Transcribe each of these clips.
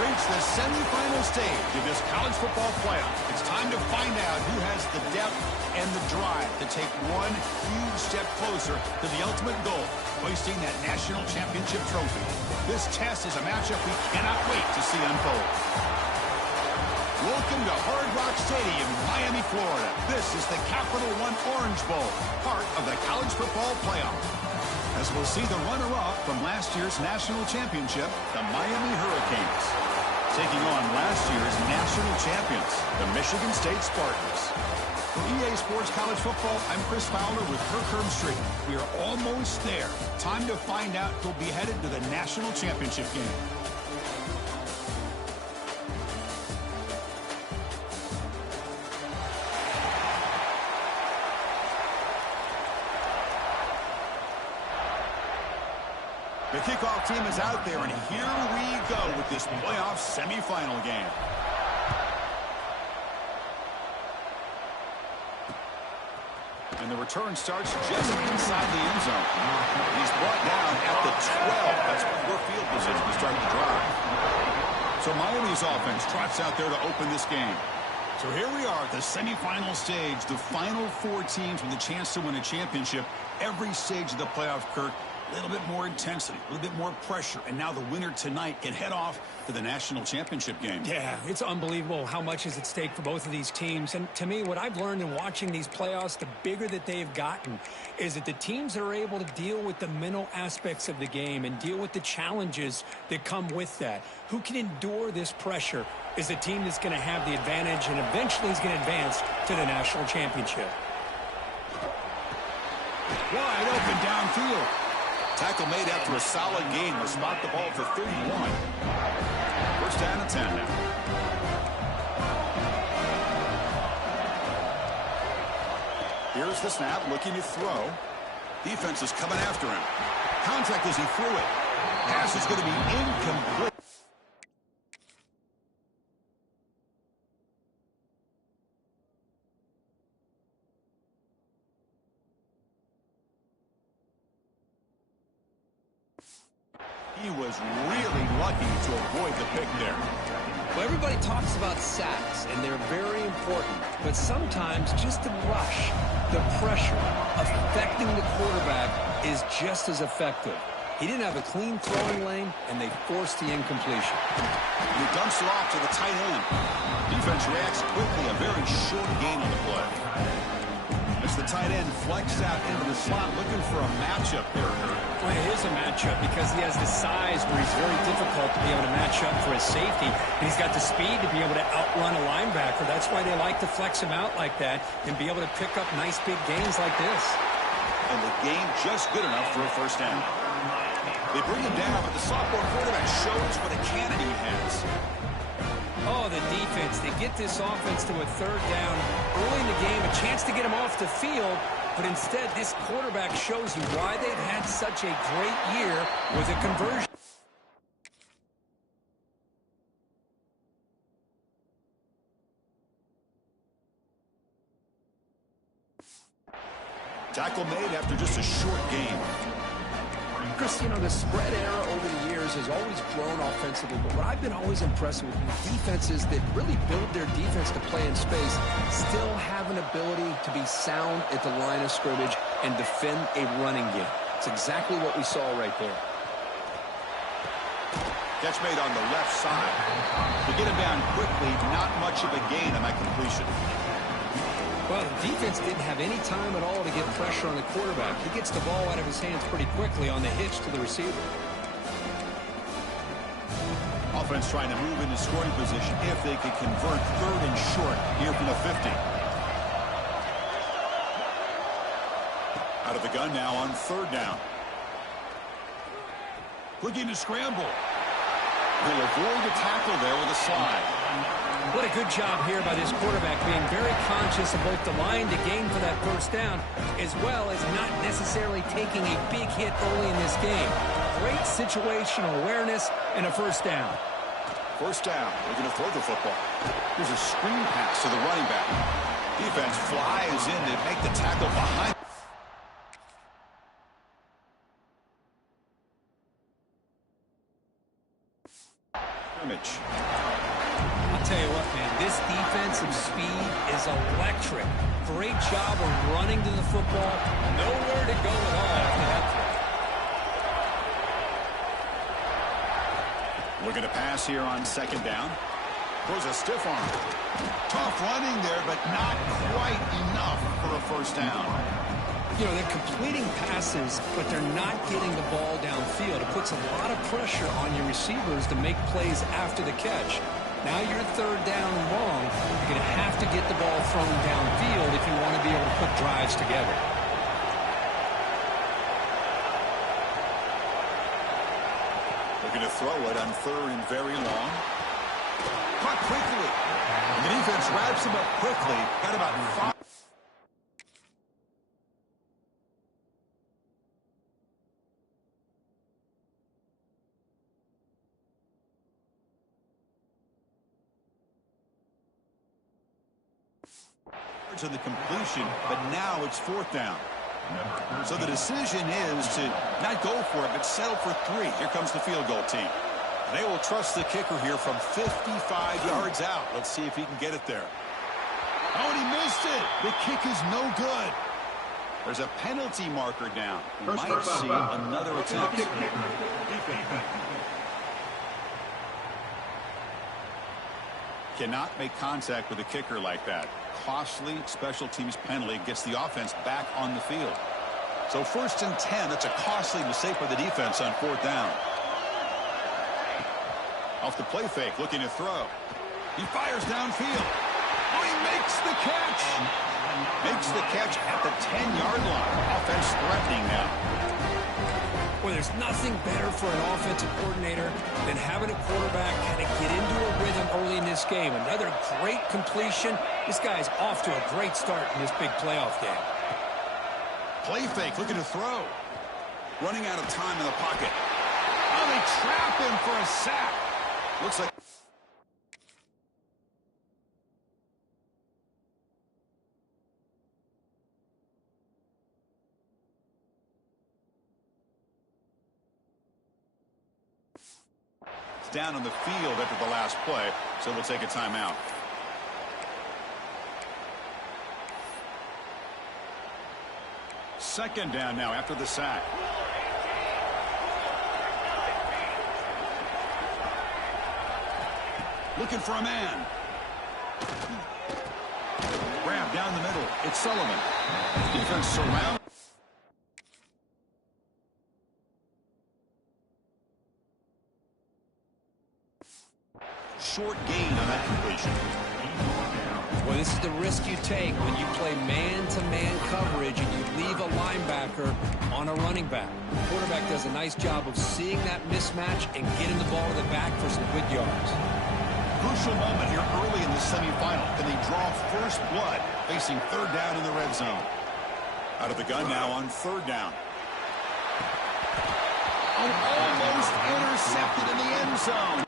reached the semifinal stage of this college football playoff. It's time to find out who has the depth and the drive to take one huge step closer to the ultimate goal, hoisting that national championship trophy. This test is a matchup we cannot wait to see unfold. Welcome to Hard Rock Stadium in Miami, Florida. This is the Capital One Orange Bowl, part of the college football playoff. As we'll see the runner-up from last year's national championship, the Miami Hurricanes, taking on last year's national champions, the Michigan State Spartans. For EA Sports College Football, I'm Chris Fowler with Kirk Herbstreit. We are almost there. Time to find out who'll be headed to the national championship game. The kickoff team is out there, and here we go with this playoff semifinal game. And the return starts just inside the end zone. He's brought down at the 12. That's poor field position to start the drive. So Miami's offense trots out there to open this game. So here we are at the semifinal stage, the final four teams with a chance to win a championship. Every stage of the playoff, Kirk, a little bit more intensity, a little bit more pressure, and now the winner tonight can head off to the national championship game. Yeah, it's unbelievable how much is at stake for both of these teams. And to me, what I've learned in watching these playoffs, the bigger that they've gotten, is that the teams that are able to deal with the mental aspects of the game and deal with the challenges that come with that, who can endure this pressure, is the team that's going to have the advantage and eventually is going to advance to the national championship. Wide open downfield. Tackle made after a solid gain. Will spot the ball for 31. First down and 10 now. Here's the snap, looking to throw. Defense is coming after him. Contact as he threw it. Pass is going to be incomplete. He was really lucky to avoid the pick there. Well, everybody talks about sacks, and they're very important. But sometimes just the rush, the pressure, affecting the quarterback is just as effective. He didn't have a clean throwing lane, and they forced the incompletion. He dumps it off to the tight end. Defense reacts quickly, a very short gain on the play. As the tight end flexed out into the slot, looking for a matchup there. Well, it is a matchup because he has the size where he's very difficult to be able to match up for his safety. And he's got the speed to be able to outrun a linebacker. That's why they like to flex him out like that and be able to pick up nice big gains like this. And the gain just good enough for a first down. They bring him down, but the sophomore quarterback shows what a cannon he has. Oh, the defense. They get this offense to a third down early in the game, a chance to get him off the field. But instead, this quarterback shows you why they've had such a great year with a conversion. Tackle made after just a short game. Chris, you know, the spread era over the years has always grown offensively, but what I've been always impressed with defenses that really build their defense to play in space still have an ability to be sound at the line of scrimmage and defend a running game. It's exactly what we saw right there. Catch made on the left side. To get him down quickly, not much of a gain on that completion. Well, the defense didn't have any time at all to get pressure on the quarterback. He gets the ball out of his hands pretty quickly on the hitch to the receiver. Offense trying to move into scoring position if they can convert third and short here from the 50. Out of the gun now on third down. Looking to scramble. They'll avoid the tackle there with a slide. What a good job here by this quarterback, being very conscious of both the line to gain for that first down, as well as not necessarily taking a big hit early in this game. Great situational awareness and a first down. First down, they're going to throw the football. Here's a screen pass to the running back. Defense flies in to make the tackle behind. advantage. I'll tell you what, man, this defensive speed is electric. Great job of running to the football. Nowhere to go at all after that play. Looking to pass here on second down. Throws a stiff arm. Tough running there, but not quite enough for a first down. You know, they're completing passes, but they're not getting the ball downfield. It puts a lot of pressure on your receivers to make plays after the catch. Now you're third down and long. You're going to have to get the ball thrown downfield if you want to be able to put drives together. Looking to throw it on third and very long. Caught quickly. And the defense wraps him up quickly. Got about 5. On the completion, but now it's fourth down. So the decision is to not go for it, but settle for 3. Here comes the field goal team. They will trust the kicker here from 55 yards out. Let's see if he can get it there. Oh, and he missed it. The kick is no good. There's a penalty marker down. We might see another attempt. Cannot make contact with a kicker like that. Costly special teams penalty gets the offense back on the field. So first and 10, that's a costly mistake for the defense on fourth down. Off the play fake, looking to throw. He fires downfield. Oh, he makes the catch. Makes the catch at the 10-yard line. Offense threatening now. Well, there's nothing better for an offensive coordinator than having a quarterback kind of get into a rhythm early in this game. Another great completion. This guy's off to a great start in this big playoff game. Play fake, looking to throw. Running out of time in the pocket. Oh, they trap him for a sack. Looks like... down on the field after the last play, so we'll take a timeout. Second down now after the sack. Looking for a man. Grab down the middle. It's Sullivan. Defense surround. Short gain on that completion. Well, this is the risk you take when you play man-to-man coverage and you leave a linebacker on a running back. The quarterback does a nice job of seeing that mismatch and getting the ball to the back for some good yards. Crucial moment here early in the semifinal. Can they draw first blood facing third down in the red zone? Out of the gun now on third down. Oh, almost intercepted in the end zone.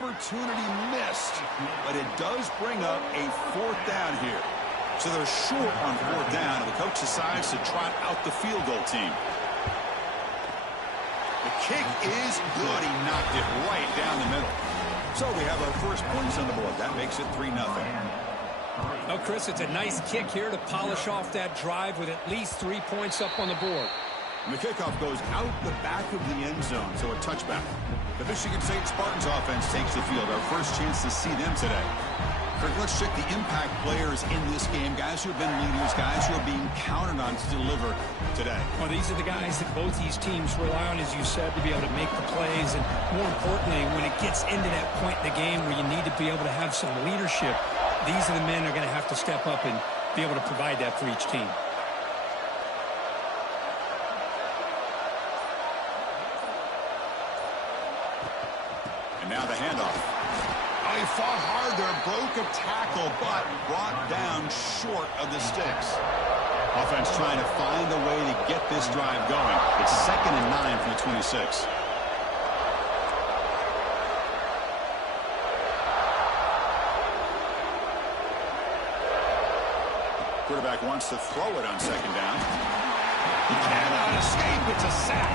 Opportunity missed, but it does bring up a fourth down here. So they're short on fourth down, and the coach decides to trot out the field goal team. The kick is good. He knocked it right down the middle. So we have our first points on the board. That makes it 3-0. Oh, Chris, it's a nice kick here to polish off that drive with at least 3 points up on the board. And the kickoff goes out the back of the end zone, so a touchback. The Michigan State Spartans offense takes the field. Our first chance to see them today. Kirk, let's check the impact players in this game. Guys who have been leaders, guys who are being counted on to deliver today. Well, these are the guys that both these teams rely on, as you said, to be able to make the plays. And more importantly, when it gets into that point in the game where you need to be able to have some leadership, these are the men who are going to have to step up and be able to provide that for each team. Now the handoff. Oh, he fought hard there, broke a tackle, but brought down short of the sticks. Offense trying to find a way to get this drive going. It's 2nd and 9 from the 26. Quarterback wants to throw it on second down. He cannot escape. It's a sack.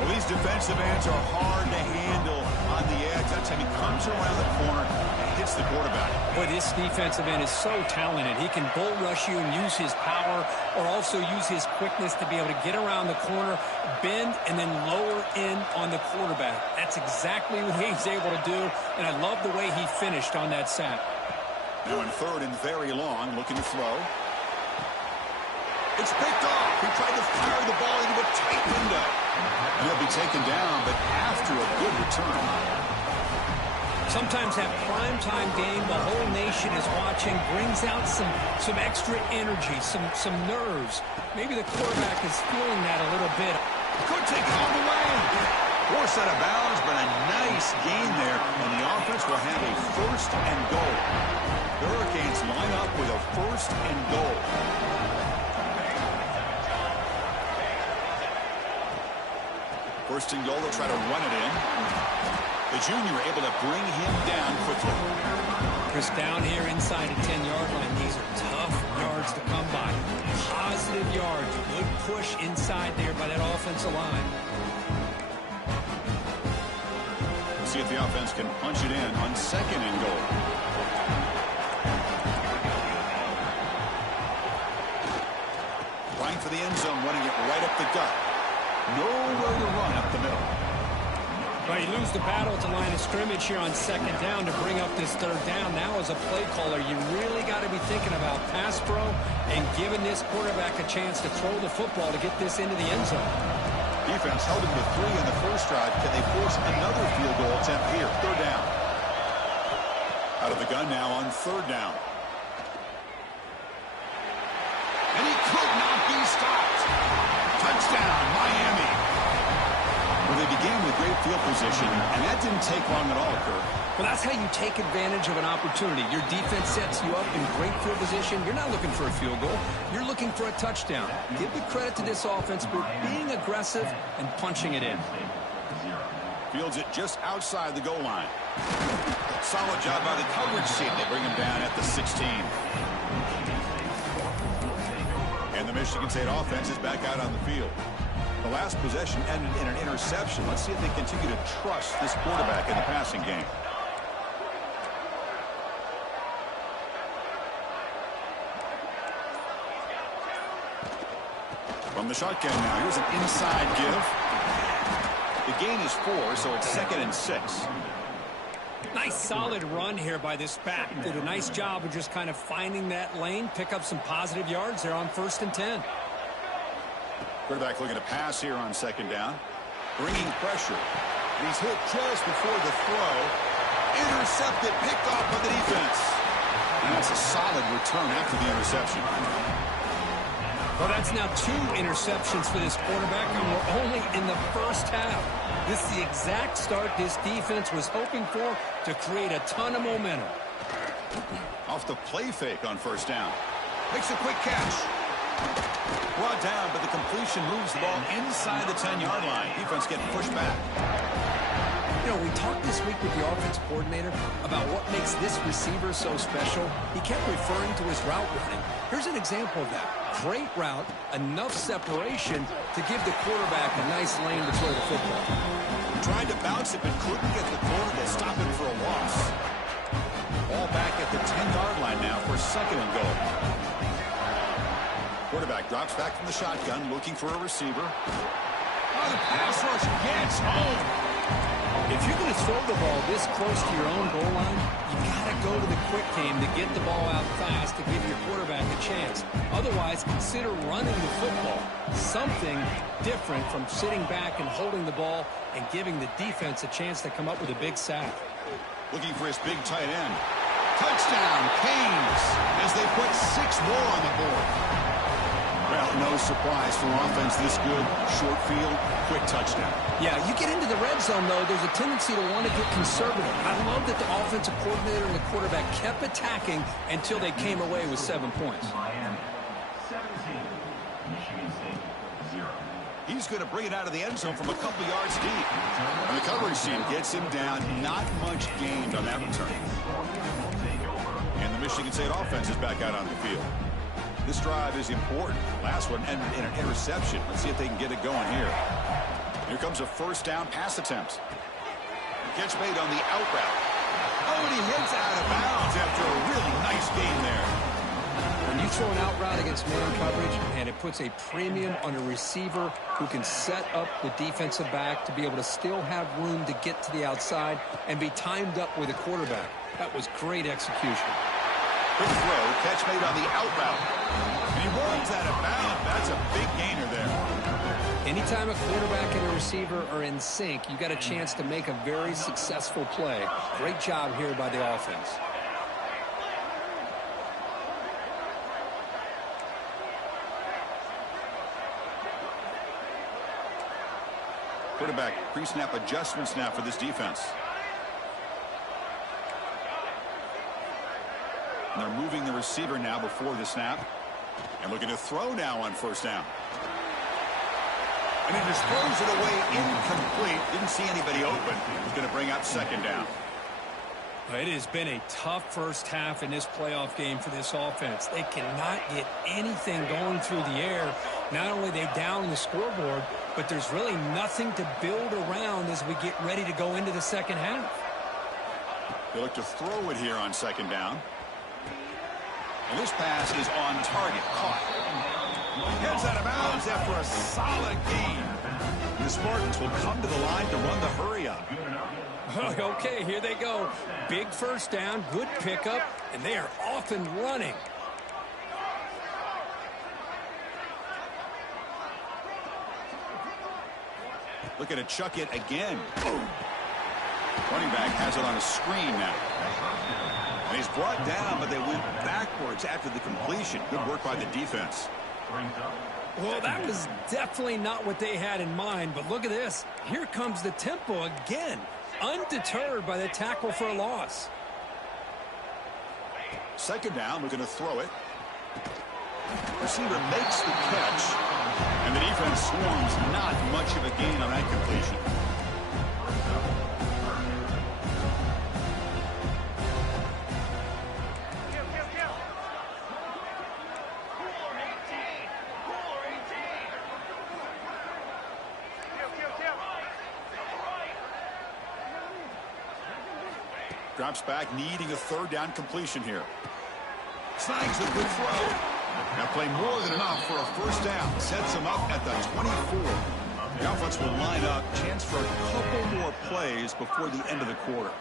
Well, these defensive ends are hard to handle on the edge. That time he comes around the corner and hits the quarterback. Boy, this defensive end is so talented. He can bull rush you and use his power, or also use his quickness to be able to get around the corner, bend, and then lower in on the quarterback. That's exactly what he's able to do, and I love the way he finished on that sack. Now in third and very long, looking to throw. It's picked off. He tried to fire the ball into a tight window. And he'll be taken down, but after a good return. Sometimes that primetime game, the whole nation is watching, brings out some extra energy, some nerves. Maybe the quarterback is feeling that a little bit. Could take it all the way. Forced out of bounds, but a nice gain there. And the offense will have a first and goal. The Hurricanes line up with a first and goal. First and goal, they'll try to run it in. The junior able to bring him down quickly. Chris, down here inside the 10-yard line, these are tough yards to come by. Positive yards, good push inside there by that offensive line. We'll see if the offense can punch it in on second and goal. Trying for the end zone, running it right up the gut. Nowhere to run up the middle. Well, you lose the battle at the line of scrimmage here on second down to bring up this third down. Now as a play caller, you really got to be thinking about pass pro and giving this quarterback a chance to throw the football to get this into the end zone. Defense held him to 3 in the first drive. Can they force another field goal attempt here? Third down. Out of the gun now on third down. And he could not be stopped. Touchdown, Miami. Well, they began with great field position, and that didn't take long at all, Kirk. Well, that's how you take advantage of an opportunity. Your defense sets you up in great field position. You're not looking for a field goal. You're looking for a touchdown. Give the credit to this offense for being aggressive and punching it in. Fields it just outside the goal line. Solid job by the coverage team. They bring him down at the 16. And the Michigan State offense is back out on the field. The last possession ended in an interception. Let's see if they continue to trust this quarterback in the passing game. From the shotgun now, here's an inside give. The gain is 4, so it's 2nd and 6. Nice solid run here by this back. Did a nice job of just kind of finding that lane, pick up some positive yards there on 1st and 10. Quarterback looking to pass here on second down. Bringing pressure. And he's hit just before the throw. Intercepted, picked off by the defense. And that's a solid return after the interception. Well, that's now 2 interceptions for this quarterback, and we're only in the first half. This is the exact start this defense was hoping for to create a ton of momentum. Off the play fake on first down. Makes a quick catch. Brought down, but the completion moves the ball inside the 10-yard line. Defense getting pushed back. You know, we talked this week with the offense coordinator about what makes this receiver so special. He kept referring to his route running. Here's an example of that. Great route, enough separation to give the quarterback a nice lane to throw the football. Tried to bounce it, but couldn't get the corner to stop it for a loss. Ball back at the 10-yard line now for second and goal. Quarterback drops back from the shotgun, looking for a receiver. Oh, the pass rush gets home. If you're going to throw the ball this close to your own goal line, you got to go to the quick game to get the ball out fast to give your quarterback a chance. Otherwise, consider running the football. Something different from sitting back and holding the ball and giving the defense a chance to come up with a big sack. Looking for his big tight end. Touchdown, Canes, as they put 6 more on the board. Well, no surprise for offense this good. Short field, quick touchdown. Yeah, you get into the red zone, though, there's a tendency to want to get conservative. I love that the offensive coordinator and the quarterback kept attacking until they came away with 7 points. He's going to bring it out of the end zone from a couple yards deep. And the coverage team gets him down. Not much gained on that return. And the Michigan State offense is back out on the field. This drive is important. Last one ended in an interception. Let's see if they can get it going here. Here comes a first down pass attempt. Catch made on the out route. Oh, and he hits out of bounds after a really nice game there. When you throw an out route against man coverage, and it puts a premium on a receiver who can set up the defensive back to be able to still have room to get to the outside and be timed up with a quarterback. That was great execution. Good throw, catch made on the out route. And he runs out of bounds. That's a big gainer there. Anytime a quarterback and a receiver are in sync, you got a chance to make a very successful play. Great job here by the offense. Quarterback pre-snap adjustments now for this defense. And they're moving the receiver now before the snap. And looking to throw now on first down. And he just throws it away incomplete. Didn't see anybody open. He's going to bring up second down. It has been a tough first half in this playoff game for this offense. They cannot get anything going through the air. Not only are they down the scoreboard, but there's really nothing to build around as we get ready to go into the second half. They look to throw it here on second down. And this pass is on target. Caught. Heads out of bounds after a solid gain. The Spartans will come to the line to run the hurry up. Okay, here they go. Big first down, good pickup, and they are off and running. Looking to chuck it again. Running back has it on a screen now. And he's brought down, but they went backwards after the completion. Good work by the defense. Well, that was definitely not what they had in mind, but look at this. Here comes the tempo again. Undeterred by the tackle for a loss. Second down, looking to throw it. Receiver makes the catch, and the defense swarms. Not much of a gain on that completion. Drops back, needing a third down completion here. Snags a good throw. Now play more than enough for a first down. Sets him up at the 24. The offense will line up. Chance for a couple more plays before the end of the quarter.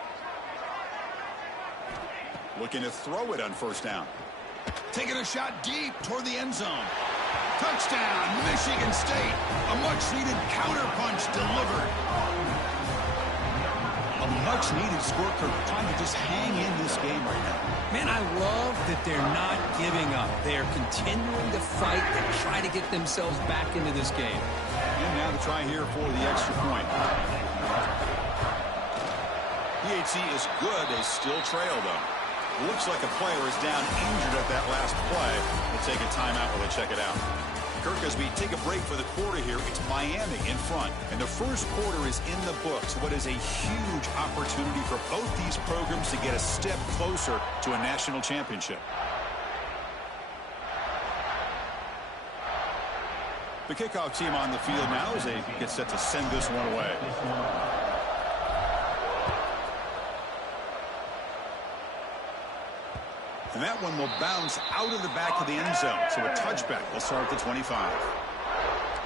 Looking to throw it on first down. Taking a shot deep toward the end zone. Touchdown, Michigan State. A much-needed counterpunch delivered. A much-needed score, trying to just hang in this game right now. Man, I love that they're not giving up. They are continuing to fight and try to get themselves back into this game. And now the try here for the extra point. PAT is good. They still trail, though. Looks like a player is down injured at that last play. We'll take a timeout while they check it out. Kirk, as we take a break for the quarter here, it's Miami in front. And the first quarter is in the books. What is a huge opportunity for both these programs to get a step closer to a national championship. The kickoff team on the field now as they get set to send this one away. And that one will bounce out of the back of the end zone. So a touchback will start at the 25.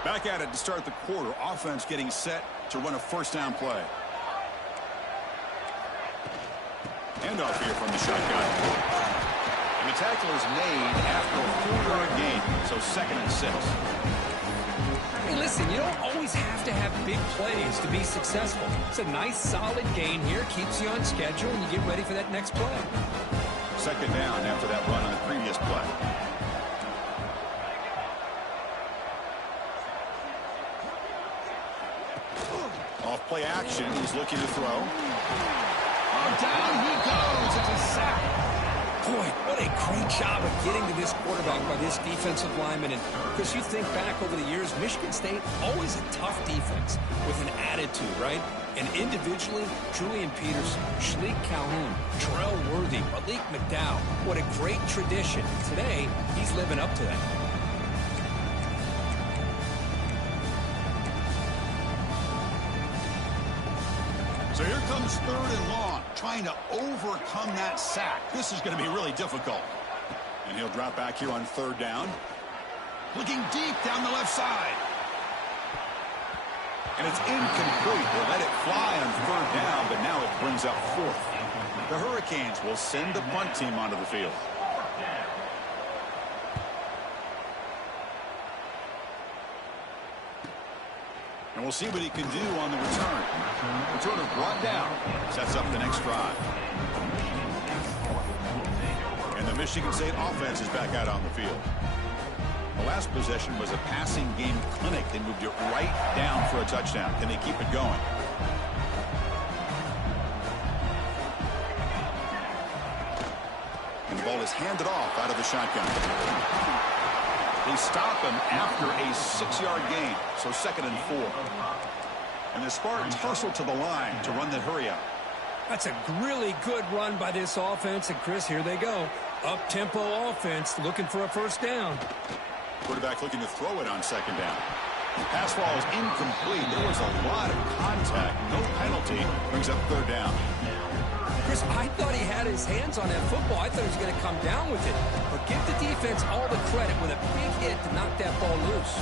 Back at it to start the quarter. Offense getting set to run a first down play. Handoff here from the shotgun. And the tackle is made after a 4-yard gain. So 2nd and 6. Hey, listen, you don't always have to have big plays to be successful. It's a nice, solid gain here. Keeps you on schedule, and you get ready for that next play. Second down after that run on the previous play. Off play action. He's looking to throw. Oh, down he goes. It's a sack. Boy, what a great job of getting to this quarterback by this defensive lineman. And, Chris, you think back over the years, Michigan State, always a tough defense with an attitude, right? And individually, Julian Peterson, Shalik Calhoun, Terrell Worthy, Malik McDowell, what a great tradition. Today, he's living up to that. So here comes 3rd and long, trying to overcome that sack. This is going to be really difficult. And he'll drop back here on 3rd down. Looking deep down the left side. And it's incomplete. They let it fly on 3rd down, but now it brings up 4th. The Hurricanes will send the punt team onto the field. And we'll see what he can do on the return. Returner brought down. Sets up the next drive. And the Michigan State offense is back out on the field. The last possession was a passing game clinic. They moved it right down for a touchdown. Can they keep it going? And the ball is handed off out of the shotgun. They stop him after a 6-yard gain, so 2nd and 4. And the Spartans hustle to the line to run that hurry up. That's a really good run by this offense. And, Chris, here they go. Up-tempo offense looking for a 1st down. Quarterback looking to throw it on 2nd down. The pass ball is incomplete. There was a lot of contact. No penalty. Brings up 3rd down. Chris, I thought he had his hands on that football. I thought he was going to come down with it. But give the defense all the credit with a big hit to knock that ball loose.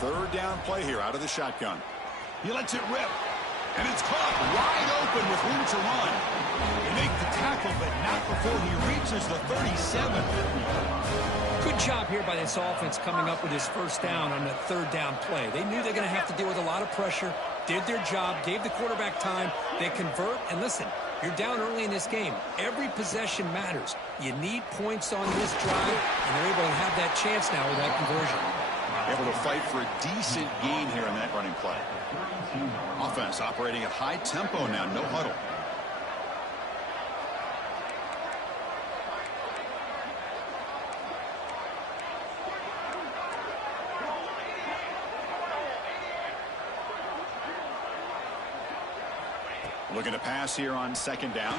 3rd down play here out of the shotgun. He lets it rip. And it's caught wide open with room to run. They make the tackle, but not before he reaches the 37. Good job here by this offense coming up with his 1st down on that 3rd down play. They knew they're going to have to deal with a lot of pressure. Did their job, gave the quarterback time. They convert, and listen, you're down early in this game. Every possession matters. You need points on this drive, and they're able to have that chance now with that conversion. Able to fight for a decent gain here in that running play. Offense operating at high tempo now, no huddle. Looking to pass here on 2nd down.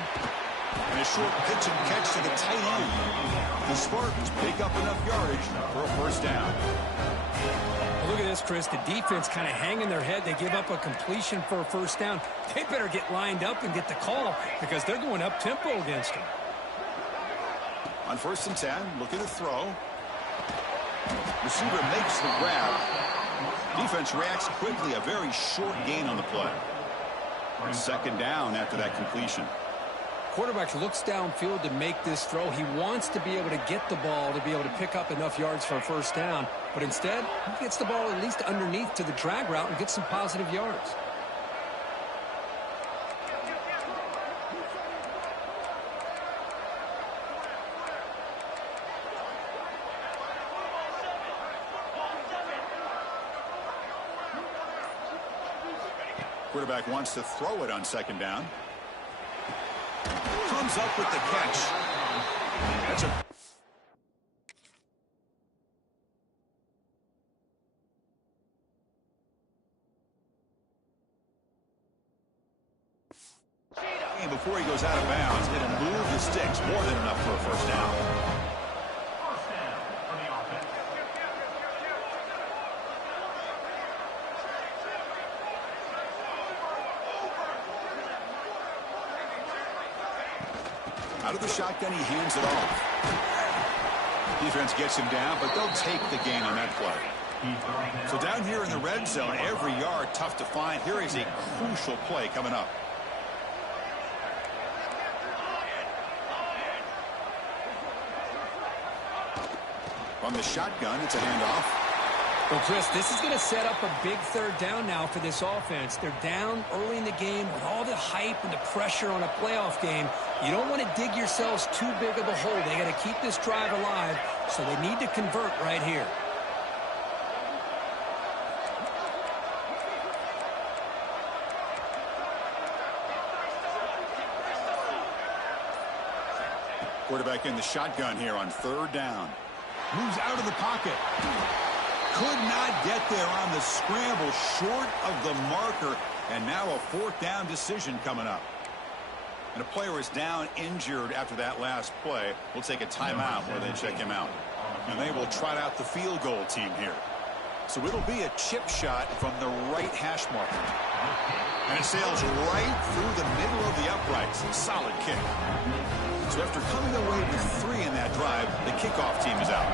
And a short pitch and catch to the tight end. The Spartans pick up enough yardage for a 1st down. Well, look at this, Chris. The defense kind of hanging their head. They give up a completion for a 1st down. They better get lined up and get the call because they're going up-tempo against them. On 1st and 10, looking to throw. Receiver makes the grab. Defense reacts quickly. A very short gain on the play. 2nd down after that completion. Quarterback looks downfield to make this throw. He wants to be able to get the ball to be able to pick up enough yards for a 1st down. But instead, he gets the ball at least underneath to the drag route and gets some positive yards. Quarterback wants to throw it on 2nd down. Comes up with the catch. That's a before he goes out of bounds, it'll move the sticks more than enough for a 1st down. Out of the shotgun, he hands it off. Defense gets him down, but they'll take the gain on that play. So down here in the red zone, every yard tough to find. Here is a crucial play coming up. From the shotgun, it's a handoff. Well, Chris, this is going to set up a big 3rd down now for this offense. They're down early in the game with all the hype and the pressure on a playoff game. You don't want to dig yourselves too big of a hole. They got to keep this drive alive, so they need to convert right here. Quarterback in the shotgun here on third down. Moves out of the pocket. Could not get there on the scramble, short of the marker. And now a fourth down decision coming up. And a player is down injured after that last play. We'll take a timeout where they check him out. And they will trot out the field goal team here. So it'll be a chip shot from the right hash marker. And it sails right through the middle of the uprights. Solid kick. So after coming away with 3 in that drive, the kickoff team is out.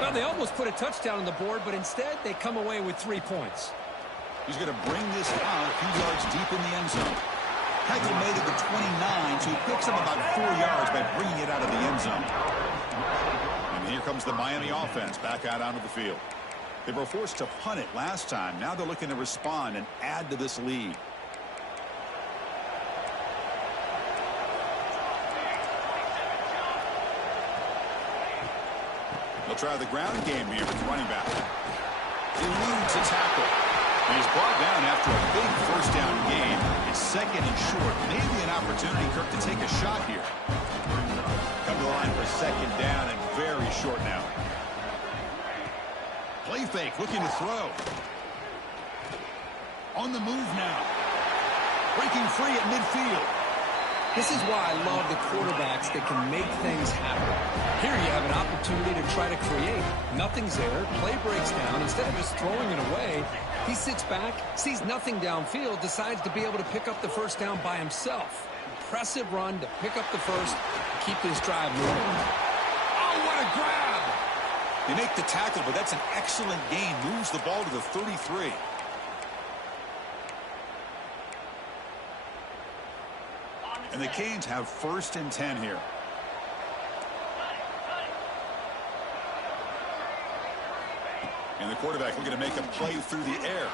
Well, they almost put a touchdown on the board, but instead they come away with 3 points. He's going to bring this out a few yards deep in the end zone. Heckle made it to 29, so he picks up about 4 yards by bringing it out of the end zone. And here comes the Miami offense back out onto the field. They were forced to punt it last time. Now they're looking to respond and add to this lead. They'll try the ground game here with the running back. Eludes a tackle. And he's brought down after a big first down gain. It's second and short. Maybe an opportunity, Kirk, to take a shot here. Come to the line for second down and very short now. Play fake, looking to throw. On the move now. Breaking free at midfield. This is why I love the quarterbacks that can make things happen. Here you have an opportunity to try to create. Nothing's there. Play breaks down. Instead of just throwing it away, he sits back, sees nothing downfield, decides to be able to pick up the first down by himself. Impressive run to pick up the first, keep this drive moving. Oh, what a grab! They make the tackle, but that's an excellent gain. Moves the ball to the 33. And the Canes have first and 10 here. And the quarterback looking to make a play through the air.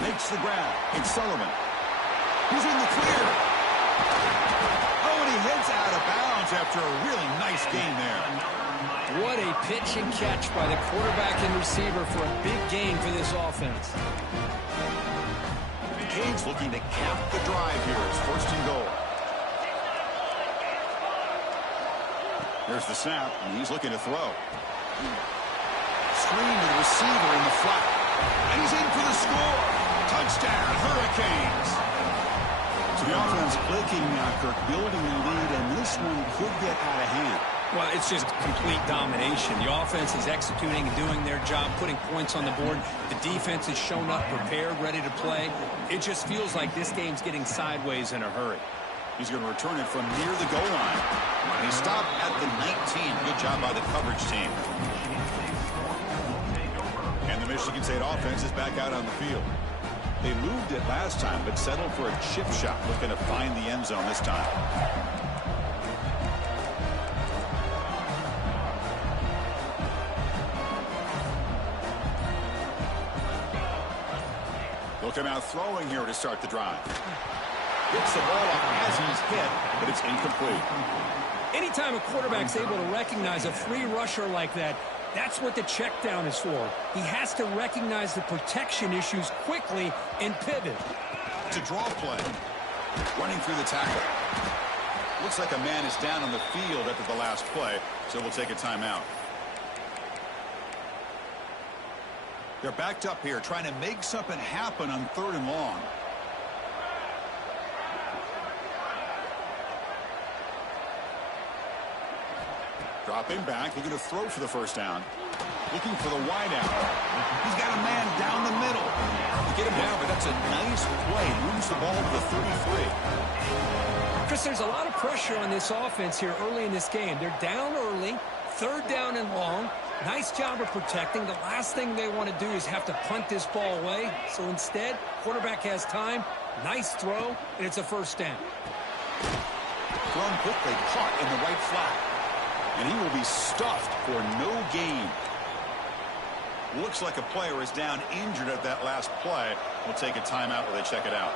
Makes the grab. It's Sullivan. He's in the clear. Oh, and he heads out of bounds after a really nice gain there. What a pitch and catch by the quarterback and receiver for a big gain for this offense. The Canes looking to cap the drive here. It's first and goal. Here's the snap, and he's looking to throw. Screen to the receiver in the flat. And he's in for the score. Touchdown, Hurricanes. So the offense clicking now, Kirk, building the lead, and this one could get out of hand. Well, it's just complete domination. The offense is executing and doing their job, putting points on the board. The defense has shown up, prepared, ready to play. It just feels like this game's getting sideways in a hurry. He's going to return it from near the goal line. And he stopped at the 19. Good job by the coverage team. And the Michigan State offense is back out on the field. They moved it last time, but settled for a chip shot, looking to find the end zone this time. They'll come out throwing here to start the drive. Gets the ball up as he's hit, but it's incomplete. Anytime a quarterback's able to recognize a free rusher like that, that's what the check down is for. He has to recognize the protection issues quickly and pivot. To draw play. Running through the tackle. Looks like a man is down on the field after the last play, so we'll take a timeout. They're backed up here trying to make something happen on 3rd and long. Dropping back, looking to throw for the first down. Looking for the wide out. He's got a man down the middle. Get him down, but that's a nice play. Moves the ball to the 33. Chris, there's a lot of pressure on this offense here early in this game. They're down early, 3rd down and long. Nice job of protecting. The last thing they want to do is have to punt this ball away. So instead, quarterback has time. Nice throw, and it's a first down. Thrown quickly, caught in the right flat. And he will be stuffed for no gain. Looks like a player is down injured at that last play. We'll take a timeout while they check it out.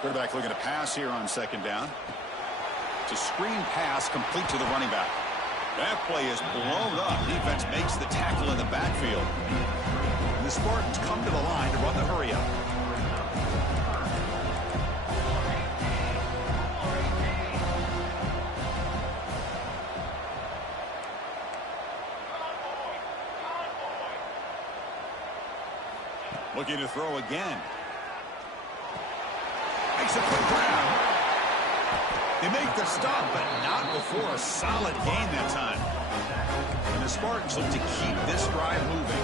Quarterback looking to pass here on 2nd down. It's a screen pass complete to the running back. That play is blown up. Defense makes the tackle in the backfield. And the Spartans come to the line to run the hurry up. Looking to throw again. Makes a quick grab. They make the stop, but not before a solid gain that time. And the Spartans look to keep this drive moving.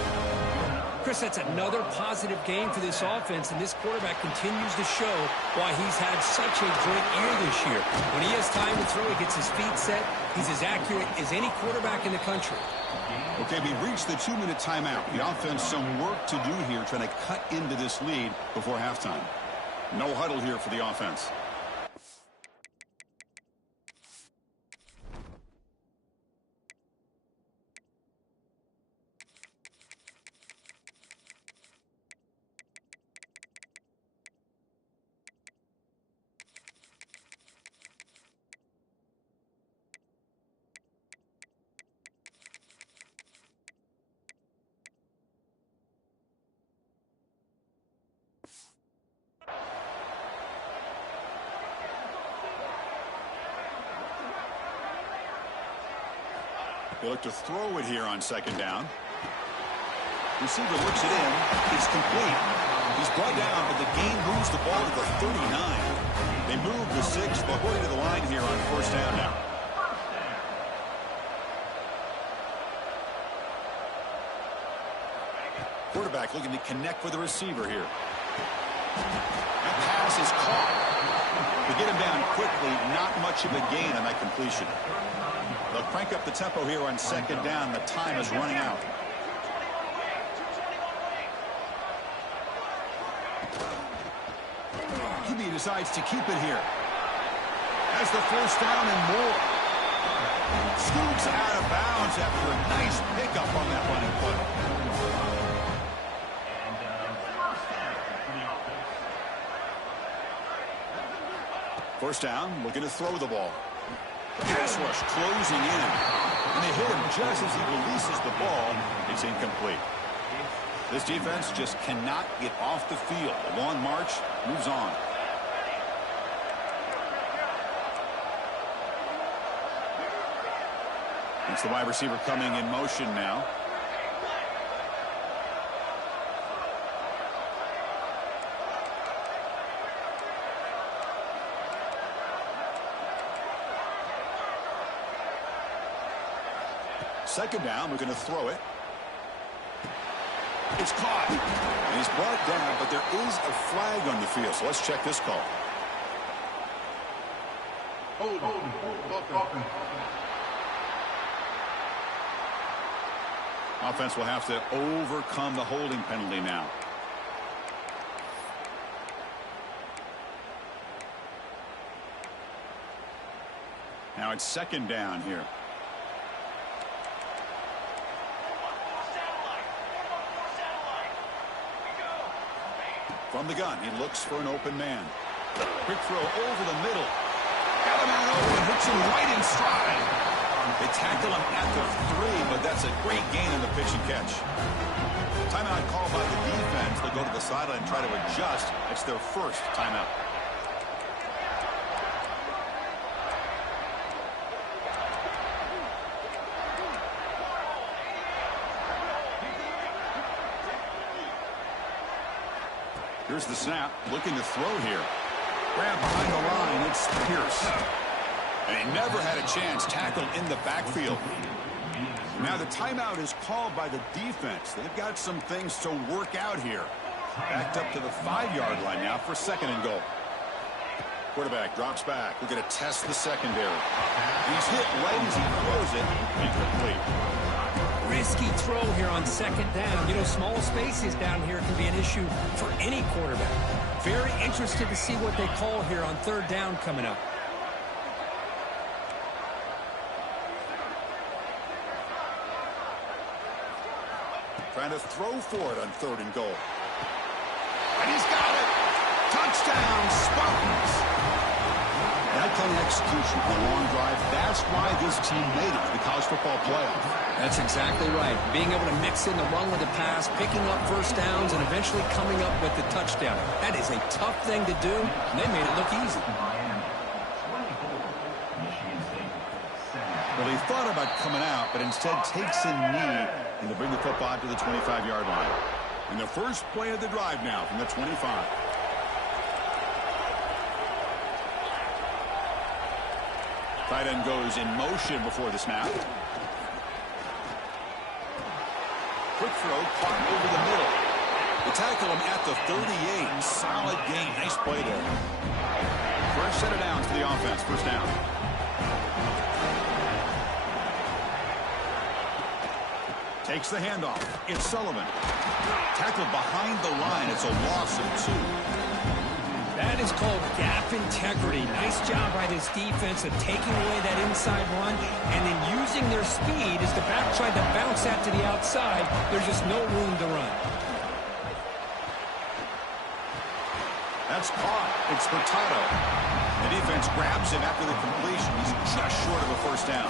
Chris, that's another positive game for this offense, and this quarterback continues to show why he's had such a great year this year. When he has time to throw, he gets his feet set. He's as accurate as any quarterback in the country. Okay, we've reached the 2-minute timeout. The offense some work to do here, trying to cut into this lead before halftime. No huddle here for the offense. They look to throw it here on second down. Receiver looks it in. It's complete. He's brought down, but the gain moves the ball to the 39. They move the 6, but going to the line here on first down now. Quarterback looking to connect with the receiver here. That pass is caught. To get him down quickly, not much of a gain on that completion. They'll crank up the tempo here on second down. The time is running out. QB decides to keep it here. Has the first down and more. Scoots out of bounds after a nice pickup on that running play. First down, looking to throw the ball. Pass rush closing in. And they hit him just as he releases the ball. It's incomplete. This defense just cannot get off the field. The long march moves on. It's the wide receiver coming in motion now. Second down, we're going to throw it. It's caught. And he's brought down, but there is a flag on the field. So let's check this call. Offense will have to overcome the holding penalty now. Now it's second down here. From the gun, he looks for an open man. Quick throw over the middle. Got a man open, hits him right in stride. They tackle him at the 3, but that's a great gain on the pitch and catch. Timeout called by the defense. They'll go to the sideline and try to adjust. It's their first timeout. Here's the snap, looking to throw here. Grab behind the line, it's Pierce. And he never had a chance, tackled in the backfield. Now the timeout is called by the defense. They've got some things to work out here. Backed up to the 5-yard line now for second and goal. Quarterback drops back. We're going to test the secondary. He's hit right as he throws it. Incomplete. Risky throw here on second down. You know, small spaces down here can be an issue for any quarterback. Very interested to see what they call here on third down coming up. Trying to throw for it on third and goal. And he's got it. Touchdown, Spartans. That kind of execution on a long drive, that's why this team made it to the college football playoff. That's exactly right. Being able to mix in the run with the pass, picking up first downs, and eventually coming up with the touchdown. That is a tough thing to do, and they made it look easy. Well, he thought about coming out, but instead takes a knee and to bring the football to the 25-yard line. And the first play of the drive now from the 25. Tight end goes in motion before the snap. Quick throw, caught over the middle. They tackle him at the 38. Solid gain. Nice play there. First set of downs for the offense. First down. Takes the handoff. It's Sullivan. Tackled behind the line. It's a loss of 2. That is called gap integrity. Nice job by this defense of taking away that inside run and then using their speed as the back tried to bounce that to the outside. There's just no room to run. That's caught. It's Furtado. The defense grabs him after the completion. He's just short of a first down.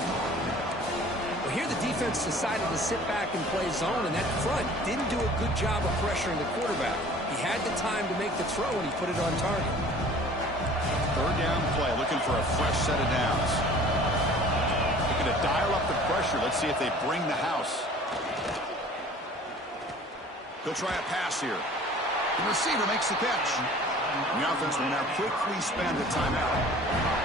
Well, here the defense decided to sit back and play zone, and that front didn't do a good job of pressuring the quarterback. He had the time to make the throw, and he put it on target. Third down play, looking for a fresh set of downs. Looking to dial up the pressure. Let's see if they bring the house. He'll try a pass here. The receiver makes the catch. The offense will now quickly spend a timeout.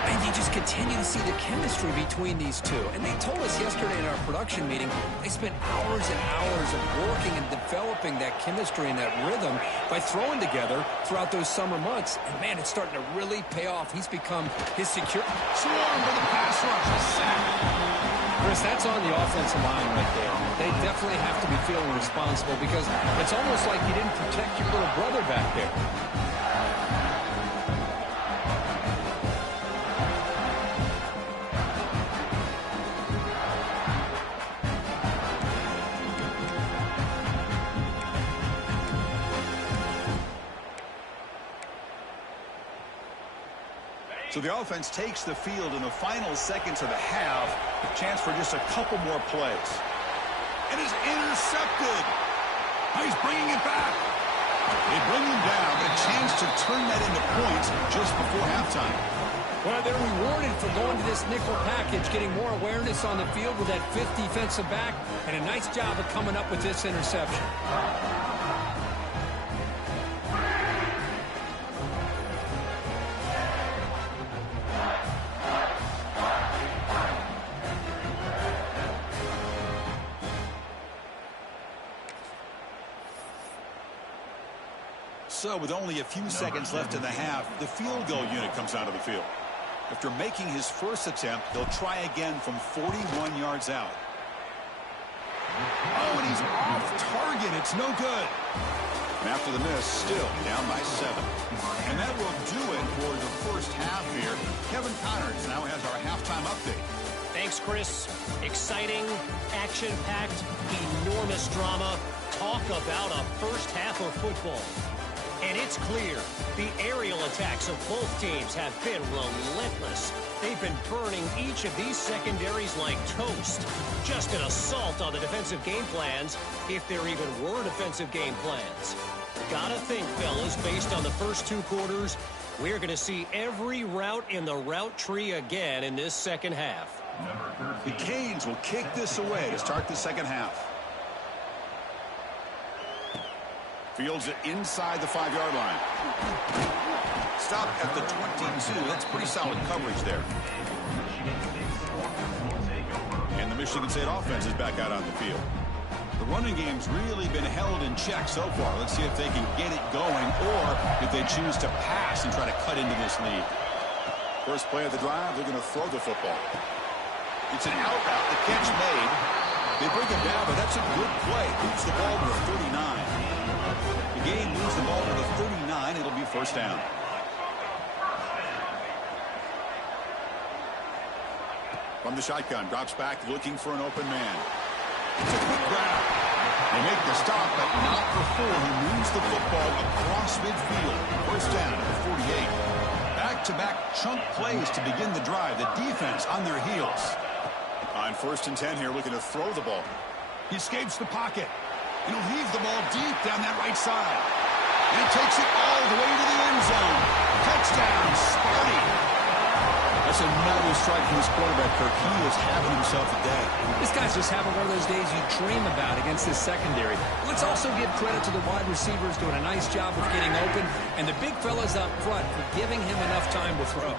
And you just continue to see the chemistry between these two. And they told us yesterday in our production meeting, they spent hours and hours of working and developing that chemistry and that rhythm by throwing together throughout those summer months. And, man, it's starting to really pay off. He's become his secure. Swarm for the pass rush. A sack. Chris, that's on the offensive line right there. They definitely have to be feeling responsible because it's almost like you didn't protect your little brother back there. So the offense takes the field in the final seconds of the half. A chance for just a couple more plays. And is intercepted. Now he's bringing it back. They bring him down, but a chance to turn that into points just before halftime. Well, they're rewarded for going to this nickel package, getting more awareness on the field with that fifth defensive back, and a nice job of coming up with this interception. So with only a few seconds left in the half, the field goal unit comes out of the field. After making his first attempt, they'll try again from 41 yards out. Oh, and he's off target. It's no good. And after the miss, still down by 7. And that will do it for the first half here. Kevin Connors now has our halftime update. Thanks, Chris. Exciting, action-packed, enormous drama. Talk about a first half of football. And it's clear, the aerial attacks of both teams have been relentless. They've been burning each of these secondaries like toast. Just an assault on the defensive game plans, if there even were defensive game plans. Gotta think, fellas, based on the first 2 quarters, we're going to see every route in the route tree again in this second half. The Canes will kick this away to start the second half. Fields it inside the 5-yard line. Stop at the 22. That's pretty solid coverage there. And the Michigan State offense is back out on the field. The running game's really been held in check so far. Let's see if they can get it going or if they choose to pass and try to cut into this lead. First play of the drive, they're going to throw the football. It's an out route. The catch made. They bring him down, but that's a good play. Moves the ball to the 39. The game moves the ball to the 39. It'll be first down. From the shotgun, drops back looking for an open man. It's a quick grab. They make the stop, but not before he moves the football across midfield. First down at the 48. Back-to-back chunk plays to begin the drive. The defense on their heels. On 1st and 10 here, looking to throw the ball. He escapes the pocket. And he'll heave the ball deep down that right side. And he takes it all the way to the end zone. Touchdown, Sparty. That's another strike from this quarterback, Kirk. He is having himself a day. This guy's just having one of those days you dream about against this secondary. Let's also give credit to the wide receivers doing a nice job of getting open, and the big fellas up front for giving him enough time to throw.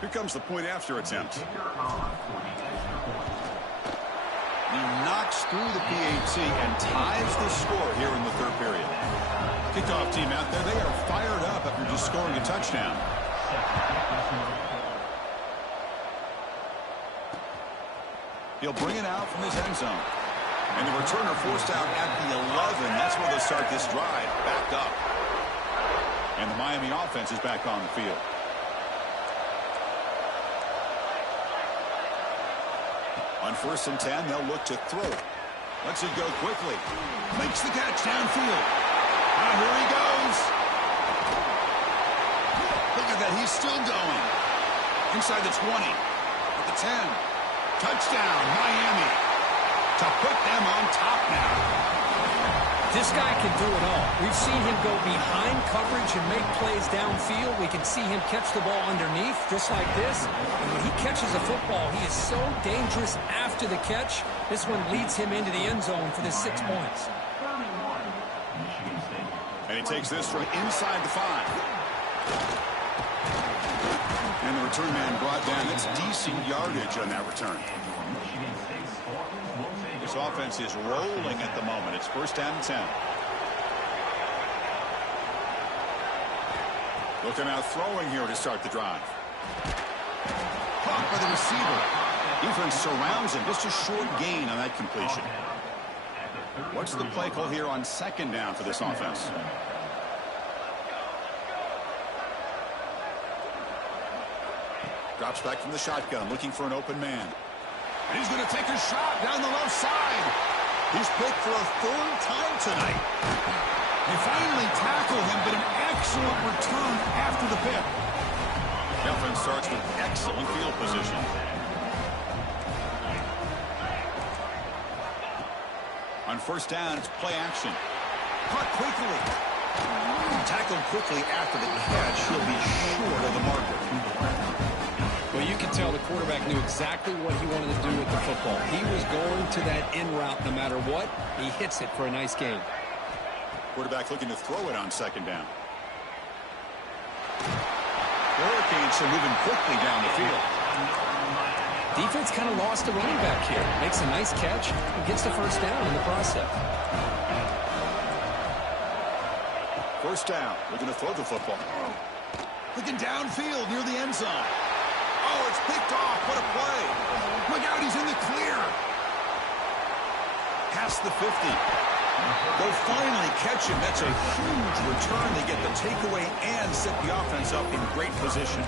Here comes the point after attempt. He knocks through the PAT and ties the score here in the third period. Kickoff team out there, they are fired up after just scoring a touchdown. He'll bring it out from his end zone. And the returner forced out at the 11. That's where they'll start this drive, back up. And the Miami offense is back on the field. On 1st and 10, they'll look to throw. Lets it go quickly. Makes the catch downfield. Now here he goes. Look at that. He's still going. Inside the 20. At the 10. Touchdown, Miami. To put them on top now. This guy can do it all. We've seen him go behind coverage and make plays downfield. We can see him catch the ball underneath, just like this. And when he catches a football, he is so dangerous after the catch. This one leads him into the end zone for the 6 points. And he takes this from inside the 5. And the return man brought down. That's decent yardage on that return. This offense is rolling at the moment. It's 1st down and 10. Looking out throwing here to start the drive. Caught by the receiver. Defense surrounds him. Just a short gain on that completion. What's the play call here on 2nd down for this offense? Drops back from the shotgun, looking for an open man. And he's going to take a shot down the left side. He's picked for a 3rd time tonight. They finally tackle him, but an excellent return after the pick. The offense starts with excellent field position. On 1st down, it's play action. Caught quickly. Tackled quickly after the catch. He'll be short of the marker. Well, you can tell the quarterback knew exactly what he wanted to do with the football. He was going to that in route no matter what. He hits it for a nice gain. Quarterback looking to throw it on 2nd down. The Hurricanes are moving quickly down the field. Defense kind of lost the running back here. Makes a nice catch and gets the 1st down in the process. 1st down. Looking to throw the football. Looking downfield near the end zone. Oh, it's picked off. What a play. Look out, he's in the clear. Past the 50. They'll finally catch him. That's a huge return. They get the takeaway and set the offense up in great position.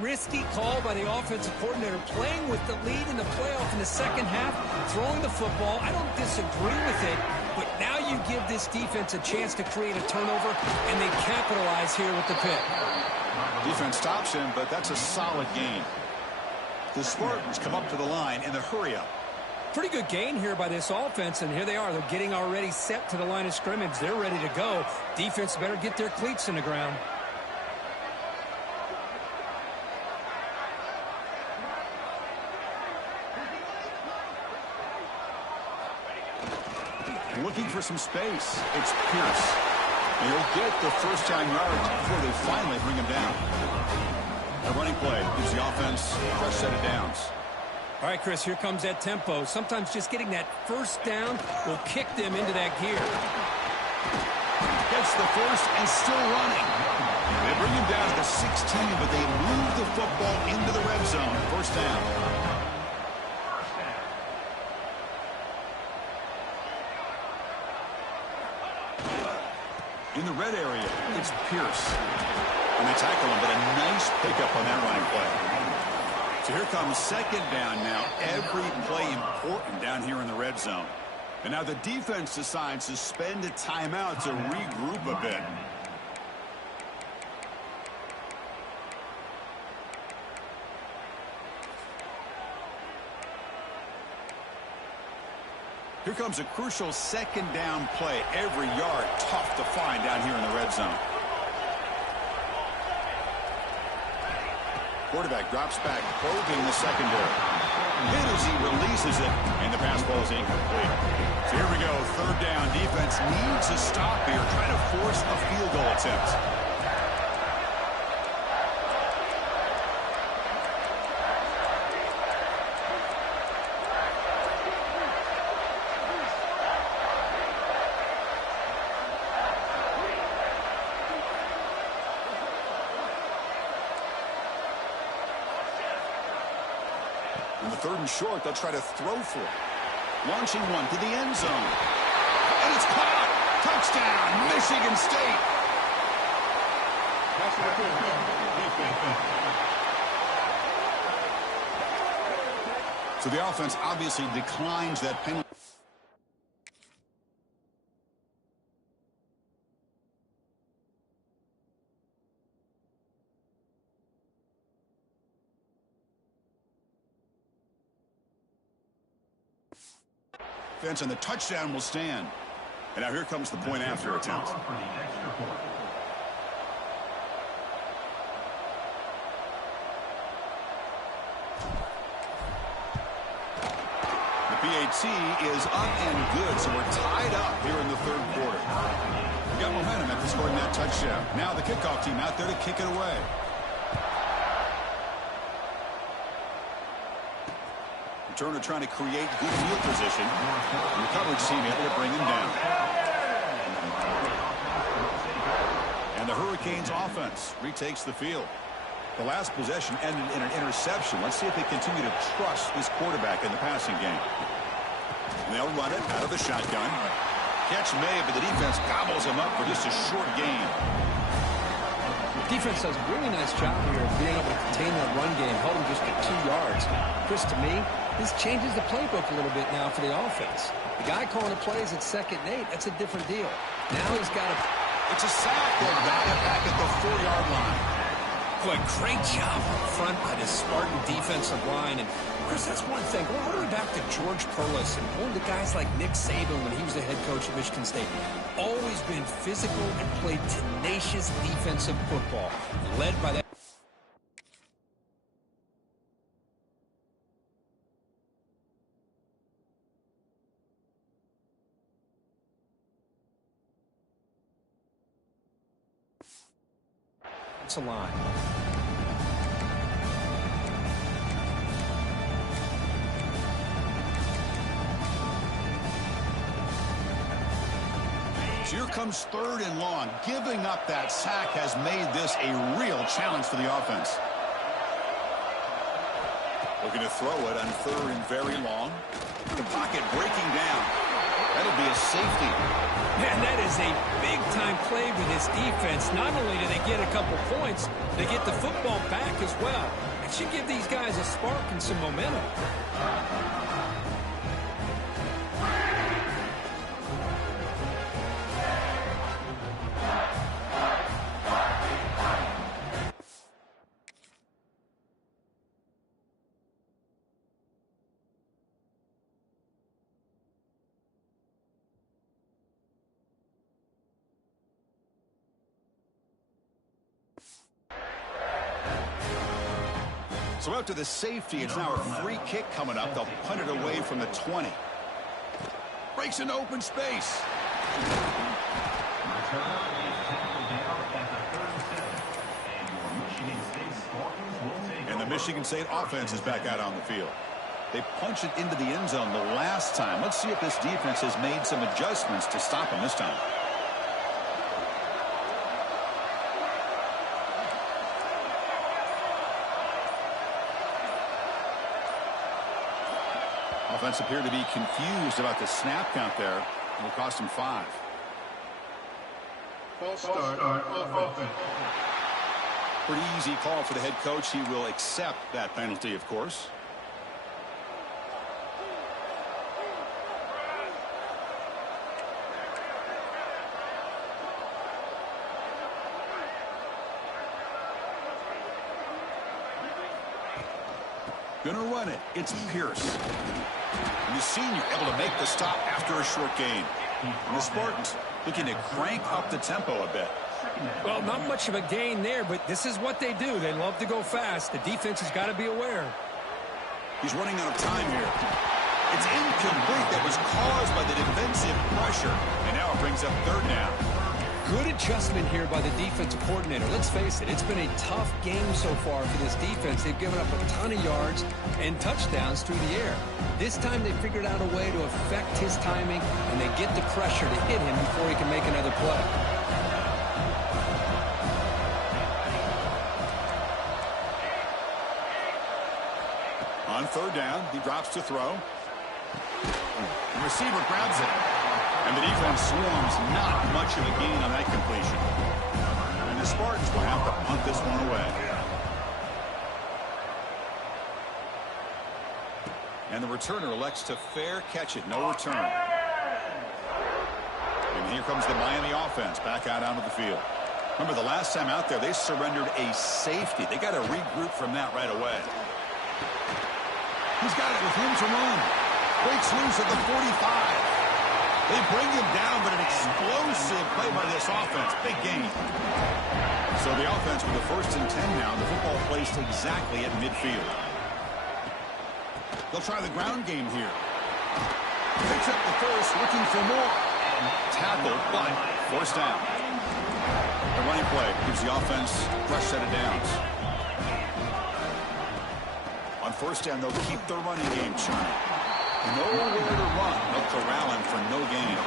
Risky call by the offensive coordinator, playing with the lead in the playoff in the 2nd half, throwing the football. I don't disagree with it, but now you give this defense a chance to create a turnover, and they capitalize here with the pick. Defense stops him, but that's a solid gain. The Spartans come up to the line in the hurry-up. Pretty good gain here by this offense, and here they are. They're getting already set to the line of scrimmage. They're ready to go. Defense better get their cleats in the ground. Looking for some space. It's Pierce. And he'll get the 1st down yards before they finally bring him down. A running play gives the offense a fresh set of downs. All right, Chris, here comes that tempo. Sometimes just getting that first down will kick them into that gear. Gets the first and still running. They bring him down to the 16, but they move the football into the red zone. First down. In the red area, it's Pierce. And they tackle him, but a nice pickup on that running play. So here comes second down now. Every play important down here in the red zone. And now the defense decides to spend a timeout to regroup a bit. Here comes a crucial second down play. Every yard tough to find down here in the red zone. Quarterback drops back, probing the secondary. Hit as he releases it, and the pass ball is incomplete. So here we go, third down. Defense needs a stop here, trying to force a field goal attempt. In the third and short, they'll try to throw for it. Launching one to the end zone. And it's caught! Touchdown, Michigan State! So the offense obviously declines that penalty. Defense and the touchdown will stand. And now here comes the point after attempt. The PAT is up and good, so we're tied up here in the third quarter. We got momentum after scoring that touchdown. Now the kickoff team out there to kick it away. Turner trying to create good field position. And the coverage team able to bring him down. And the Hurricanes offense retakes the field. The last possession ended in an interception. Let's see if they continue to trust this quarterback in the passing game. And they'll run it out of the shotgun. Catch made, but the defense gobbles him up for just a short gain. Defense does a really nice job here of being able to contain that run game, held him just for 2 yards. Chris, to me, this changes the playbook a little bit now for the offense. The guy calling the plays at 2nd and 8, that's a different deal. Now he's got to... It's a sack. They'll got it back at the 4-yard line. Boy, great job up front by this Spartan defensive line. And, Chris, that's one thing. Go all the way back to George Perlis and one of the guys like Nick Saban when he was the head coach at Michigan State. Always been physical and played tenacious defensive football, led by that. It's a line. So here comes third and long. Giving up that sack has made this a real challenge for the offense. Looking to throw it on third and very long. The pocket breaking down. That'll be a safety. Man, that is a big-time play with this defense. Not only do they get a couple points, they get the football back as well. It should give these guys a spark and some momentum. So after the safety, it's now a free kick coming up. They'll punt it away from the 20. Breaks into open space. The Michigan State offense is back out on the field. They punched it into the end zone the last time. Let's see if this defense has made some adjustments to stop them this time. Offense appeared to be confused about the snap count there. It will cost him 5. False start on offense. Pretty easy call for the head coach. He will accept that penalty, of course. Gonna run it. It's Pierce. And the senior able to make the stop after a short gain. And the Spartans looking to crank up the tempo a bit. Well, not much of a gain there, but this is what they do. They love to go fast. The defense has got to be aware. He's running out of time here. It's incomplete. That was caused by the defensive pressure. And now it brings up 3rd down. Good adjustment here by the defensive coordinator. Let's face it, it's been a tough game so far for this defense. They've given up a ton of yards and touchdowns through the air. This time they figured out a way to affect his timing, and they get the pressure to hit him before he can make another play. On 3rd down, he drops to throw. The receiver grabs it. And the defense swarms. Not much of a gain on that completion. And the Spartans will have to punt this one away. And the returner elects to fair catch it. No return. And here comes the Miami offense back out onto the field. Remember, the last time out there, they surrendered a safety. They got to regroup from that right away. He's got it with room to run. Breaks loose at the 45. They bring him down, but an explosive play by this offense. Big gain. So the offense with the 1st and 10 now. The football placed exactly at midfield. They'll try the ground game here. Picks up the first, looking for more. Tackled, but 1st down. The running play gives the offense a fresh set of downs. On 1st down, they'll keep the running game churning. Nowhere to run. They'll corral him for no gain.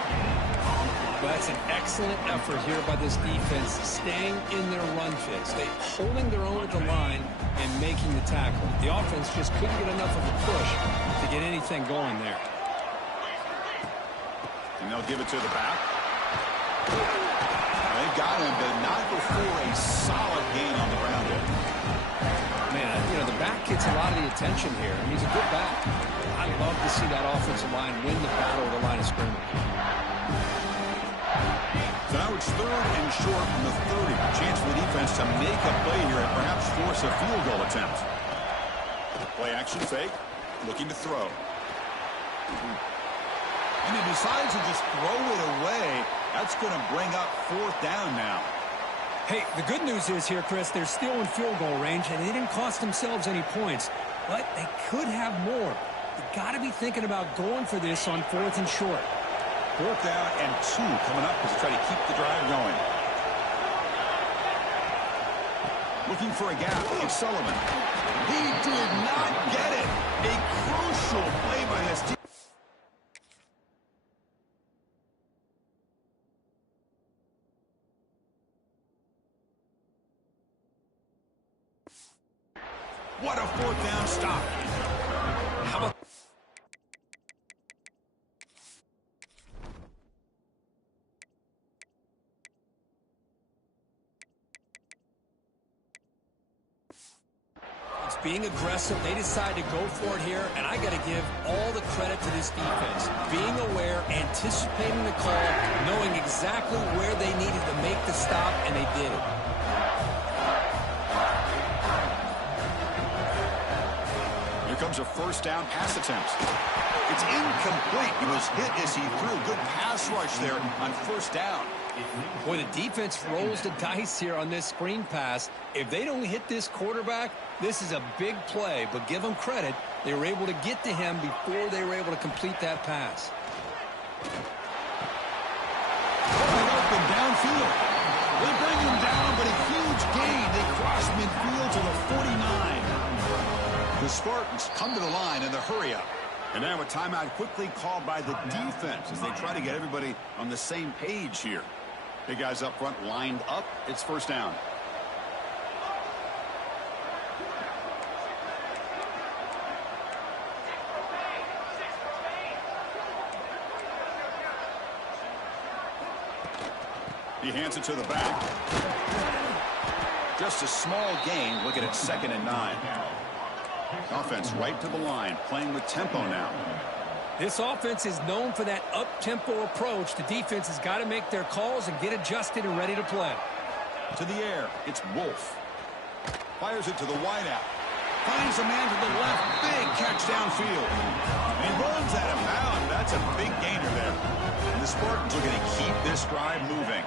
That's an excellent effort here by this defense, staying in their run phase. They holding their own at the line and making the tackle. The offense just couldn't get enough of a push to get anything going there. And they'll give it to the back. They've got him, but not before a solid gain on the ground. Man, you know, the back gets a lot of the attention here, and he's a good back. I love to see that offensive line win the battle at the line of scrimmage. So now it's 3rd and short from the 30. Chance for the defense to make a play here and perhaps force a field goal attempt. Play action fake. Looking to throw. And he decides to just throw it away. That's going to bring up 4th down now. Hey, the good news is here, Chris, they're still in field goal range, and they didn't cost themselves any points. But they could have more. You got to be thinking about going for this on 4th and short. 4th down and 2 coming up as they try to keep the drive going. Looking for a gap. It's Sullivan. He did not get it. A crucial play by this team. What a 4th down stop. How about... It's being aggressive. They decide to go for it here, and I got to give all the credit to this defense. Being aware, anticipating the call, knowing exactly where they needed to make the stop, and they did it. Comes a 1st down pass attempt. It's incomplete. He was hit as he threw. Good pass rush there on 1st down. Boy, the defense rolls the dice here on this screen pass. If they don't hit this quarterback, this is a big play. But give them credit. They were able to get to him before they were able to complete that pass. Open downfield. They bring him down, but a huge gain. They cross midfield to the 49. The Spartans come to the line in the hurry-up. And now a timeout quickly called by the defense as they try to get everybody on the same page here. Big guys up front lined up. It's first down. He hands it to the back. Just a small gain. Looking at 2nd and 9. Offense right to the line, playing with tempo now. This offense is known for that up-tempo approach. The defense has got to make their calls and get adjusted and ready to play. To the air, it's Wolf. Fires it to the wideout. Finds a man to the left. Big catch downfield. And he runs out of bounds. That's a big gainer there. And the Spartans are going to keep this drive moving.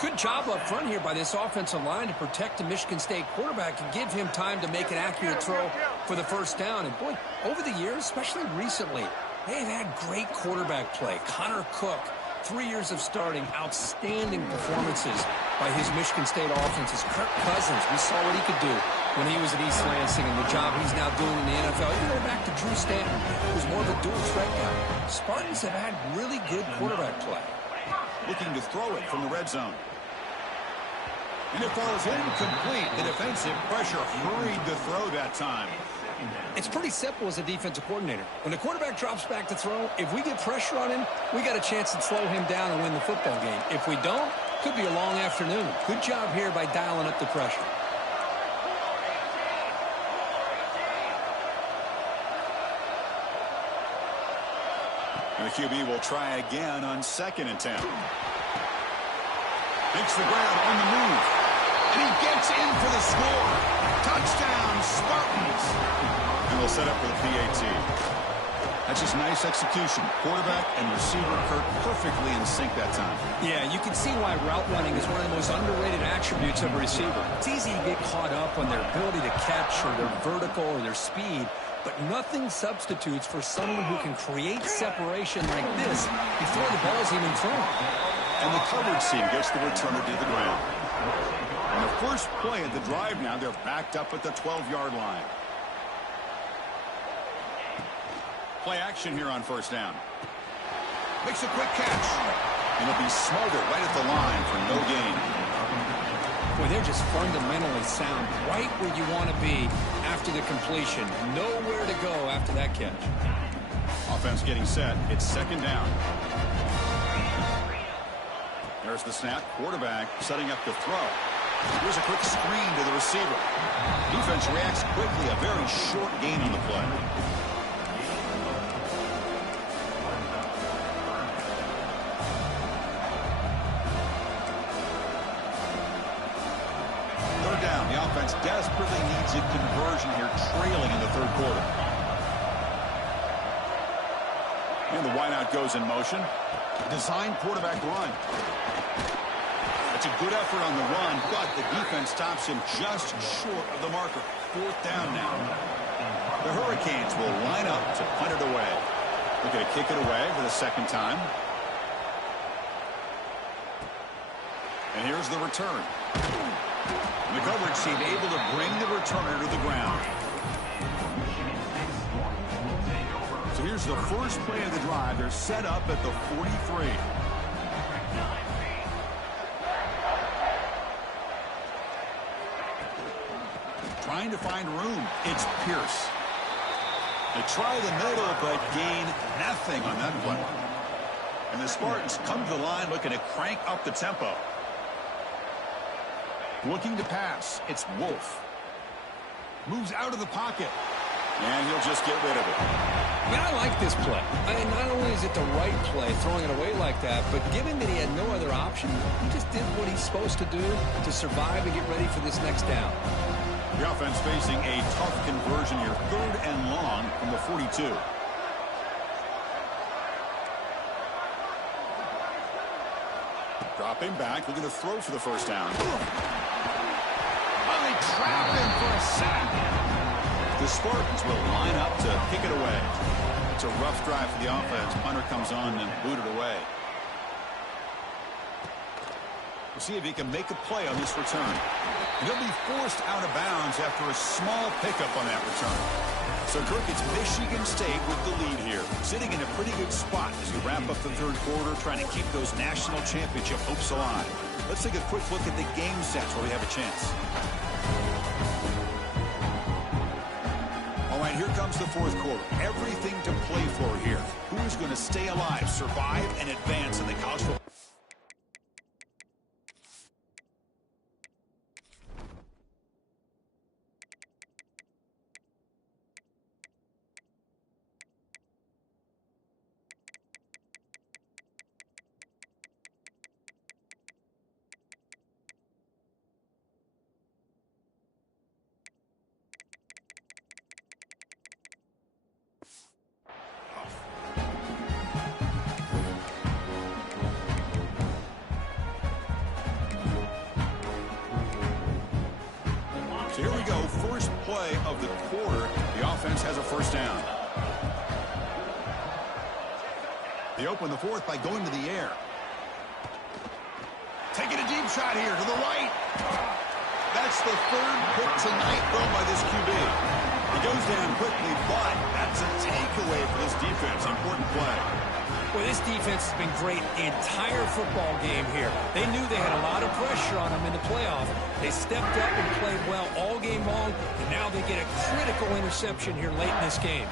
Good job up front here by this offensive line to protect the Michigan State quarterback and give him time to make an accurate throw for the first down. And, boy, over the years, especially recently, they've had great quarterback play. Connor Cook, 3 years of starting, outstanding performances by his Michigan State offenses. Kirk Cousins, we saw what he could do when he was at East Lansing and the job he's now doing in the NFL. You go back to Drew Stanton, who's more of a dual threat guy. Spartans have had really good quarterback play. Looking to throw it from the red zone. And it falls incomplete. The defensive pressure hurried the throw that time. It's pretty simple as a defensive coordinator. When the quarterback drops back to throw, if we get pressure on him, we got a chance to slow him down and win the football game. If we don't, could be a long afternoon. Good job here by dialing up the pressure. And the QB will try again on 2nd and 10. Makes the grab on the move. And he gets in for the score. Touchdown, Spartans. And they'll set up for the PAT. That's just nice execution. Quarterback and receiver Kirk perfectly in sync that time. Yeah, you can see why route running is one of the most underrated attributes of a receiver. It's easy to get caught up on their ability to catch or their vertical or their speed, but nothing substitutes for someone who can create separation like this before the ball's even thrown. And the coverage team gets the returner to the ground. On the first play of the drive now, they're backed up at the 12-yard line. Play action here on first down. Makes a quick catch. And he'll be smothered right at the line for no gain. Boy, they're just fundamentally sound, right where you want to be after the completion. Nowhere to go after that catch. Offense getting set. It's 2nd down. There's the snap. Quarterback setting up the throw. Here's a quick screen to the receiver. Defense reacts quickly. A very short gain on the play. Third down. The offense desperately needs a conversion here, trailing in the third quarter. And the wideout goes in motion. Design quarterback run. It's a good effort on the run, but the defense stops him just short of the marker. 4th down now. The Hurricanes will line up to punt it away. They're going to kick it away for the 2nd time. And here's the return. And the coverage team able to bring the returner to the ground. So here's the first play of the drive. They're set up at the 43. Trying to find room. It's Pierce. They try the middle, but gain nothing on that play. And the Spartans come to the line looking to crank up the tempo. Looking to pass. It's Wolf. Moves out of the pocket. And he'll just get rid of it. I mean, I like this play. I mean, not only is it the right play, throwing it away like that, but given that he had no other option, he just did what he's supposed to do to survive and get ready for this next down. The offense facing a tough conversion here. 3rd and long from the 42. Dropping back, looking to throw for the first down. Oh, they trap him for a sack. The Spartans will line up to kick it away. It's a rough drive for the offense. Punter comes on and booted away. We'll see if he can make a play on this return. He'll be forced out of bounds after a small pickup on that return. So, Kirk, it's Michigan State with the lead here, sitting in a pretty good spot as we wrap up the third quarter, trying to keep those national championship hopes alive. Let's take a quick look at the game sets where we have a chance. All right, here comes the fourth quarter. Everything to play for here. Who is going to stay alive, survive, and advance in the college football? So here we go, first play of the quarter. The offense has a first down. They open the fourth by going to the air. Taking a deep shot here to the right. That's the third pick tonight thrown by this QB. He goes down quickly, but that's a takeaway for this defense. Important play. Well, this defense has been great the entire football game here. They knew they had a lot of pressure on them in the playoff. They stepped up and played well all game long, and now they get a critical interception here late in this game.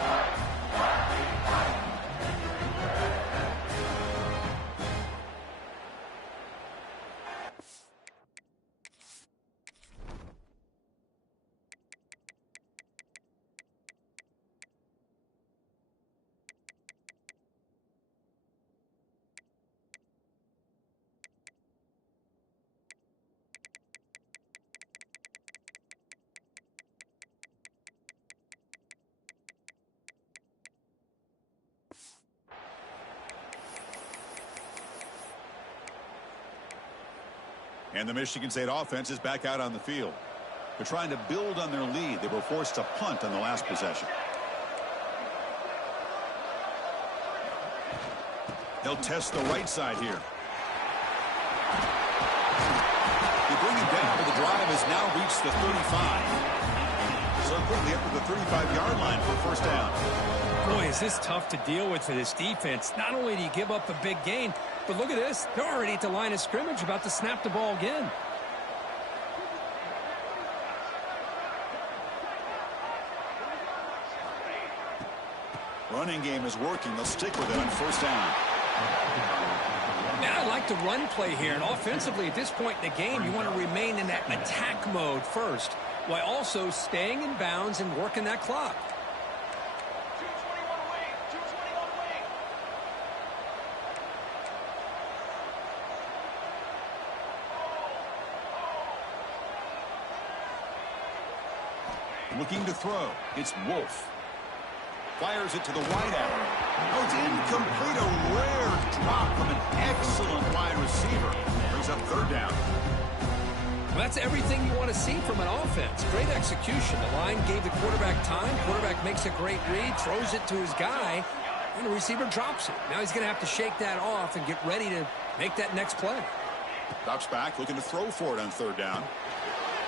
And the Michigan State offense is back out on the field. They're trying to build on their lead. They were forced to punt on the last possession. They'll test the right side here. They bring him down, but the drive has now reached the 35. So quickly up to the 35-yard line for a first down. Boy, is this tough to deal with for this defense. Not only do you give up a big gain, but look at this. They're already at the line of scrimmage, about to snap the ball again. Running game is working. They'll stick with it on first down. Now I like the run play here, and offensively at this point in the game, you want to remain in that attack mode first, while also staying in bounds and working that clock. Looking to throw. It's Wolf. Fires it to the wideout. Oh, it's incomplete. A rare drop from an excellent wide receiver. Brings up third down. Well, that's everything you want to see from an offense. Great execution. The line gave the quarterback time. Quarterback makes a great read, throws it to his guy, and the receiver drops it. Now he's going to have to shake that off and get ready to make that next play. Drops back, looking to throw for it on third down.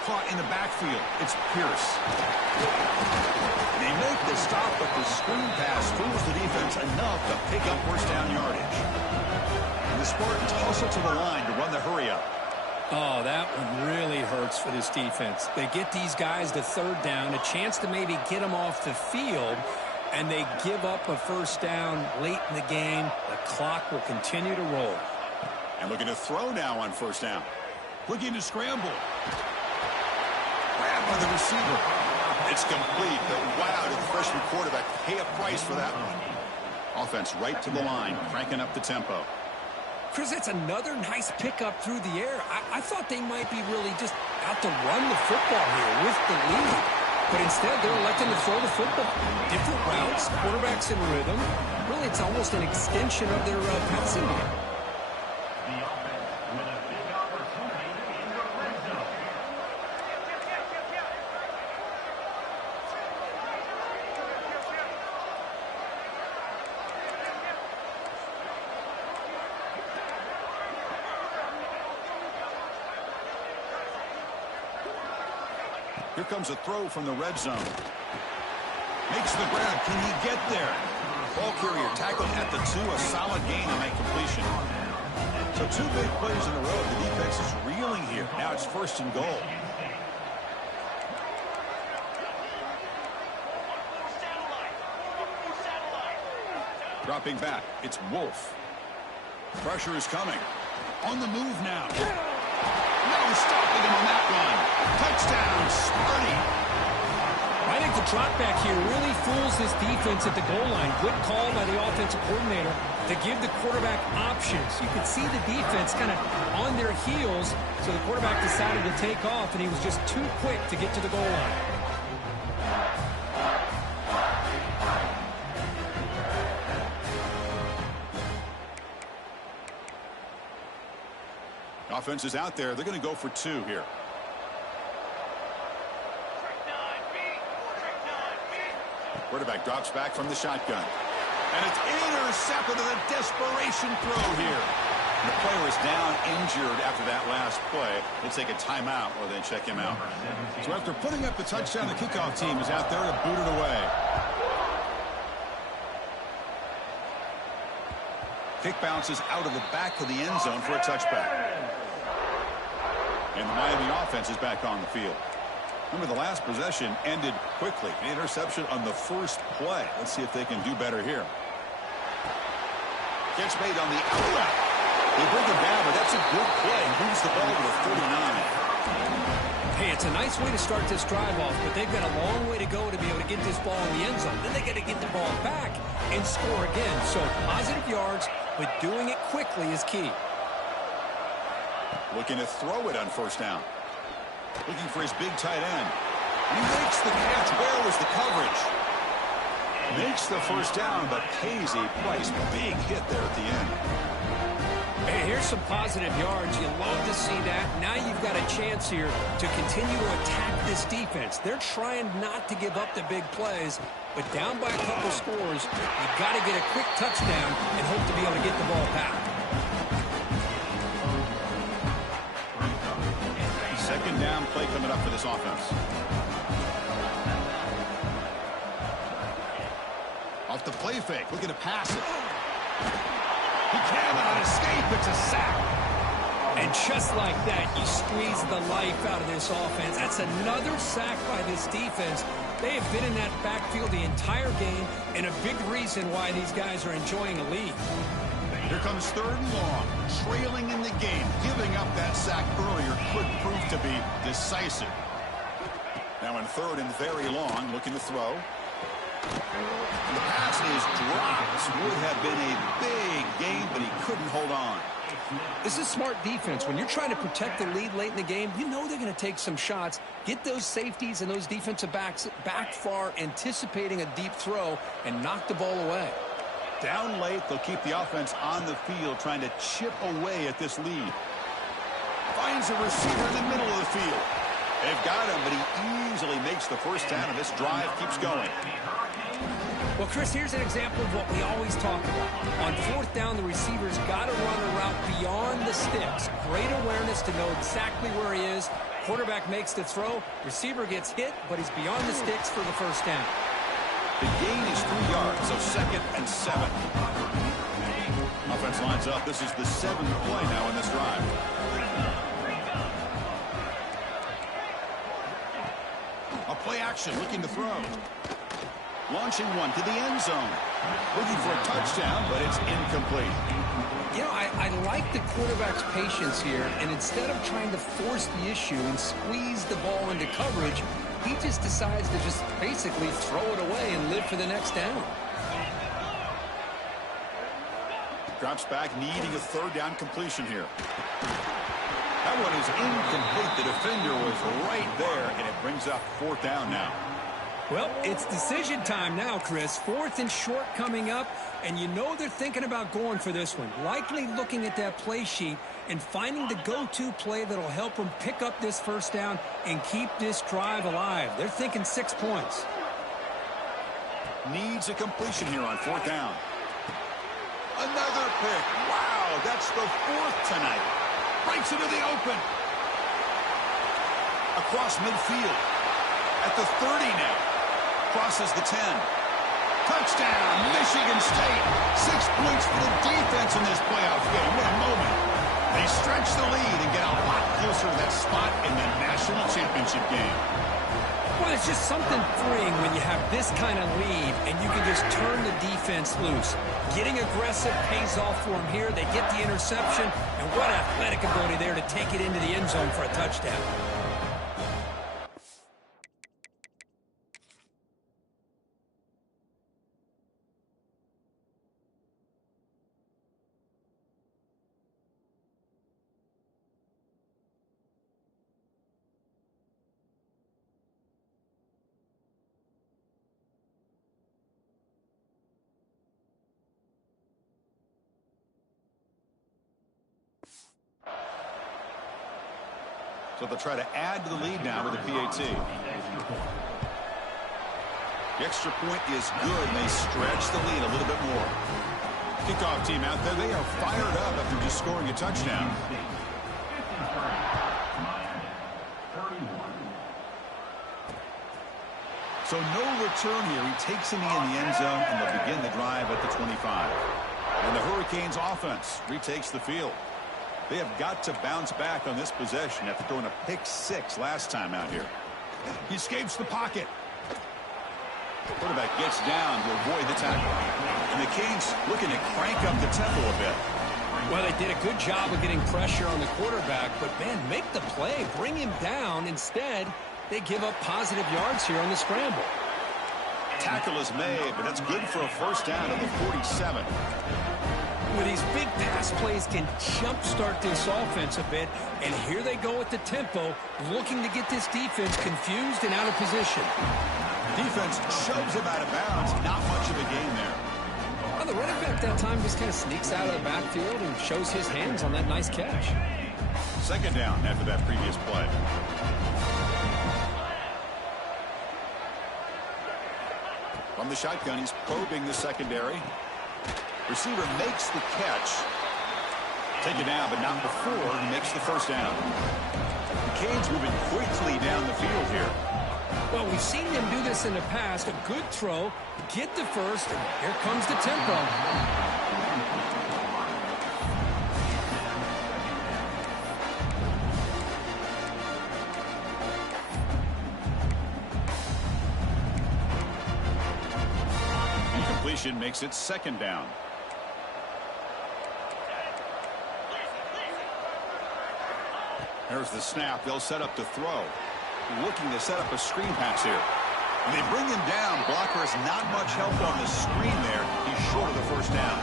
Caught in the backfield. It's Pierce. They make the stop, but the screen pass fools the defense enough to pick up first down yardage. And the Spartans hustle to the line to run the hurry up. Oh, that one really hurts for this defense. They get these guys to third down, a chance to maybe get them off the field, and they give up a first down late in the game. The clock will continue to roll. And looking to throw now on first down. Looking to scramble. Grab by the receiver. It's complete, but wow, did the freshman quarterback pay a price for that one. Offense right to the line, cranking up the tempo. Chris, that's another nice pickup through the air. I thought they might be really just out to run the football here with the lead. But instead, they're electing to throw the football. Different routes, quarterbacks in rhythm. Really, it's almost an extension of their passing game. Here comes a throw from the red zone. Makes the grab. Can he get there? Ball carrier tackled at the 2. A solid gain on that completion. So 2 big plays in a row. The defense is reeling here. Now it's 1st and goal. Dropping back. It's Wolf. Pressure is coming. On the move now. No stopping him on that one. Touchdown, Sparty. I think the drop back here really fools this defense at the goal line. Good call by the offensive coordinator to give the quarterback options. You could see the defense kind of on their heels, so the quarterback decided to take off, and he was just too quick to get to the goal line. Offense is out there. They're going to go for 2 here. Quarterback drops back from the shotgun. And it's intercepted with a desperation throw here. The player is down injured after that last play. They'll take a timeout or they check him out. So after putting up the touchdown, the kickoff team is out there to boot it away. Kick bounces out of the back of the end zone for a touchback. And the Miami offense is back on the field. Remember, the last possession ended quickly. An interception on the first play. Let's see if they can do better here. Catch made on the outlet. They bring him down, but that's a good play. Moves the ball to the 49. Hey, it's a nice way to start this drive off, but they've got a long way to go to be able to get this ball in the end zone. Then they got to get the ball back and score again. So positive yards, but doing it quickly is key. Looking to throw it on 1st down. Looking for his big tight end. He makes the catch. Where was the coverage? Makes the 1st down, but pays a price. Big hit there at the end. Hey, here's some positive yards. You love to see that. Now you've got a chance here to continue to attack this defense. They're trying not to give up the big plays, but down by a couple scores, you've got to get a quick touchdown and hope to be able to get the ball back. 2nd down play coming up for this offense. Off the play fake, looking to pass it. He cannot escape. It's a sack. And just like that, you squeeze the life out of this offense. That's another sack by this defense. They have been in that backfield the entire game, and a big reason why these guys are enjoying a lead. Here comes 3rd and long, trailing in the game. Giving up that sack earlier could prove to be decisive. Now in 3rd and very long, looking to throw. And the pass is dropped. Would have been a big game, but he couldn't hold on. This is smart defense. When you're trying to protect the lead late in the game, you know they're going to take some shots, get those safeties and those defensive backs back far, anticipating a deep throw, and knock the ball away. Down late, they'll keep the offense on the field, trying to chip away at this lead. Finds a receiver in the middle of the field. They've got him, but he easily makes the 1st down, and this drive keeps going. Well, Chris, here's an example of what we always talk about. On 4th down, the receiver's got to run a route beyond the sticks. Great awareness to know exactly where he is. Quarterback makes the throw. Receiver gets hit, but he's beyond the sticks for the 1st down. The gain is 3 yards, so 2nd and 7. Offense lines up. This is the 7th play now in this drive. A play action, looking to throw. Launching one to the end zone. Looking for a touchdown, but it's incomplete. You know, I like the quarterback's patience here, and instead of trying to force the issue and squeeze the ball into coverage, he just decides to just basically throw it away and live for the next down. Drops back, needing a 3rd down completion here. That one is incomplete. The defender was right there, and it brings up 4th down now. Well, it's decision time now, Chris. 4th and short coming up, and you know they're thinking about going for this one. Likely looking at that play sheet and finding the go-to play that'll help them pick up this 1st down and keep this drive alive. They're thinking 6 points. Needs a completion here on 4th down. Another pick. Wow, that's the 4th tonight. Breaks into the open. Across midfield. At the 30 now. Crosses the 10. Touchdown, Michigan State. 6 points for the defense in this playoff game. What a moment. They stretch the lead and get a lot closer to that spot in the national championship game. Well, it's just something freeing when you have this kind of lead and you can just turn the defense loose. Getting aggressive pays off for them here. They get the interception, and what athletic ability there to take it into the end zone for a touchdown. So they'll try to add to the lead now with the PAT. The extra point is good, and they stretch the lead a little bit more. Kickoff team out there, they are fired up after just scoring a touchdown. So no return here. He takes it in the end zone, and they'll begin the drive at the 25. And the Hurricanes offense retakes the field. They have got to bounce back on this possession after throwing a pick-6 last time out here. He escapes the pocket. Quarterback gets down to avoid the tackle. And the Canes looking to crank up the tempo a bit. Well, they did a good job of getting pressure on the quarterback, but, man, make the play. Bring him down. Instead, they give up positive yards here on the scramble. Tackle is made, but that's good for a first down at the 47. With these big pass plays can jumpstart this offense a bit, and here they go at the tempo, looking to get this defense confused and out of position. Defense shoves him out of bounds. Not much of a gain there. Well, the running back that time just kind of sneaks out of the backfield and shows his hands on that nice catch. Second down after that previous play. From the shotgun, he's probing the secondary. Receiver makes the catch. Take it down, but not before he makes the first down. The Canes moving quickly down the field here. Well, we've seen them do this in the past. A good throw, get the first, and here comes the tempo. Incompletion makes it second down. There's the snap. They'll set up to throw. Looking to set up a screen pass here. And they bring him down. Blocker has not much help on the screen there. He's short of the first down.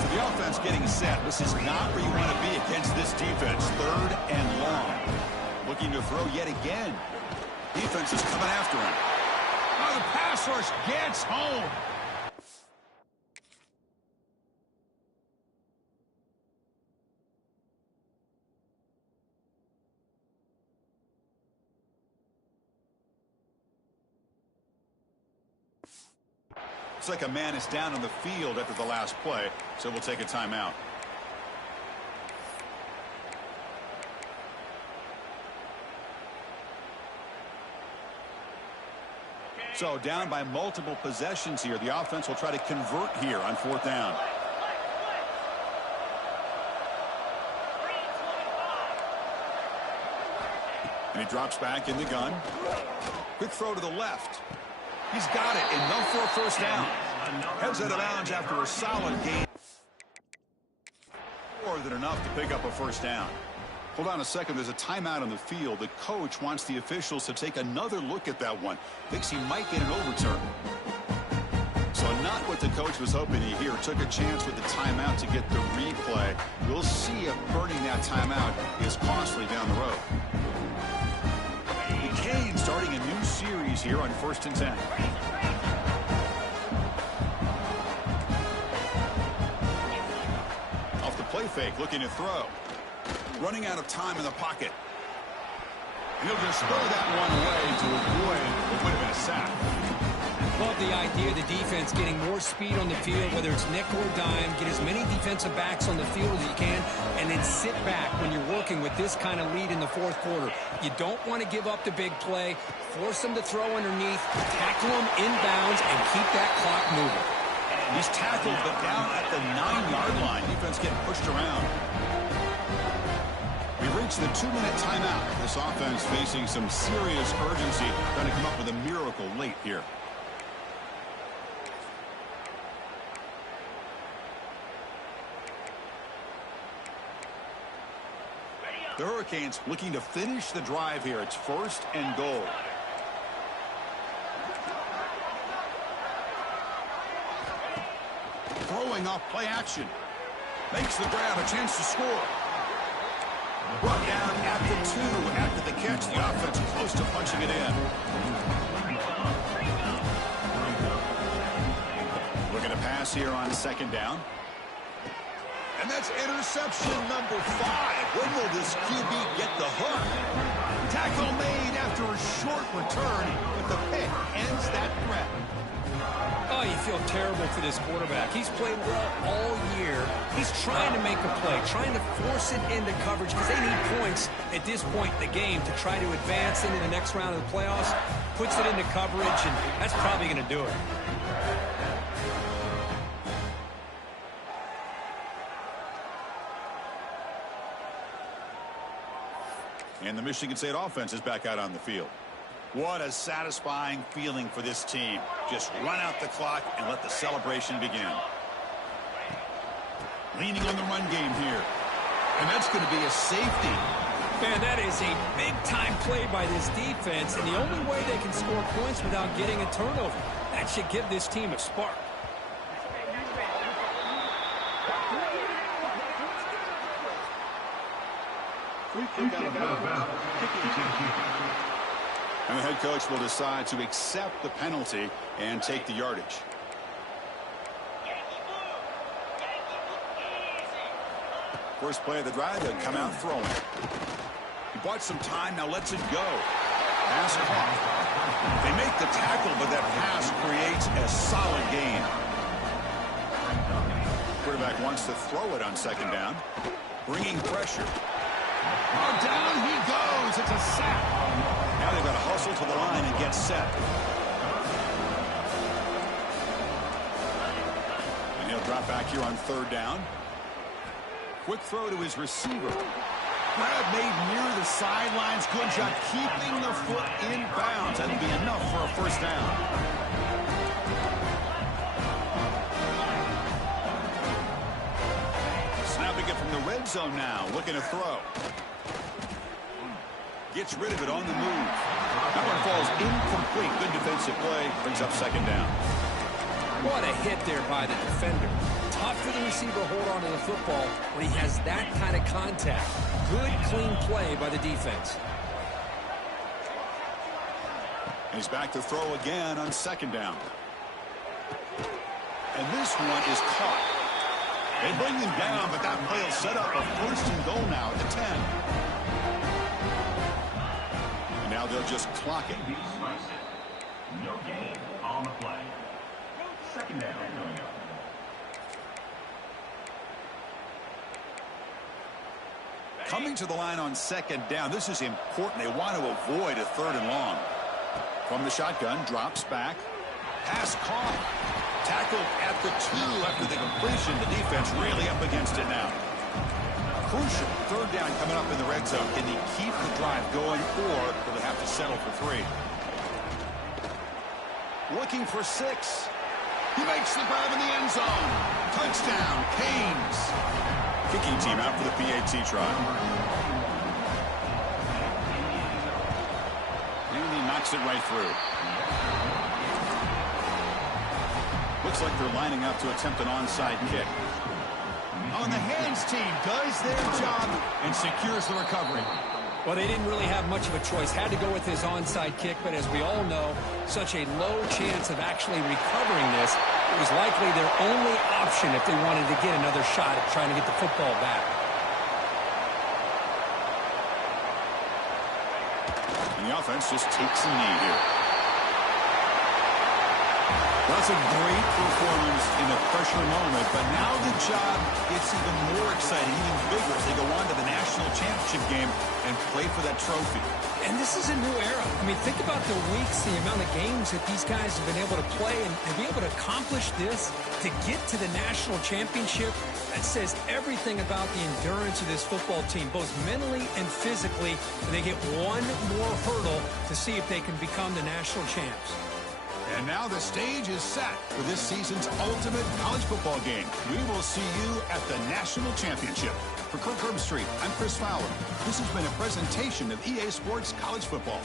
So the offense getting set. This is not where you want to be against this defense. Third and long. Looking to throw yet again. Defense is coming after him. Oh, the pass rush gets home. Looks like a man is down on the field after the last play, so we'll take a timeout. So down by multiple possessions here. The offense will try to convert here on fourth down. And he drops back in the gun. Quick throw to the left. He's got it, enough for a first down. Heads out of bounds after a solid game. More than enough to pick up a first down. Hold on a second. There's a timeout on the field. The coach wants the officials to take another look at that one. Thinks he might get an overturn. So not what the coach was hoping to hear. Took a chance with the timeout to get the replay. We'll see if burning that timeout is costly down the road. The Canes starting a new series here on 1st and 10. Off the play fake, looking to throw. Running out of time in the pocket. And he'll just throw that one away to avoid what would have been a sack. Love the idea of the defense getting more speed on the field, whether it's nickel or dime, get as many defensive backs on the field as you can, and then sit back when you're working with this kind of lead in the fourth quarter. You don't want to give up the big play, force them to throw underneath, tackle them inbounds, and keep that clock moving. He's tackled, but down at the 9-yard line. Defense getting pushed around. We reached the 2-minute timeout. This offense facing some serious urgency, trying to come up with a miracle late here. The Hurricanes looking to finish the drive here. It's 1st and goal. Throwing off play action. Makes the grab, a chance to score. Brought down at the 2 after the catch. The offense close to punching it in. We're going to pass here on 2nd down. And that's interception number 5. When will this QB get the hook? Tackle made after a short return, but the pick ends that threat. Oh, you feel terrible for this quarterback. He's played well all year. He's trying to make a play, trying to force it into coverage because they need points at this point in the game to try to advance into the next round of the playoffs. Puts it into coverage, and that's probably going to do it. And the Michigan State offense is back out on the field. What a satisfying feeling for this team. Just run out the clock and let the celebration begin. Leaning on the run game here. And that's going to be a safety. Man, that is a big-time play by this defense, and the only way they can score points without getting a turnover. That should give this team a spark. And the head coach will decide to accept the penalty and take the yardage. First play of the drive, they'll come out throwing. He bought some time, now lets it go. Pass caught. They make the tackle, but that pass creates a solid gain. Quarterback wants to throw it on 2nd down. Bringing pressure. Oh, down he goes. It's a sack. Now they've got to hustle to the line and get set. And he'll drop back here on 3rd down. Quick throw to his receiver. Grab made near the sidelines. Good job keeping the foot in bounds. That'll be enough for a 1st down. Snapping it from the red zone now. Looking to throw. Gets rid of it on the move. That one falls incomplete. Good defensive play. Brings up 2nd down. What a hit there by the defender. Tough for the receiver to hold on to the football when he has that kind of contact. Good, clean play by the defense. And he's back to throw again on 2nd down. And this one is caught. They bring him down, but that play will set up a 1st and goal now at the 10. And now they'll just clock it. No gain on the play. 2nd down. Coming to the line on 2nd down. This is important. They want to avoid a 3rd and long. From the shotgun, drops back. Pass caught. Tackled at the 2 after the completion. The defense really up against it now. Crucial 3rd down coming up in the red zone. Can they keep the drive going, or will they have to settle for 3? Looking for 6. He makes the grab in the end zone. Touchdown, Canes. Kicking team out for the PAT try. And he knocks it right through. Looks like they're lining up to attempt an onside kick. On the hands team does their job and secures the recovery. Well, they didn't really have much of a choice. Had to go with his onside kick, but as we all know, such a low chance of actually recovering this. It was likely their only option if they wanted to get another shot at trying to get the football back. And the offense just takes a knee here. Well, that's a great performance in a pressure moment, but now the job gets even more exciting, even bigger as they go on to the national championship game and play for that trophy. And this is a new era. I mean, think about the weeks, the amount of games that these guys have been able to play, and to be able to accomplish this, to get to the national championship, that says everything about the endurance of this football team, both mentally and physically, and they get one more hurdle to see if they can become the national champs. And now the stage is set for this season's ultimate college football game. We will see you at the national championship. For Kirk Herbstreit, I'm Chris Fowler. This has been a presentation of EA Sports College Football.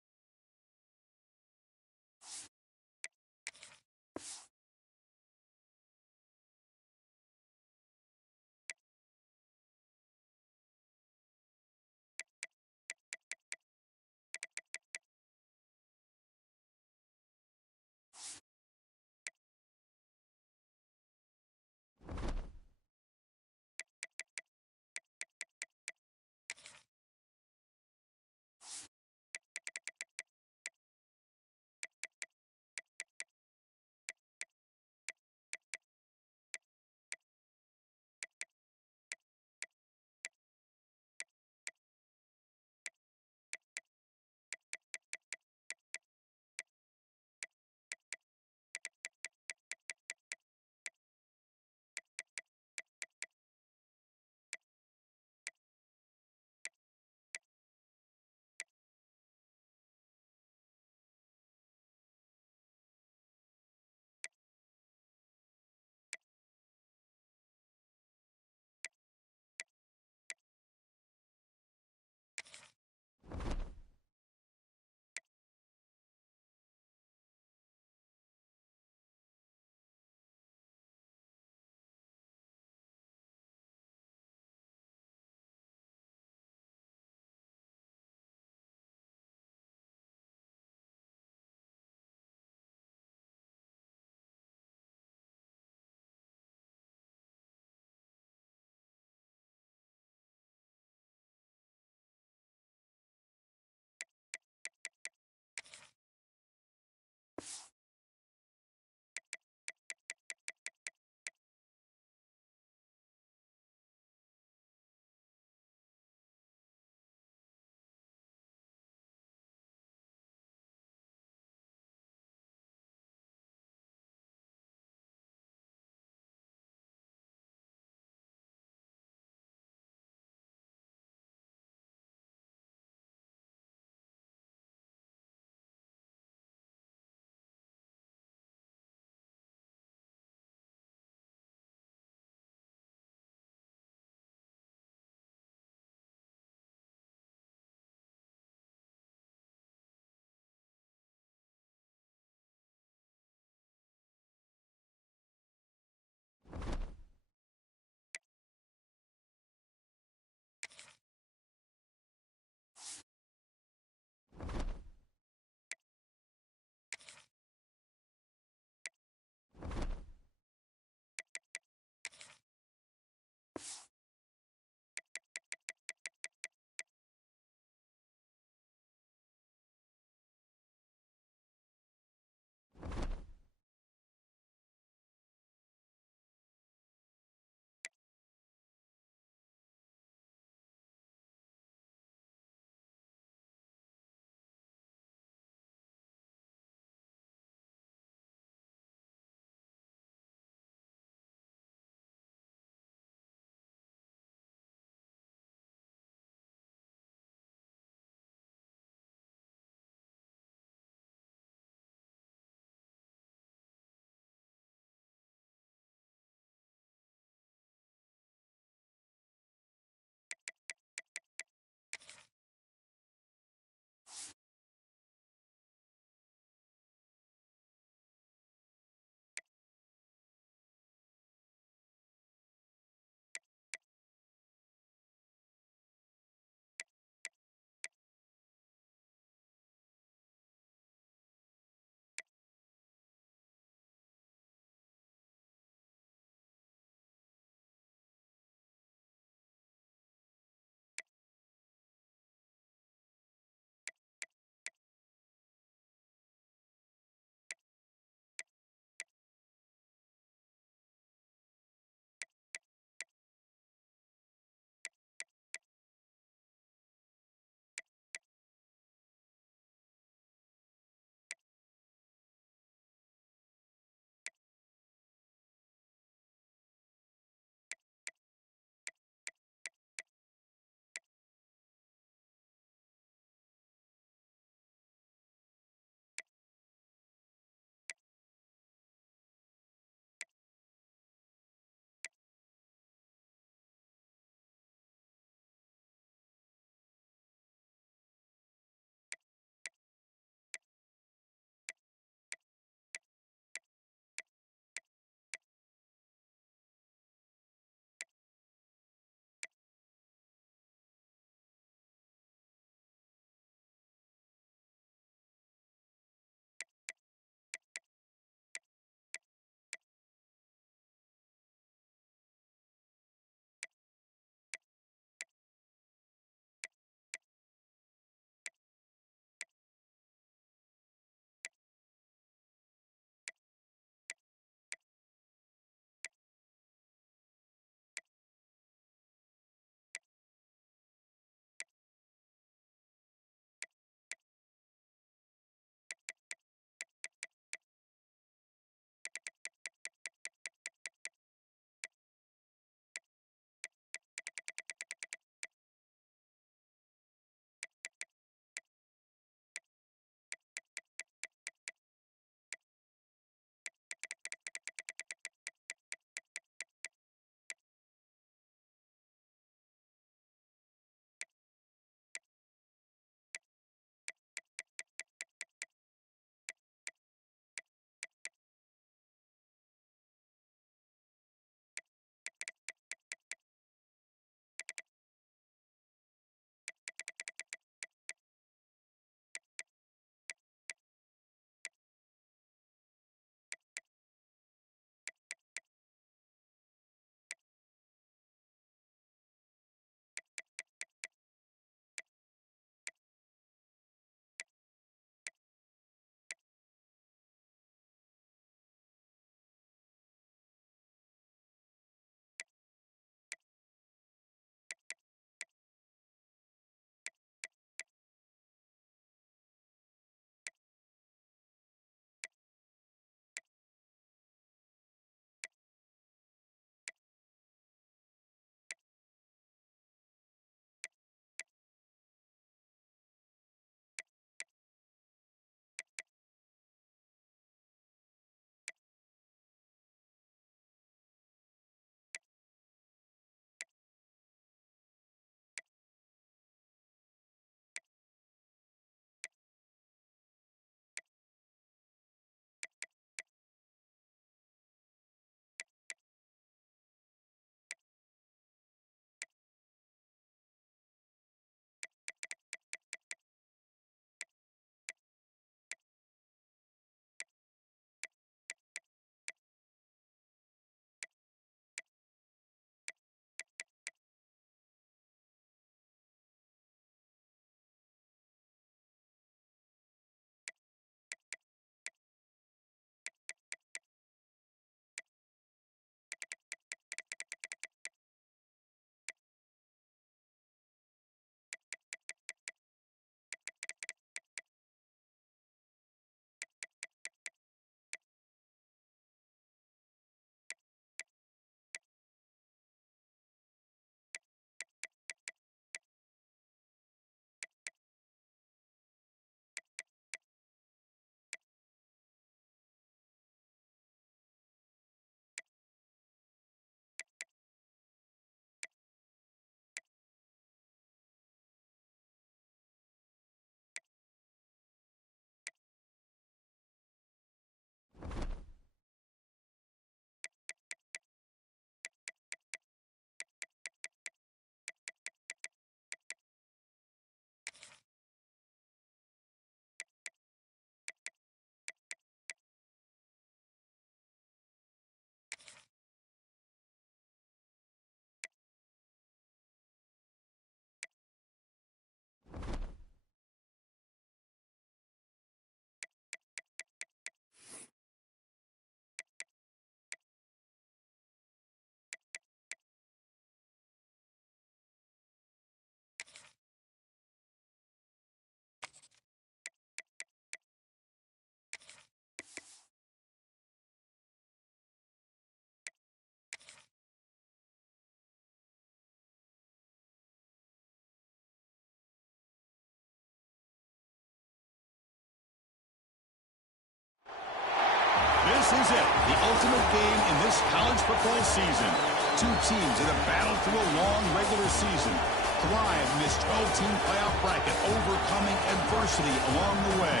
This is it, the ultimate game in this college football season. Two teams that have battled through a long regular season, thrive in this 12-team playoff bracket, overcoming adversity along the way.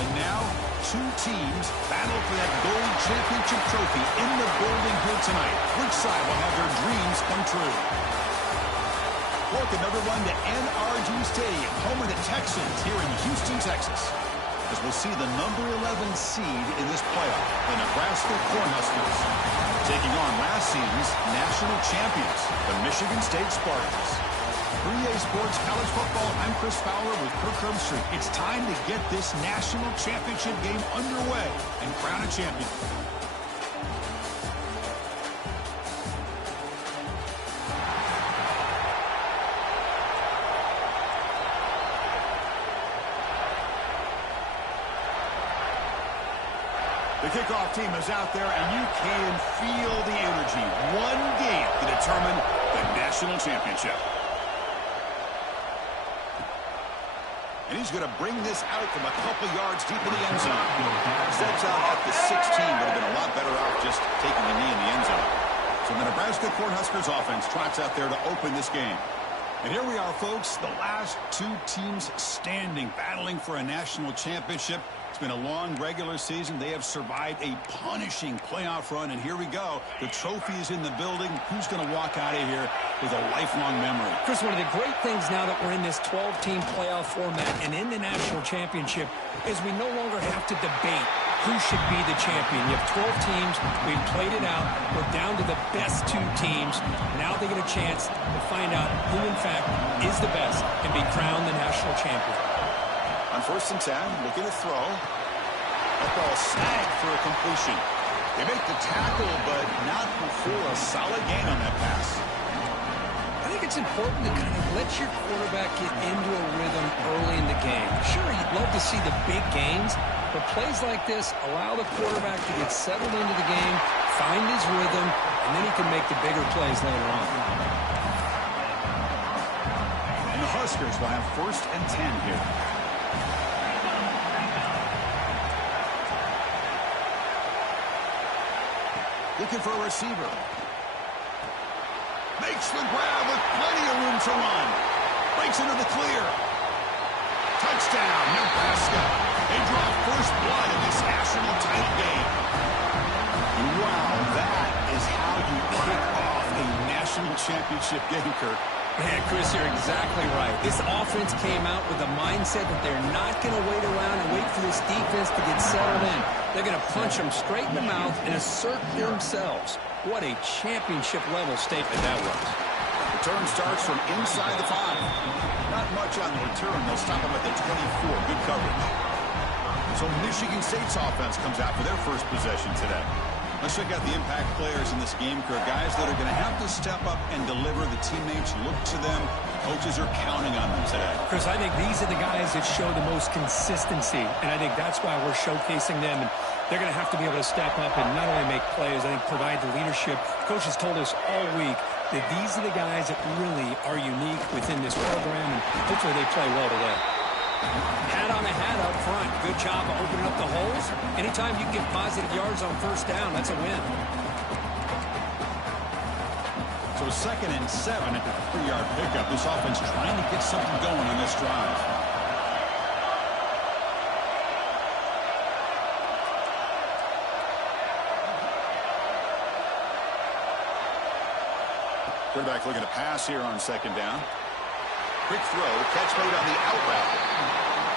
And now, two teams battle for that gold championship trophy in the building here tonight. Which side will have their dreams come true? Look, another one to NRG Stadium, home of the Texans here in Houston, Texas. As we'll see the number 11 seed in this playoff, the Nebraska Cornhuskers, taking on last season's national champions, the Michigan State Spartans. 3A Sports College Football, I'm Chris Fowler with Kirk Herbstreit. It's time to get this national championship game underway and crown a champion. The kickoff team is out there, and you can feel the energy. One game to determine the national championship. And he's going to bring this out from a couple yards deep in the end zone. Sets out at the 16, would have been a lot better off just taking a knee in the end zone. So the Nebraska Cornhuskers offense trots out there to open this game. And here we are, folks, the last two teams standing, battling for a national championship. It's been a long regular season. They have survived a punishing playoff run, and here we go. The trophy is in the building. Who's going to walk out of here with a lifelong memory? Chris, one of the great things now that we're in this 12-team playoff format and in the national championship is we no longer have to debate who should be the champion. You have 12 teams. We've played it out. We're down to the best two teams. Now they get a chance to find out who, in fact, is the best and be crowned the national champion. On 1st and 10, looking to throw. That ball snagged for a completion. They make the tackle, but not before a solid gain on that pass. I think it's important to kind of let your quarterback get into a rhythm early in the game. Sure, you'd love to see the big gains, but plays like this allow the quarterback to get settled into the game, find his rhythm, and then he can make the bigger plays later on. And the Huskers will have 1st and 10 here. Looking for a receiver. Makes the grab with plenty of room to run. Breaks into the clear. Touchdown, Nebraska. They draw first blood in this national title game. Wow, that is how you kick off a national championship game, Kirk. Man, Chris, you're exactly right. This offense came out with a mindset that they're not going to wait around and wait for this defense to get settled in. They're going to punch them straight in the mouth and assert themselves. What a championship-level statement that was. Return starts from inside the 5. Not much on the return. They'll stop them at the 24. Good coverage. So Michigan State's offense comes out for their first possession today. Let's check out the impact players in this game, Kirk. Guys that are going to have to step up and deliver. The teammates look to them. Coaches are counting on them today. Chris, I think these are the guys that show the most consistency, and I think that's why we're showcasing them. And they're going to have to be able to step up and not only make plays, I think provide the leadership. Coaches told us all week that these are the guys that really are unique within this program, and hopefully they play well today. Hat on a hat up front. Good job of opening up the holes. Anytime you get positive yards on 1st down, that's a win. So 2nd and 7 at the 3-yard pickup. This offense trying to get something going on this drive. Quarterback looking to pass here on 2nd down. Quick throw, catch made on the out route.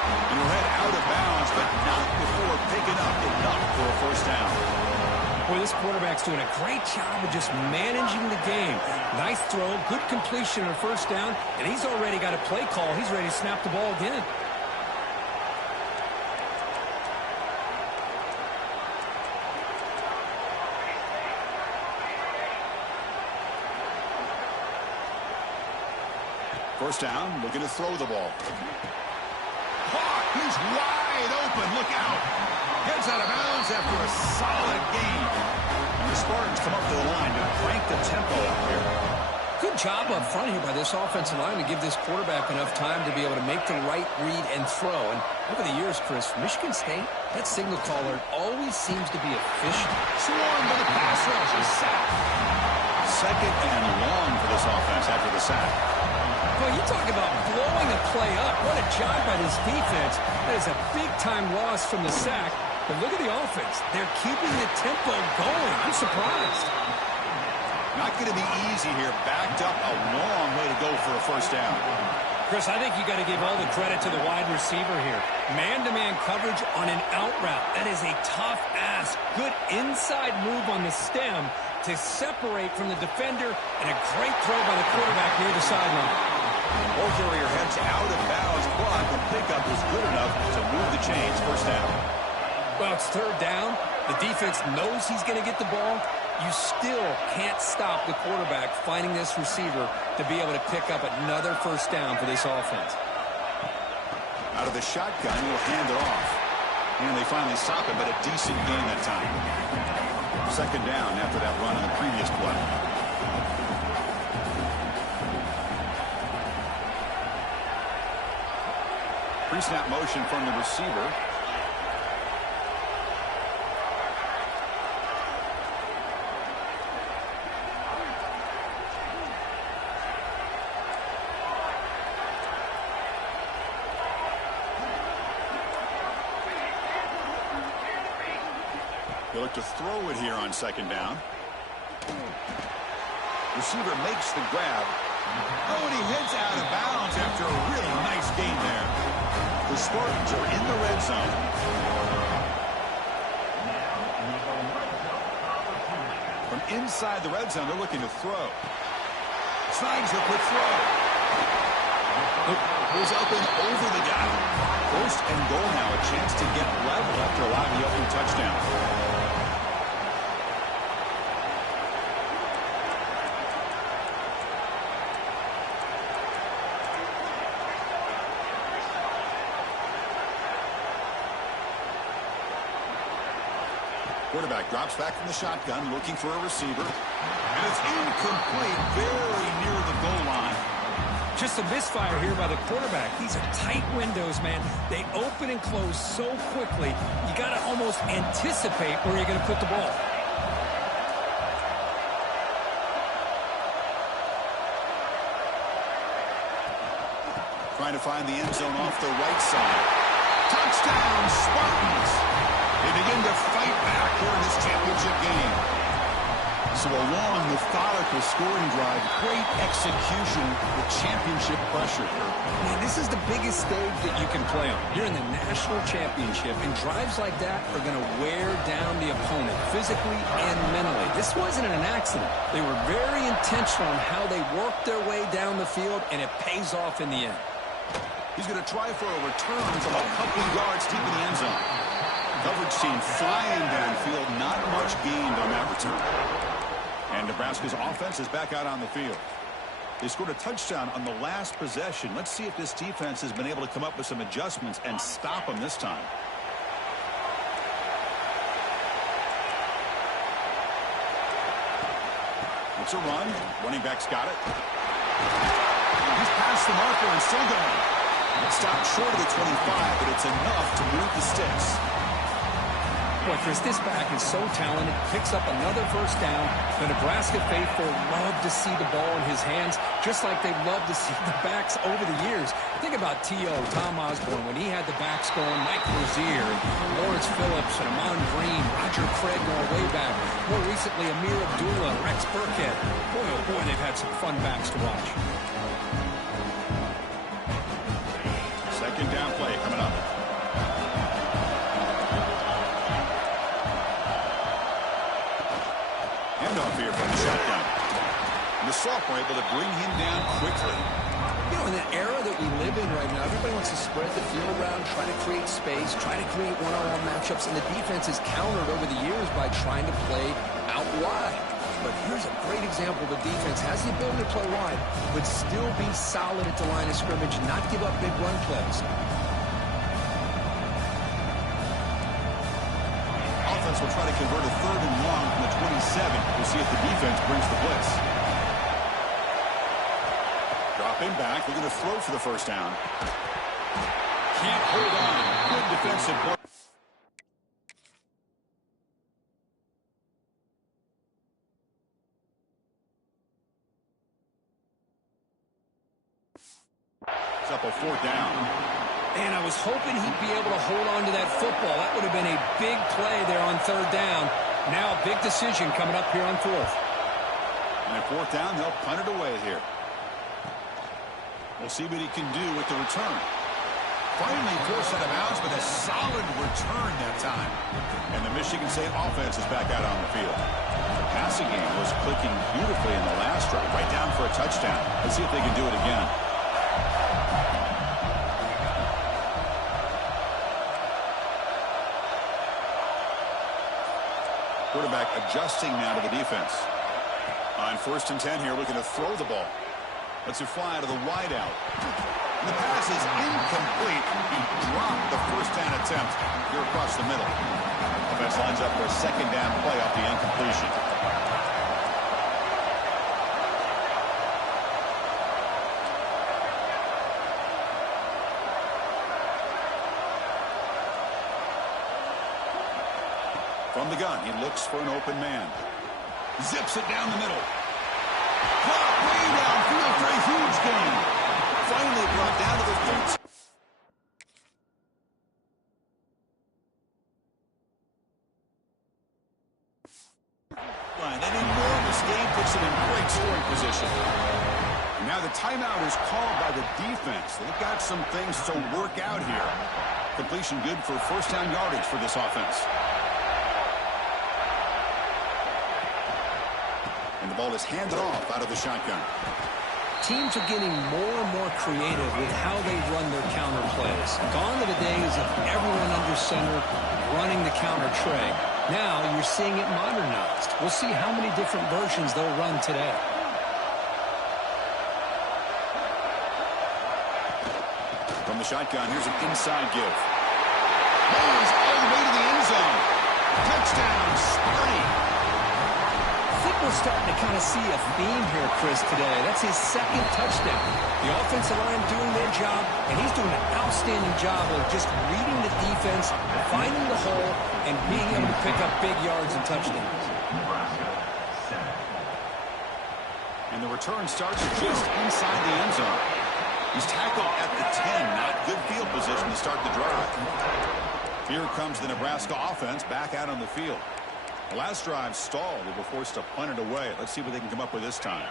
And he'll head out of bounds, but not before picking up enough for a 1st down. Boy, this quarterback's doing a great job of just managing the game. Nice throw, good completion on 1st down, and he's already got a play call. He's ready to snap the ball again. First down, looking to throw the ball. Hawk, he's wide open. Look out. Gets out of bounds after a solid gain. And the Spartans come up to the line to crank the tempo up here. Good job up front here by this offensive line to give this quarterback enough time to be able to make the right read and throw. And over the years, Chris, Michigan State, that signal caller always seems to be efficient. Swarm by the pass rush is sacked. Second and long for this offense after the sack. Well, you talk about blowing a play up. What a job by this defense. That is a big-time loss from the sack. But look at the offense. They're keeping the tempo going. I'm surprised. Not going to be easy here. Backed up a long way to go for a first down. Chris, I think you got to give all the credit to the wide receiver here. Man-to-man coverage on an out route. That is a tough ask. Good inside move on the stem to separate from the defender, and a great throw by the quarterback near the sideline. Ball carrier heads out of bounds, but the pickup was good enough to move the chains. First down. Well, it's third down. The defense knows he's going to get the ball. You still can't stop the quarterback finding this receiver to be able to pick up another first down for this offense. Out of the shotgun, he'll hand it off. And they finally stop him, but a decent gain that time. Second down after that run in the previous play. Pre-snap motion from the receiver. They look to throw it here on second down. Receiver makes the grab. Oh, and he heads out of bounds after a really nice gain there. The Spartans are in the red zone. From inside the red zone, they're looking to throw. Snags the quick throw. Goes up and over the guy. First and goal now, a chance to get level after allowing the opening touchdown. Quarterback drops back from the shotgun, looking for a receiver. And it's incomplete, very near the goal line. Just a misfire here by the quarterback. These are tight windows, man. They open and close so quickly, you got to almost anticipate where you're going to put the ball. Trying to find the end zone off the right side. Touchdown, Spartans! They begin to fight back here in this championship game. So a long, methodical scoring drive, great execution with championship pressure. Man, this is the biggest stage that you can play on. You're in the national championship, and drives like that are going to wear down the opponent physically and mentally. This wasn't an accident. They were very intentional on how they worked their way down the field, and it pays off in the end. He's going to try for a return from a couple yards deep in the end zone. Coverage team flying downfield, not much gained on that return. And Nebraska's offense is back out on the field. They scored a touchdown on the last possession. Let's see if this defense has been able to come up with some adjustments and stop them this time. It's a run. Running back's got it. He's past the marker and still going. Stopped short of the 25, but it's enough to move the sticks. Boy, Chris, this back is so talented. Picks up another first down. The Nebraska faithful love to see the ball in his hands, just like they love to see the backs over the years. Think about T.O., Tom Osborne, when he had the backs going, Mike Rozier, and Lawrence Phillips, and Amon Green, Roger Craig going way back. More recently, Amir Abdullah, Rex Burkhead. Boy, oh boy, they've had some fun backs to watch. Second down play coming up. Handoff here from the shotgun. And the sophomore able to bring him down quickly. You know, in the era that we live in right now, everybody wants to spread the field around, try to create space, try to create one-on-one matchups, and the defense is countered over the years by trying to play out wide. But here's a great example. The defense has the ability to play wide, but still be solid at the line of scrimmage, not give up big run plays. Offense will try to convert a third and long from the 27. We'll see if the defense brings the blitz. Dropping back, looking to throw for the first down. Can't hold on. Good defensive play. It's up a fourth down. And I was hoping he'd be able to hold on to that football. That would have been a big play there on third down. Now a big decision coming up here on fourth. And at fourth down, they'll punt it away here. We'll see what he can do with the return. Finally forced out of bounds, but a solid return that time. And the Michigan State offense is back out on the field. The passing game was clicking beautifully in the last drive, right down for a touchdown. Let's see if they can do it again. Quarterback adjusting now to the defense. On 1st and 10 here, looking to throw the ball. Lets it fly to the wideout. The pass is incomplete. He dropped the first down attempt here across the middle. Offense lines up for a second down play off the incompletion. From the gun, he looks for an open man. Zips it down the middle. Caught way downfield for a huge gain. Finally brought down to the 13. An enormous gain puts him in great scoring position. Now the timeout is called by the defense. They've got some things to work out here. Completion good for first down yardage for this offense. And the ball is handed off out of the shotgun. Teams are getting more and more creative with how they run their counter plays. Gone are the days of everyone under center running the counter tray. Now you're seeing it modernized. We'll see how many different versions they'll run today. From the shotgun, here's an inside give. Rolls all the way to the end zone. Touchdown, Sparty. I think we're starting to kind of see a theme here, Chris, today. That's his second touchdown. The offensive line doing their job, and he's doing an outstanding job of just reading the defense, finding the hole, and being able to pick up big yards and touchdowns. And the return starts just inside the end zone. He's tackled at the 10. Not good field position to start the drive. Here comes the Nebraska offense back out on the field. The last drive stalled. They were forced to punt it away. Let's see what they can come up with this time.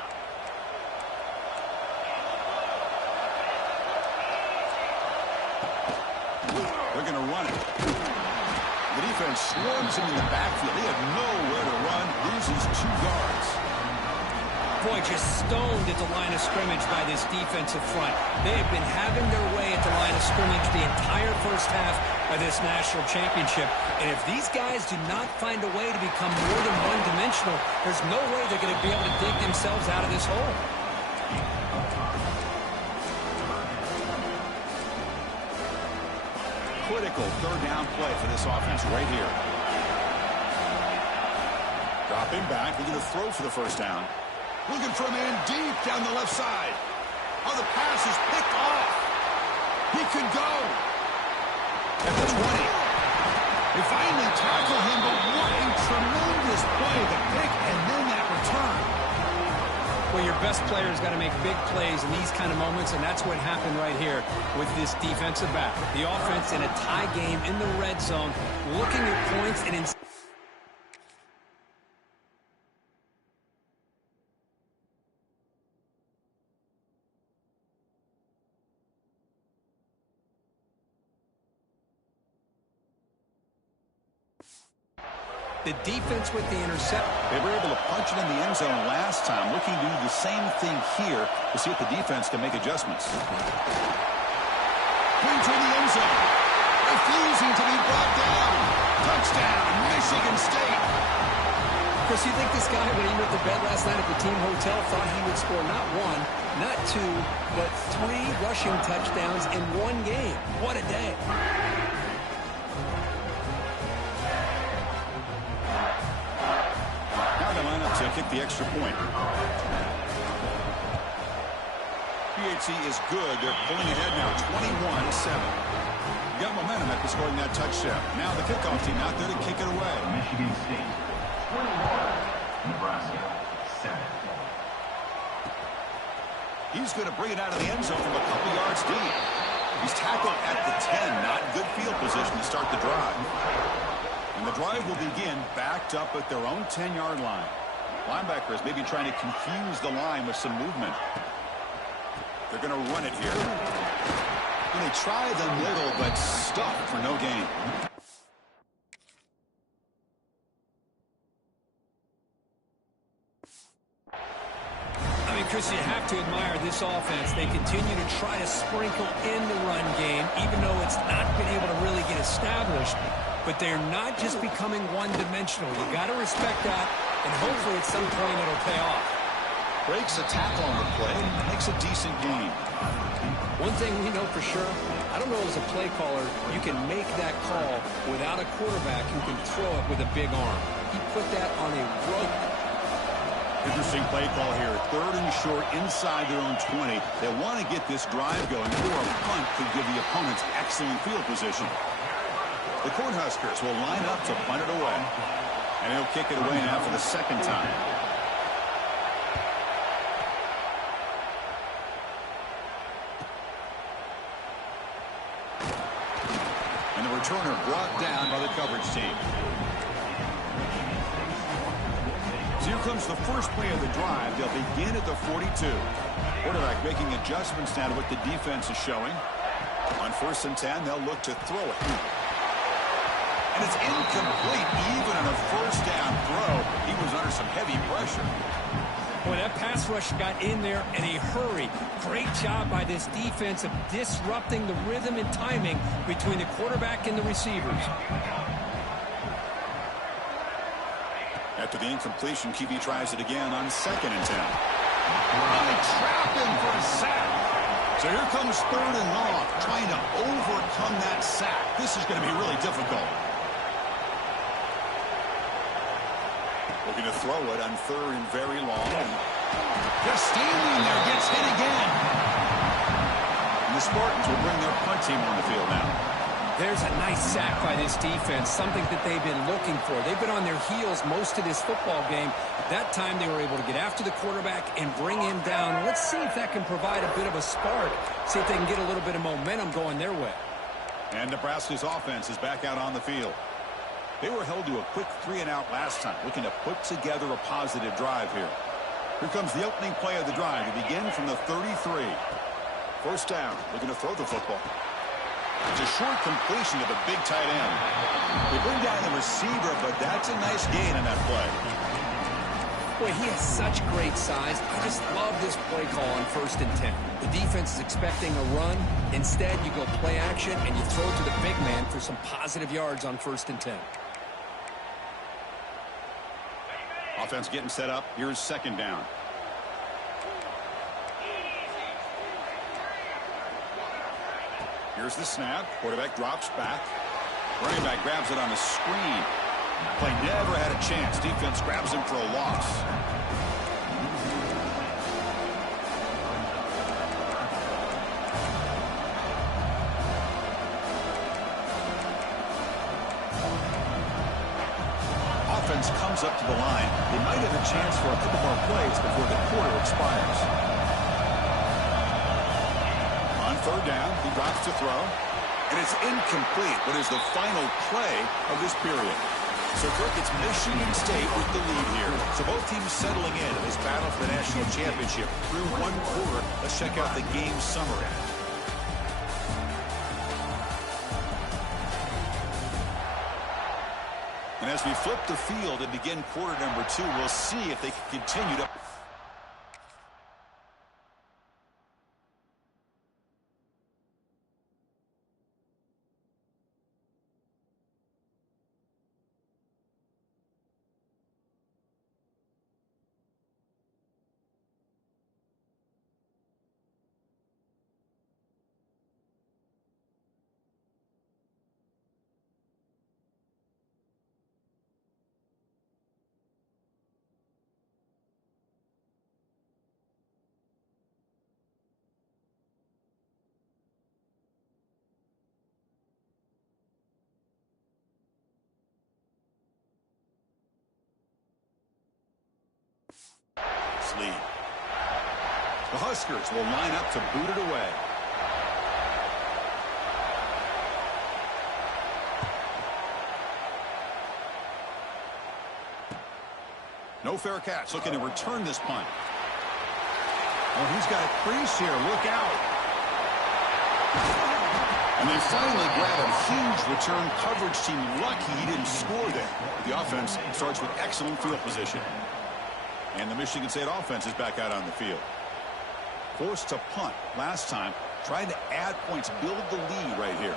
They're going to run it. The defense swarms into the backfield. They have nowhere to run. Loses 2 yards. Boy, just stoned at the line of scrimmage by this defensive front. They have been having their way at the line of scrimmage the entire first half of this national championship. And if these guys do not find a way to become more than one-dimensional, there's no way they're going to be able to dig themselves out of this hole. Critical third down play for this offense right here. Dropping back, looking to throw for the first down. Looking for a man deep down the left side. Oh, the pass is picked off. He could go. At the 20. They finally tackle him, but what a tremendous play. The pick and then that return. Well, your best player's got to make big plays in these kind of moments, and that's what happened right here with this defensive back. The offense in a tie game in the red zone, looking at points and in the defense with the intercept. They were able to punch it in the end zone last time. Looking to do the same thing here to see if the defense can make adjustments. Into the end zone. Refusing to be brought down. Touchdown, Michigan State. Chris, you think this guy, when he went to bed last night at the team hotel, thought he would score not 1, not 2, but 3 rushing touchdowns in one game? What a day. Now they line up to kick the extra point. Be CHC is good. They're pulling ahead now, 21-7. Got momentum after scoring that touchdown. Now the kickoff team out there to kick it away. Michigan State, 21. Nebraska, 7. He's going to bring it out of the end zone from a couple yards deep. He's tackled at the 10. Not good field position to start the drive. And the drive will begin backed up at their own 10-yard line. Linebackers maybe trying to confuse the line with some movement. They're going to run it here. And they try the middle, but stuffed for no gain. Chris, you have to admire this offense. They continue to try to sprinkle in the run game, even though it's not been able to really get established. But they're not just becoming one-dimensional. You got to respect that, and hopefully at some point it'll pay off. Breaks a tackle on the play, makes a decent gain. One thing we know for sure, I don't know as a play caller, you can make that call without a quarterback who can throw it with a big arm. He put that on a rope. Interesting play call here. 3rd and short inside their own 20. They want to get this drive going, or a punt could give the opponents excellent field position. The Cornhuskers will line up to punt it away. And he'll kick it away now for the 2nd time. And the returner brought down by the coverage team. So here comes the first play of the drive. They'll begin at the 42. Quarterback making adjustments now to what the defense is showing. On 1st and 10, they'll look to throw it. And it's incomplete. Even on a 1st down throw, he was under some heavy pressure. Boy, that pass rush got in there in a hurry. Great job by this defense of disrupting the rhythm and timing between the quarterback and the receivers. After the incompletion, QB tries it again on 2nd and 10. They trap him for a sack. So here comes 3rd and long, trying to overcome that sack. This is going to be really difficult. Looking to throw it on 3rd and very long. Just standing there, gets hit again. And the Spartans will bring their punt team on the field now. There's a nice sack by this defense, something that they've been looking for. They've been on their heels most of this football game. That time they were able to get after the quarterback and bring him down. Let's see if that can provide a bit of a spark, see if they can get a little bit of momentum going their way. And Nebraska's offense is back out on the field. They were held to a quick 3-and-out last time, looking to put together a positive drive here. Here comes the opening play of the drive. They begin from the 33. 1st down, looking to throw the football. It's a short completion to the big tight end. They bring down the receiver, but that's a nice gain in that play. Boy, he has such great size. I just love this play call on 1st and 10. The defense is expecting a run. Instead, you go play action, and you throw it to the big man for some positive yards on 1st and 10. Offense getting set up. Here's 2nd down. Here's the snap. Quarterback drops back. Running back grabs it on a screen. Play never had a chance. Defense grabs him for a loss. Offense comes up to the line. They might have a chance for a couple more plays before the quarter expires. On 3rd down, he drops to throw. And it's incomplete, but is the final play of this period. So, Kirk, it's Michigan State with the lead here. So both teams settling in this battle for the national championship through 1 quarter. Let's check out the game summary. And as we flip the field and begin quarter number 2, we'll see if they can continue to The Huskers will line up to boot it away. No fair catch. Looking to return this punt. Oh, he's got a crease here. Look out. And they finally grab a huge return coverage team. Lucky he didn't score there. The offense starts with excellent field position. And the Michigan State offense is back out on the field. Forced to punt last time. Trying to add points, build the lead right here.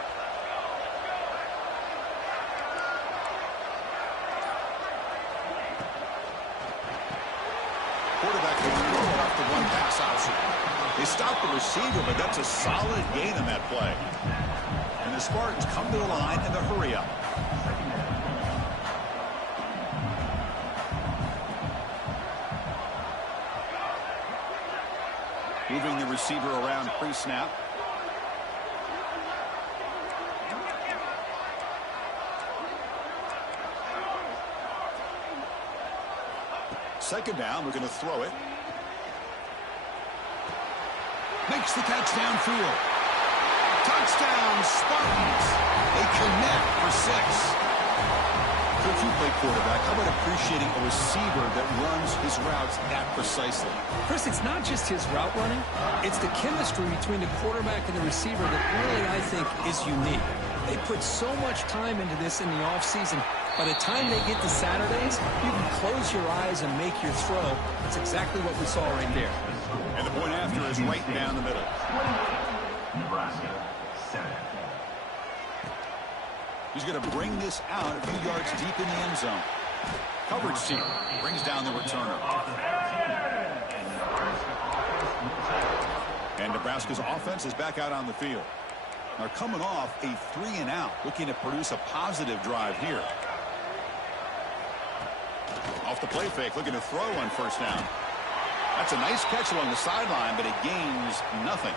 Quarterback can throw it off the one pass option. They stop the receiver, but that's a solid gain in that play. And the Spartans come to the line in the hurry up. Moving the receiver around pre-snap. Second down, we're going to throw it. Makes the catch downfield. Touchdown, Spartans. They connect for 6. So if you play quarterback, how about appreciating a receiver that runs his routes that precisely? Chris, it's not just his route running. It's the chemistry between the quarterback and the receiver that really, I think, is unique. They put so much time into this in the offseason. By the time they get to Saturdays, you can close your eyes and make your throw. That's exactly what we saw right there. And the point after is right down the middle. Nebraska, 7. He's going to bring this out a few yards deep in the end zone. Coverage team brings down the returner. And Nebraska's offense is back out on the field. They're coming off a 3-and-out, looking to produce a positive drive here. Off the play fake, looking to throw on first down. That's a nice catch along the sideline, but it gains nothing.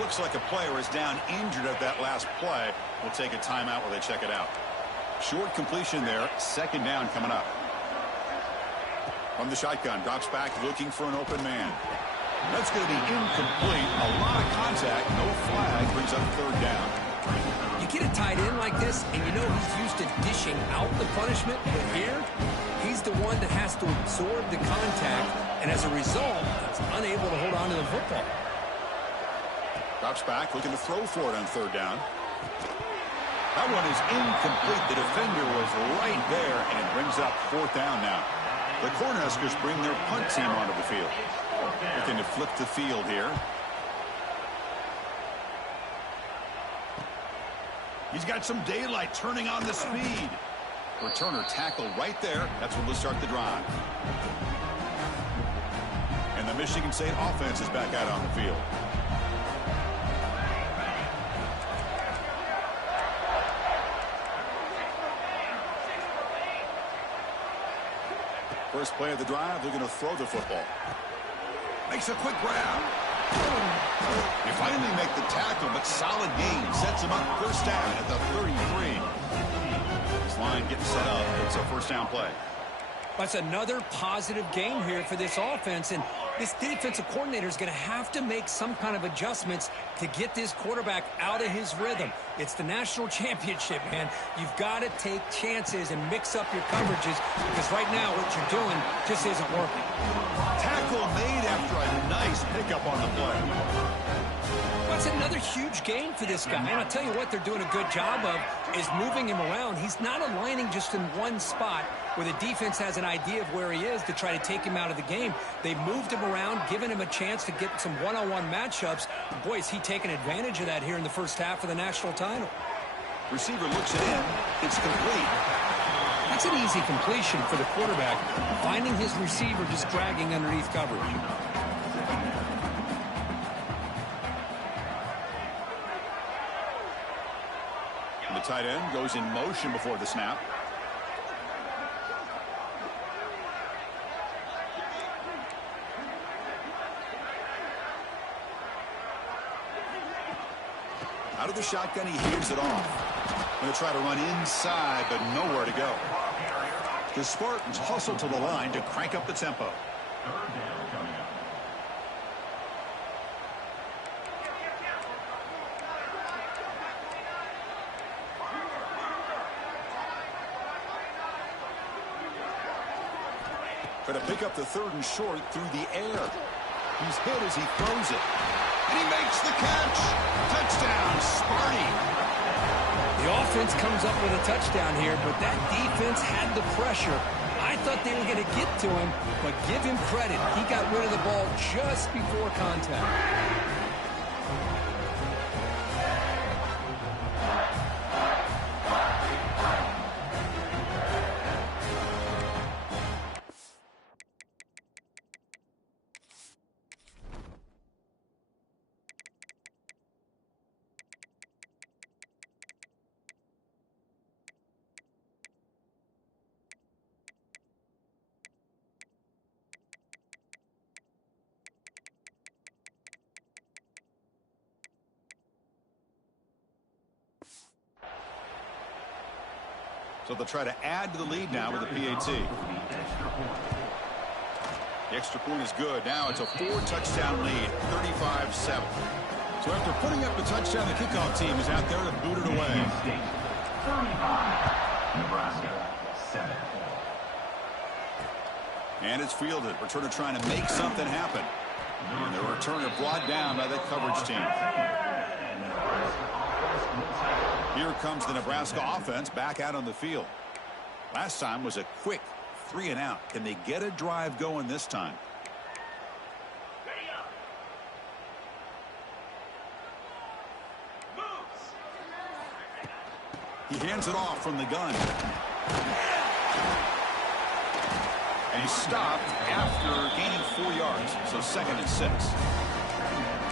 Looks like a player is down injured at that last play. We'll take a timeout while they check it out. Short completion there. Second down coming up. From the shotgun, drops back looking for an open man. That's going to be incomplete. A lot of contact. No flag. Brings up third down. You get a tight end like this, and you know he's used to dishing out the punishment. But here, he's the one that has to absorb the contact, and as a result, he's unable to hold on to the football. Drops back, looking to throw for it on third down. That one is incomplete. The defender was right there, and it brings up fourth down now. The Cornhuskers bring their punt team onto the field. Looking to flip the field here. He's got some daylight, turning on the speed. Returner tackled right there. That's where we'll start the drive. And the Michigan State offense is back out on the field. First play of the drive, they're going to throw the football. Makes a quick grab. They finally make the tackle, but solid gain. Sets him up first down at the 33. This line getting set up. It's a first down play. That's another positive game here for this offense, and this defensive coordinator is going to have to make some kind of adjustments to get this quarterback out of his rhythm. It's the national championship, man. You've got to take chances and mix up your coverages, because right now what you're doing just isn't working. Tackle made after a nice pickup on the play. That's another huge gain for this guy. And I'll tell you what they're doing a good job of is moving him around. He's not aligning just in one spot where the defense has an idea of where he is to try to take him out of the game. They moved him around, giving him a chance to get some one-on-one matchups. And boy, is he taking advantage of that here in the first half of the national title. Receiver looks it in. It's complete. That's an easy completion for the quarterback, finding his receiver just dragging underneath coverage. The tight end goes in motion before the snap. Out of the shotgun, he heaves it off. Going to try to run inside, but nowhere to go. The Spartans hustle to the line to crank up the tempo. Going to pick up the 3rd and short through the air. He's hit as he throws it. And he makes the catch. Touchdown, Sparty. The offense comes up with a touchdown here, but that defense had the pressure. I thought they were going to get to him, but give him credit. He got rid of the ball just before contact. So they'll try to add to the lead now with a PAT. The extra point is good. Now it's a 4-touchdown lead, 35-7. So after putting up the touchdown, the kickoff team is out there to boot it away. 35, Nebraska 7. And it's fielded. Returner trying to make something happen. And the returner brought down by the coverage team. Here comes the Nebraska offense back out on the field. Last time was a quick 3-and-out. Can they get a drive going this time? He hands it off from the gun. And he stopped after gaining 4 yards. So 2nd and 6.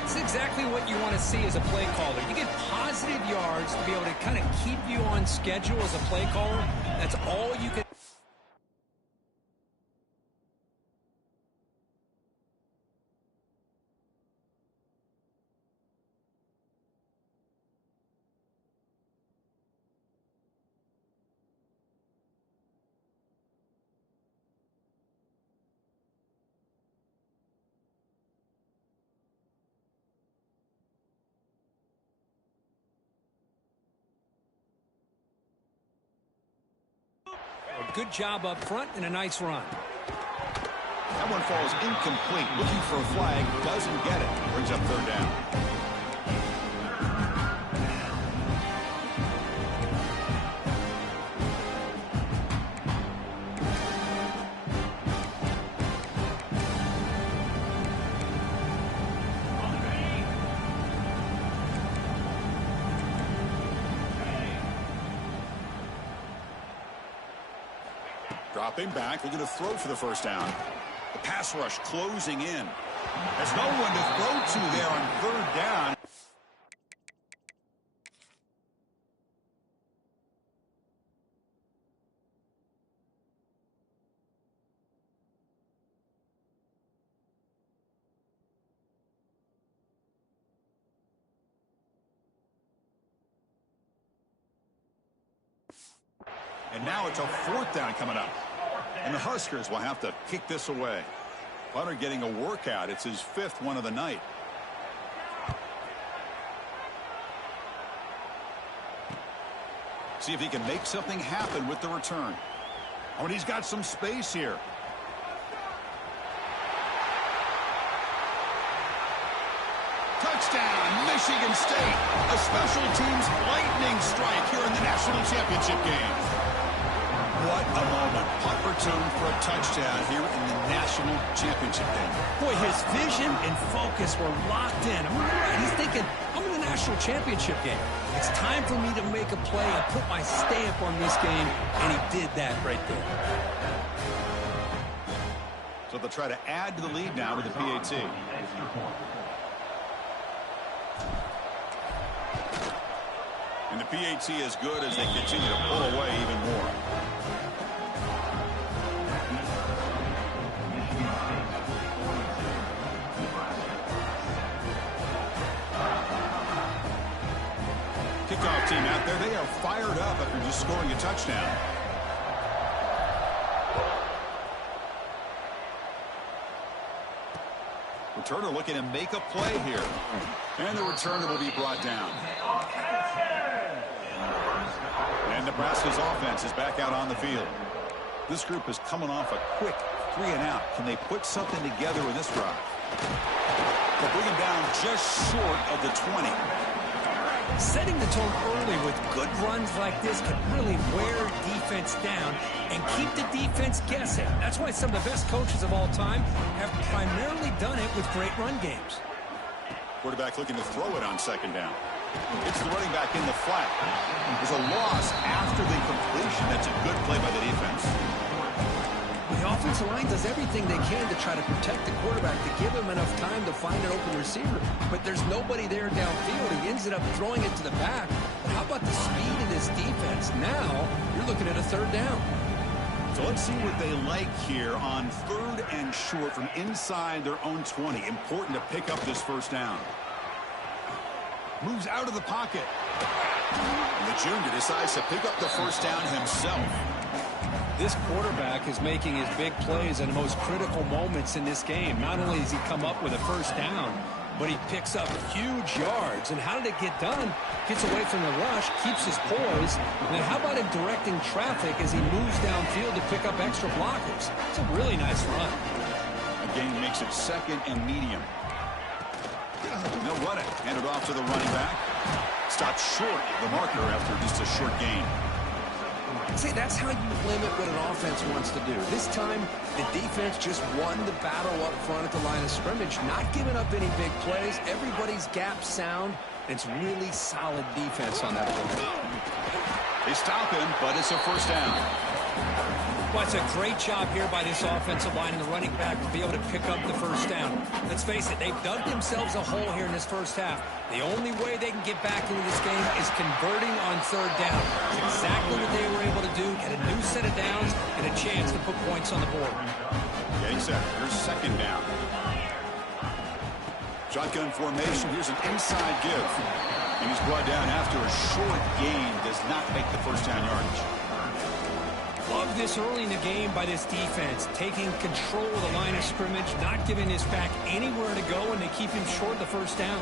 It's exactly what you want to see as a play caller. You get positive yards to be able to kind of keep you on schedule as a play caller. That's all you can. Good job up front and a nice run. That one falls incomplete. Looking for a flag. Doesn't get it. Brings up 3rd down. Dropping back, looking to throw for the 1st down. The pass rush closing in. There's no one to throw to there on 3rd down. And now it's a 4th down coming up. And the Huskers will have to kick this away. Punter getting a workout. It's his 5th one of the night. See if he can make something happen with the return. Oh, and he's got some space here. Touchdown, Michigan State. A special teams lightning strike here in the national championship game. What a moment. Punt return for a touchdown here in the national championship game. Boy, his vision and focus were locked in. I'm right. He's thinking, I'm in the national championship game. It's time for me to make a play and put my stamp on this game, and he did that right there. So they'll try to add to the lead now with the PAT. And the PAT is good as they continue to pull away even more. Kickoff team out there, they are fired up after just scoring a touchdown. Returner looking to make a play here. And the returner will be brought down. And Nebraska's offense is back out on the field. This group is coming off a quick 3 and out. Can they put something together in this drive? They'll bring him down just short of the 20. Setting the tone early with good runs like this can really wear defense down and keep the defense guessing. That's why some of the best coaches of all time have primarily done it with great run games. Quarterback looking to throw it on second down. It's the running back in the flat. There's a loss after the completion. That's a good play by the defense. The offensive line does everything they can to try to protect the quarterback, to give him enough time to find an open receiver. But there's nobody there downfield. He ends up throwing it to the back. But how about the speed of this defense? Now you're looking at a third down. So let's see what they like here on 3rd and short from inside their own 20. Important to pick up this first down. Moves out of the pocket. And the junior decides to pick up the first down himself. This quarterback is making his big plays in the most critical moments in this game. Not only does he come up with a first down, but he picks up huge yards. And how did it get done? Gets away from the rush, keeps his poise. And then how about him directing traffic as he moves downfield to pick up extra blockers? It's a really nice run. Again, makes it 2nd and medium. They'll run it. Hand it off to the running back. Stops short of the marker after just a short gain. See, that's how you limit what an offense wants to do. This time, the defense just won the battle up front at the line of scrimmage, not giving up any big plays. Everybody's gap sound. It's really solid defense on that play. They stop him, but it's a first down. Well, it's a great job here by this offensive line and the running back to be able to pick up the first down. Let's face it, they've dug themselves a hole here in this first half. The only way they can get back into this game is converting on 3rd down. It's exactly what they were able to do, get a new set of downs and a chance to put points on the board. Getting set. Here's 2nd down. Shotgun formation. Here's an inside give. And he's brought down after a short gain. Does not make the first down yardage. Love this early in the game by this defense, taking control of the line of scrimmage, not giving this back anywhere to go, and they keep him short of the first down.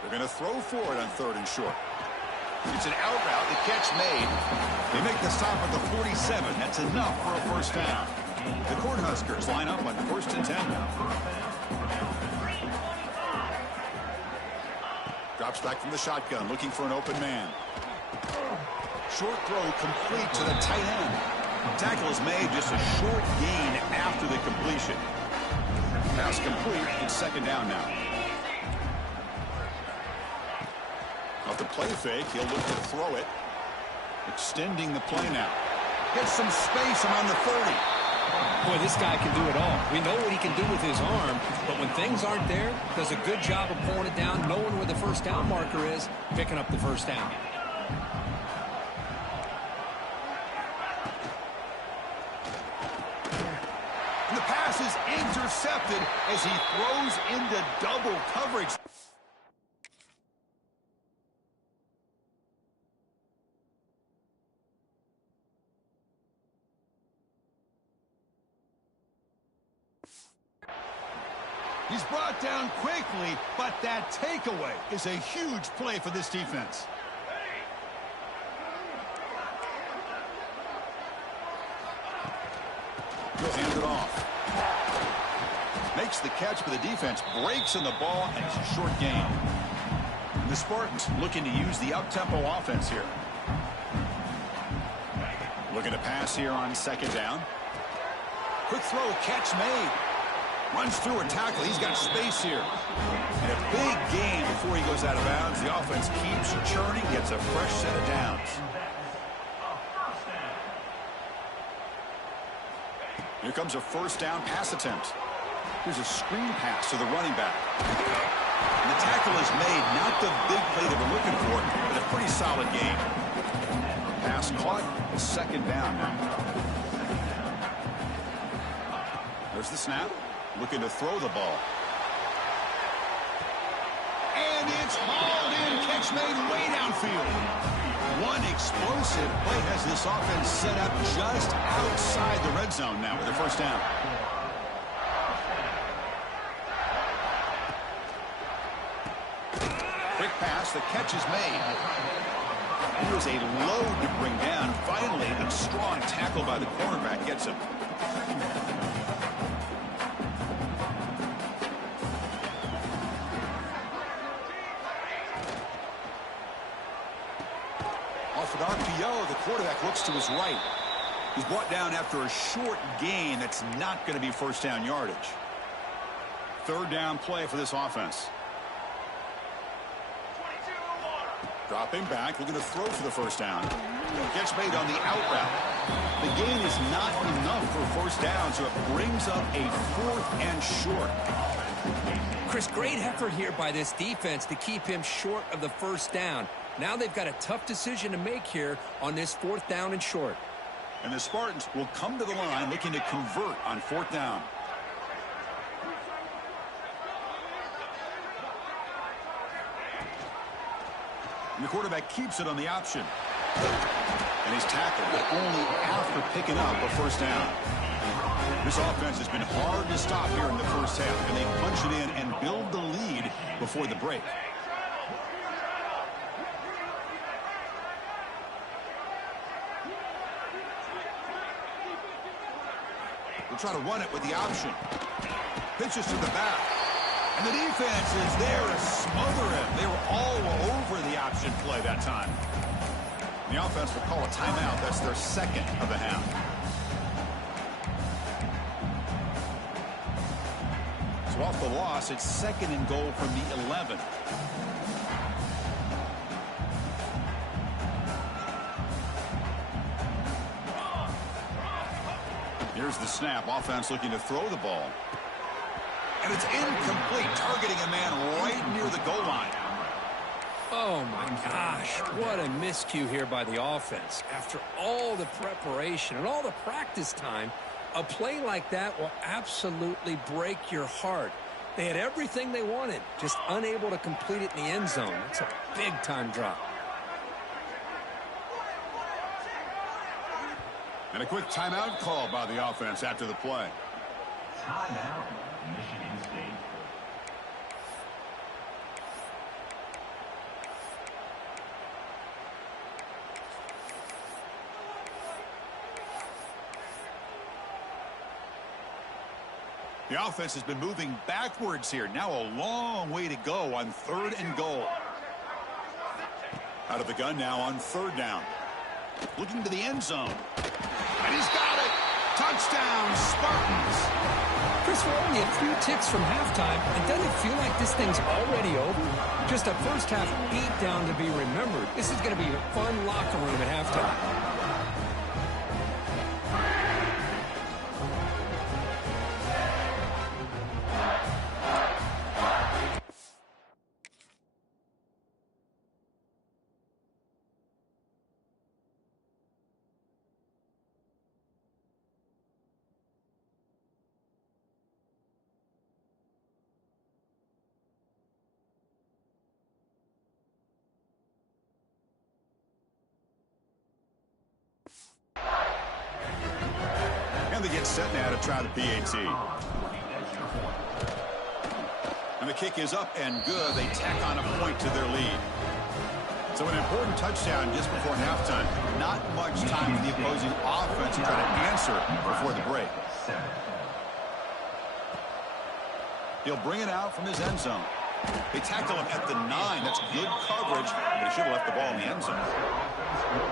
They're going to throw for it on 3rd and short. It's an out route. The catch made. They make the stop at the 47. That's enough for a first down. The Cornhuskers line up on 1st and 10 now. Drops back from the shotgun, looking for an open man. Short throw complete to the tight end. Tackle is made, just a short gain after the completion. Pass complete. It's 2nd down now. Off the play fake, he'll look to throw it. Extending the play now. Gets some space around the 30. Boy, this guy can do it all. We know what he can do with his arm, but when things aren't there, does a good job of pulling it down, knowing where the first down marker is, picking up the first down. And the pass is intercepted as he throws into double coverage. He's brought down quickly, but that takeaway is a huge play for this defense. He'll hand it off. Makes the catch, but the defense breaks in the ball, and it's a short gain. And the Spartans looking to use the up-tempo offense here. Looking to pass here on 2nd down. Quick throw, catch made. Runs through a tackle. He's got space here. And a big gain before he goes out of bounds. The offense keeps churning, gets a fresh set of downs. Here comes a first down pass attempt. Here's a screen pass to the running back. And the tackle is made. Not the big play that we're looking for, but a pretty solid game. Pass caught. 2nd down now. There's the snap. Looking to throw the ball. And it's hauled in. Catch made way downfield. One explosive play has this offense set up just outside the red zone now with a first down. Quick pass. The catch is made. It was a load to bring down. Finally, a strong tackle by the cornerback gets him. Off an RPO, the quarterback looks to his right. He's brought down after a short gain that's not going to be first down yardage. Third down play for this offense. Dropping back, looking to throw for the first down. Gets made on the out route. The gain is not enough for first down, so it brings up a 4th and short. Chris, great effort here by this defense to keep him short of the first down. Now they've got a tough decision to make here on this 4th down and short. And the Spartans will come to the line looking to convert on 4th down. And the quarterback keeps it on the option. And he's tackled, but only after picking up a first down. This offense has been hard to stop here in the first half, and they punch it in and build the lead before the break. We'll try to run it with the option. Pitches to the back. And the defense is there to smother him. They were all over the option play that time. The offense will call a timeout. That's their second of the half. So off the loss, it's 2nd and goal from the 11. Here's the snap. Offense looking to throw the ball. And it's incomplete, targeting a man right near the goal line. Oh, my gosh. What a miscue here by the offense. After all the preparation and all the practice time, a play like that will absolutely break your heart. They had everything they wanted, just unable to complete it in the end zone. It's a big-time drop. And a quick timeout call by the offense after the play. Timeout, Michigan State. The offense has been moving backwards here. Now a long way to go on 3rd and goal. Out of the gun now on 3rd down. Looking to the end zone. And he's got it. Touchdown, Spartans. Chris, we're only a few ticks from halftime, and doesn't it feel like this thing's already over? Just a first half beat down to be remembered. This is going to be a fun locker room at halftime. And they get set now to try the PAT. And the kick is up and good. They tack on a point to their lead. So an important touchdown just before halftime. Not much time for the opposing offense to try to answer before the break. He'll bring it out from his end zone. They tackle him at the 9. That's good coverage. They should have left the ball in the end zone.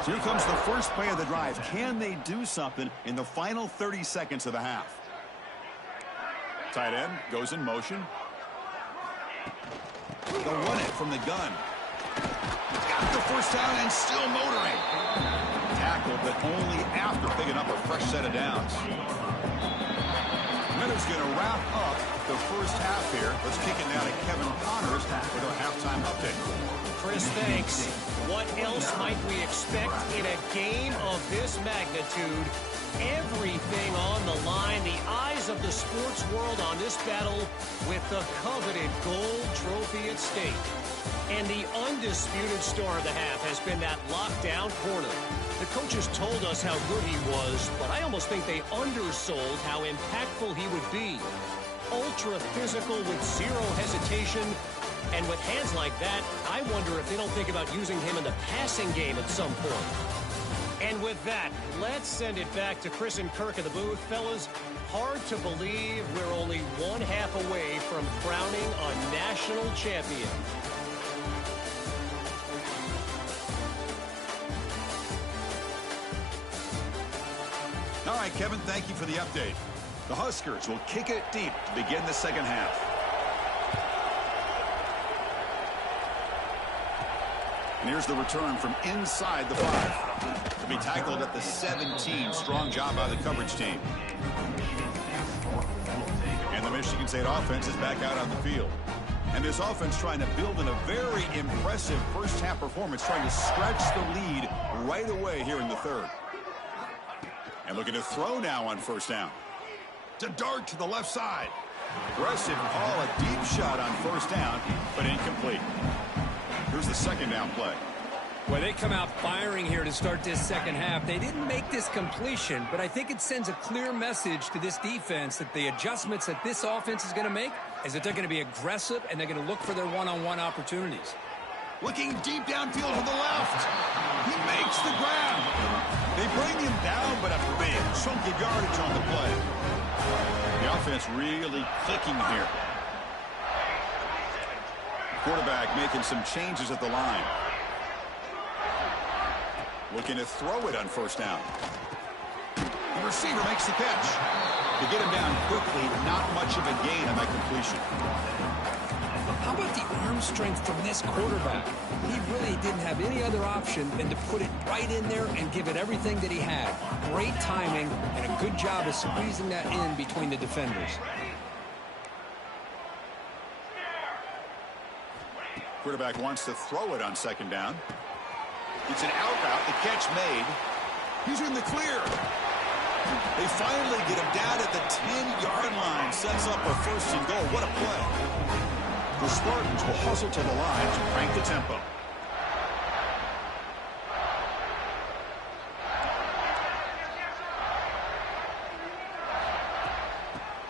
So here comes the first play of the drive. Can they do something in the final 30 seconds of the half? Tight end goes in motion. They'll run it from the gun. Got the first down and still motoring. Tackled, but only after picking up a fresh set of downs. Minutes going to wrap up the first half here. Let's kick it now to Kevin Connors with our halftime update. Chris, thanks. What else might we expect in a game of this magnitude? Everything on the line. The eyes of the sports world on this battle with the coveted gold trophy at stake. And the undisputed star of the half has been that lockdown corner. The coaches told us how good he was, but I almost think they undersold how impactful he would be. Ultra physical with zero hesitation And with hands like that, I wonder if they don't think about using him in the passing game at some point. And with that, let's send it back to Chris and Kirk in the booth. Fellas, hard to believe we're only one half away from crowning a national champion. All right, Kevin, thank you for the update. The Huskers will kick it deep to begin the second half. And here's the return from inside the 5. To be tackled at the 17. Strong job by the coverage team. And the Michigan State offense is back out on the field. And this offense trying to build in a very impressive first-half performance, trying to stretch the lead right away here in the third. And looking to throw now on first down. To dart to the left side. Aggressive call, a deep shot on first down, but incomplete. Here's the second down play. Well, they come out firing here to start this second half. They didn't make this completion, but I think it sends a clear message to this defense that the adjustments that this offense is going to make is that they're going to be aggressive and they're going to look for their one-on-one opportunities. Looking deep downfield to the left. He makes the grab. They bring him down, but a big chunk of yardage on the play. The offense really clicking here. Quarterback making some changes at the line. Looking to throw it on first down. The receiver makes the catch. To get him down quickly, not much of a gain on that completion. How about the arm strength from this quarterback? He really didn't have any other option than to put it right in there and give it everything that he had. Great timing and a good job of squeezing that in between the defenders. Quarterback wants to throw it on second down. It's an out route. The catch made. He's in the clear. They finally get him down at the 10-yard line. Sets up a first and goal. What a play. The Spartans will hustle to the line to crank the tempo.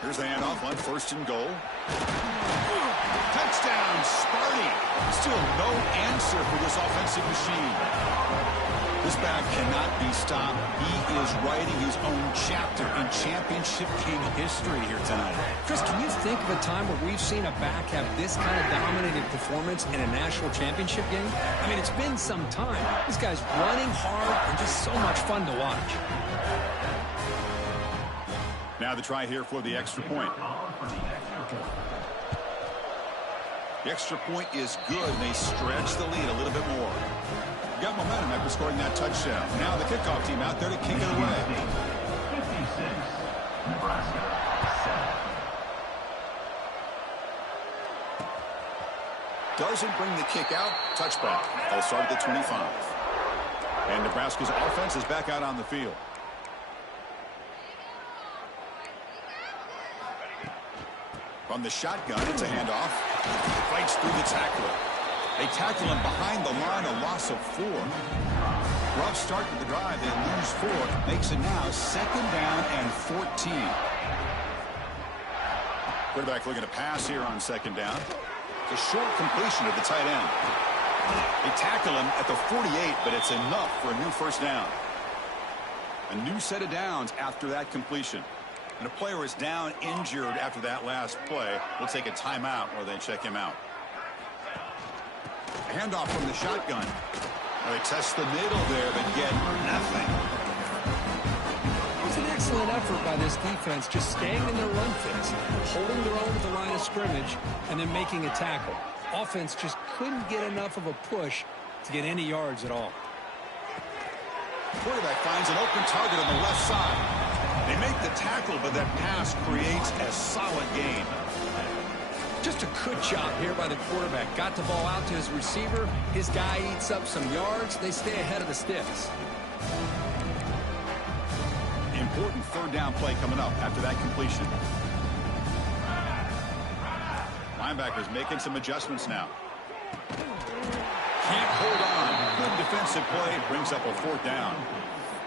Here's the handoff on first and goal. Touchdown, Sparty. Still no answer for this offensive machine. This back cannot be stopped. He is writing his own chapter in championship game history here tonight. Chris, can you think of a time where we've seen a back have this kind of dominating performance in a national championship game? I mean, it's been some time. This guy's running hard and just so much fun to watch. Now the try here for the extra point. The extra point is good, and they stretch the lead a little bit more. Got momentum after scoring that touchdown. Now the kickoff team out there to kick it away. 56, Nebraska, 7. Doesn't bring the kick out. Touchback. They'll start at the 25. And Nebraska's offense is back out on the field. From the shotgun, it's a handoff. Fights through the tackler. They tackle him behind the line, a loss of 4. Rough start to the drive. They lose 4. Makes it now second down and 14. Quarterback looking to pass here on second down. It's a short completion at the tight end. They tackle him at the 48, but it's enough for a new first down. A new set of downs after that completion. And a player is down injured after that last play. We'll take a timeout or they check him out. A handoff from the shotgun. They test the middle there, but get nothing. It was an excellent effort by this defense, just staying in their run fits, holding their own at the line of scrimmage, and then making a tackle. Offense just couldn't get enough of a push to get any yards at all. Quarterback finds an open target on the left side. They make the tackle, but that pass creates a solid gain. Just a good job here by the quarterback. Got the ball out to his receiver. His guy eats up some yards. They stay ahead of the sticks. Important third down play coming up after that completion. Linebackers making some adjustments now. Can't hold on. Good defensive play. Brings up a fourth down.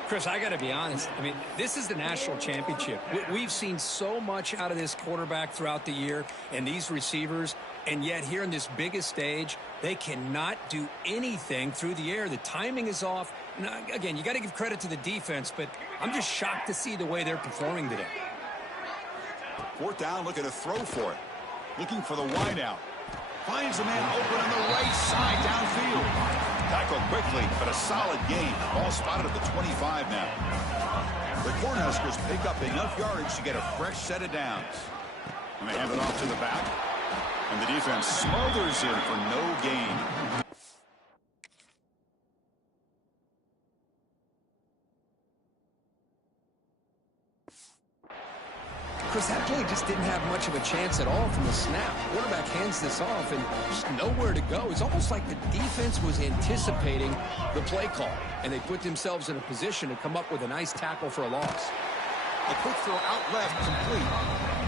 Chris, I got to be honest. I mean, this is the national championship. We've seen so much out of this quarterback throughout the year and these receivers. And yet here in this biggest stage, they cannot do anything through the air. The timing is off. Now, again, you got to give credit to the defense, but I'm just shocked to see the way they're performing today. Fourth down, looking to throw for it. Looking for the wide out. Finds a man open on the right side downfield. Tackled quickly, but a solid gain. Ball spotted at the 25 now. The Cornhuskers pick up enough yards to get a fresh set of downs. And they hand it off to the back. And the defense smothers him for no gain. Chris, that play just didn't have much of a chance at all from the snap. Quarterback hands this off and just nowhere to go. It's almost like the defense was anticipating the play call, and they put themselves in a position to come up with a nice tackle for a loss. A quick throw out left, complete.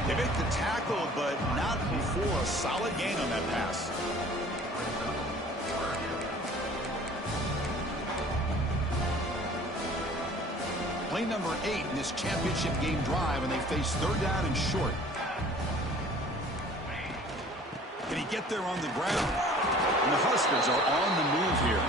They make the tackle, but not before a solid gain on that pass. Play number 8 in this championship game drive, and they face third down and short. Can he get there on the ground? And the Huskers are on the move here.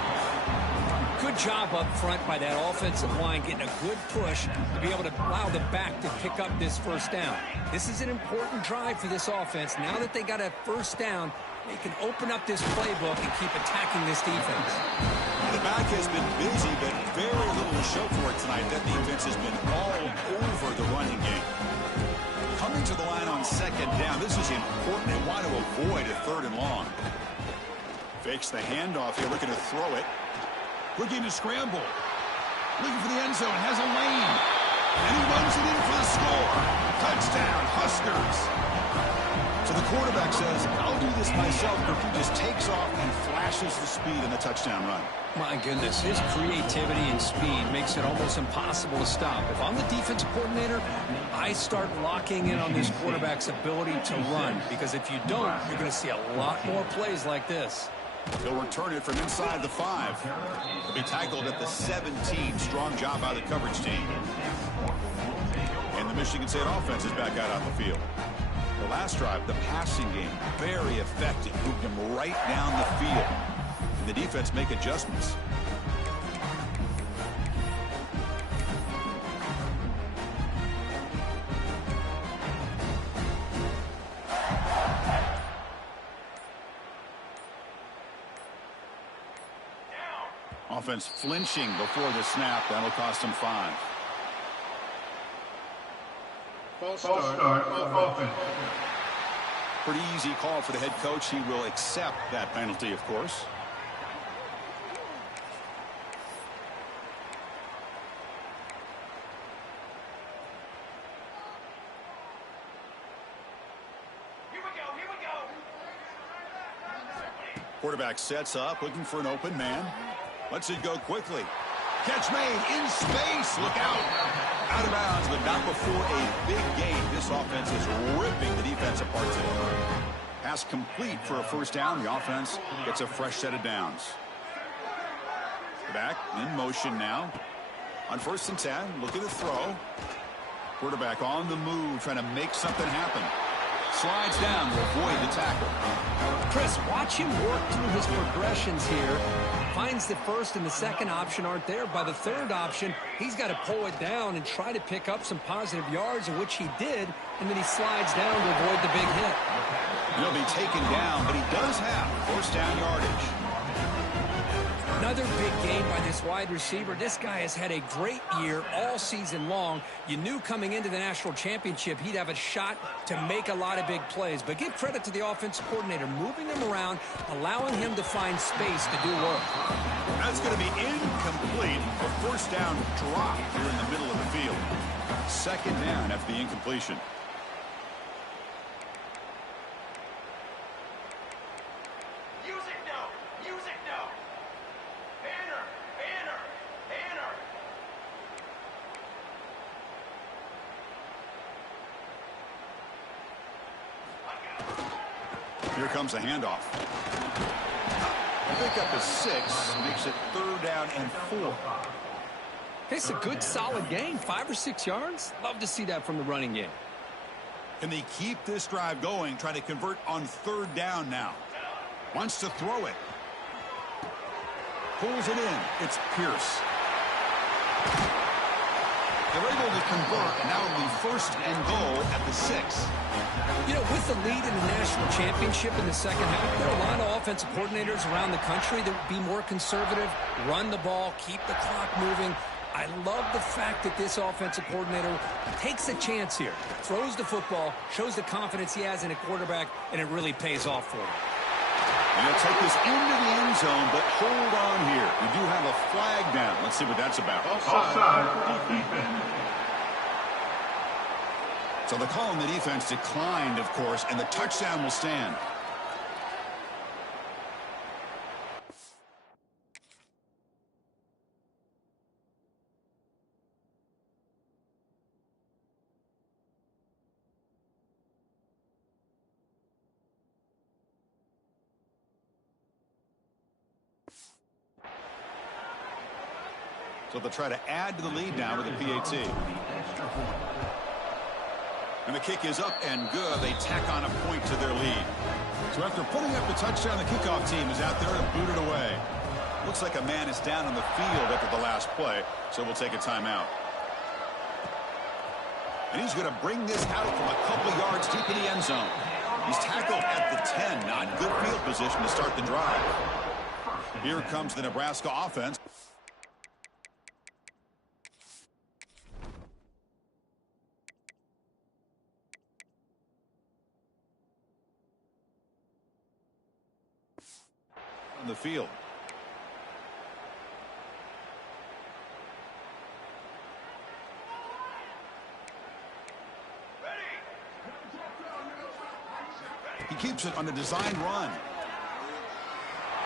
Good job up front by that offensive line, getting a good push to be able to allow the back to pick up this first down. This is an important drive for this offense. Now that they got a first down, they can open up this playbook and keep attacking this defense. The back has been busy, but very little to show for it tonight. That defense has been all over the running game. Coming to the line on second down, this is important. They want to avoid a third and long. Fakes the handoff here, looking to throw it. Looking to scramble. Looking for the end zone, has a lane. And he runs it in for the score. Touchdown, Huskers. So the quarterback says, I'll do this myself, but he just takes off and flashes the speed in the touchdown run. My goodness, his creativity and speed makes it almost impossible to stop. If I'm the defensive coordinator, I start locking in on this quarterback's ability to run, because if you don't, you're going to see a lot more plays like this. He'll return it from inside the 5. He'll be tackled at the 17. Strong job by the coverage team. And the Michigan State offense is back out on the field. The last drive, the passing game, very effective. Moved him right down the field. And the defense make adjustments. Offense flinching before the snap. That'll cost him 5. False start offense. Pretty easy call for the head coach. He will accept that penalty, of course. Here we go. Quarterback sets up, looking for an open man. Lets it go quickly. Catch made in space. Look out. Out of bounds, but not before a big gain. This offense is ripping the defense apart today. Pass complete for a first down. The offense gets a fresh set of downs. The back in motion now. On 1st and 10, looking to throw. Quarterback on the move, trying to make something happen. Slides down to avoid the tackle. Chris, watch him work through his progressions here. Finds the first and the second option aren't there. By the third option, he's got to pull it down and try to pick up some positive yards, of which he did, and then he slides down to avoid the big hit. He'll be taken down, but he does have first down yardage. Another big game by this wide receiver. This guy has had a great year all season long. You knew coming into the national championship he'd have a shot to make a lot of big plays. But give credit to the offensive coordinator, moving him around, allowing him to find space to do work. That's going to be incomplete. A first down drop here in the middle of the field. Second down after the incompletion. Here comes the handoff. Pick up a 6, makes it third down and 4. It's a good, solid game. 5 or 6 yards. Love to see that from the running game. Can they keep this drive going, trying to convert on third down now? Wants to throw it. Pulls it in. It's Pierce. They're able to convert, and now it'll be first and goal at the 6. You know, with the lead in the national championship in the second half, there are a lot of offensive coordinators around the country that would be more conservative, run the ball, keep the clock moving. I love the fact that this offensive coordinator takes a chance here, throws the football, shows the confidence he has in a quarterback, and it really pays off for him. And he'll take this into the end zone, but hold on here. We do have a flag down. Let's see what that's about. Offside, defense. So the call on the defense declined, of course, and the touchdown will stand. So they'll try to add to the lead now with a PAT. And the kick is up and good. They tack on a point to their lead. So after putting up the touchdown, the kickoff team is out there to boot it away. Looks like a man is down on the field after the last play, so we'll take a timeout. And he's going to bring this out from a couple yards deep in the end zone. He's tackled at the 10. Not good field position to start the drive. Here comes the Nebraska offense. On the field. He keeps it on a designed run.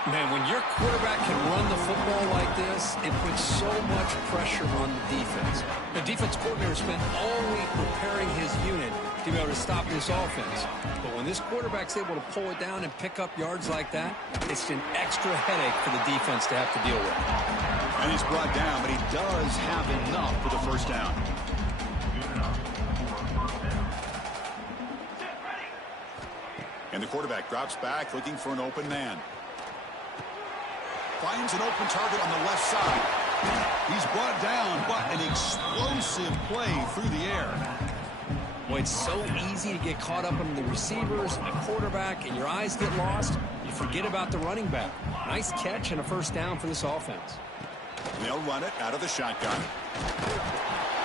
Man, when your quarterback can run the football like this, it puts so much pressure on the defense. The defense coordinator spent all week preparing his unit to be able to stop this offense. But when this quarterback's able to pull it down and pick up yards like that, it's an extra headache for the defense to have to deal with. And he's brought down, but he does have enough for the first down. And the quarterback drops back, looking for an open man. Finds an open target on the left side. He's brought down, but an explosive play through the air. Boy, it's so easy to get caught up in the receivers and the quarterback, and your eyes get lost. You forget about the running back. Nice catch and a first down for this offense. They'll run it out of the shotgun.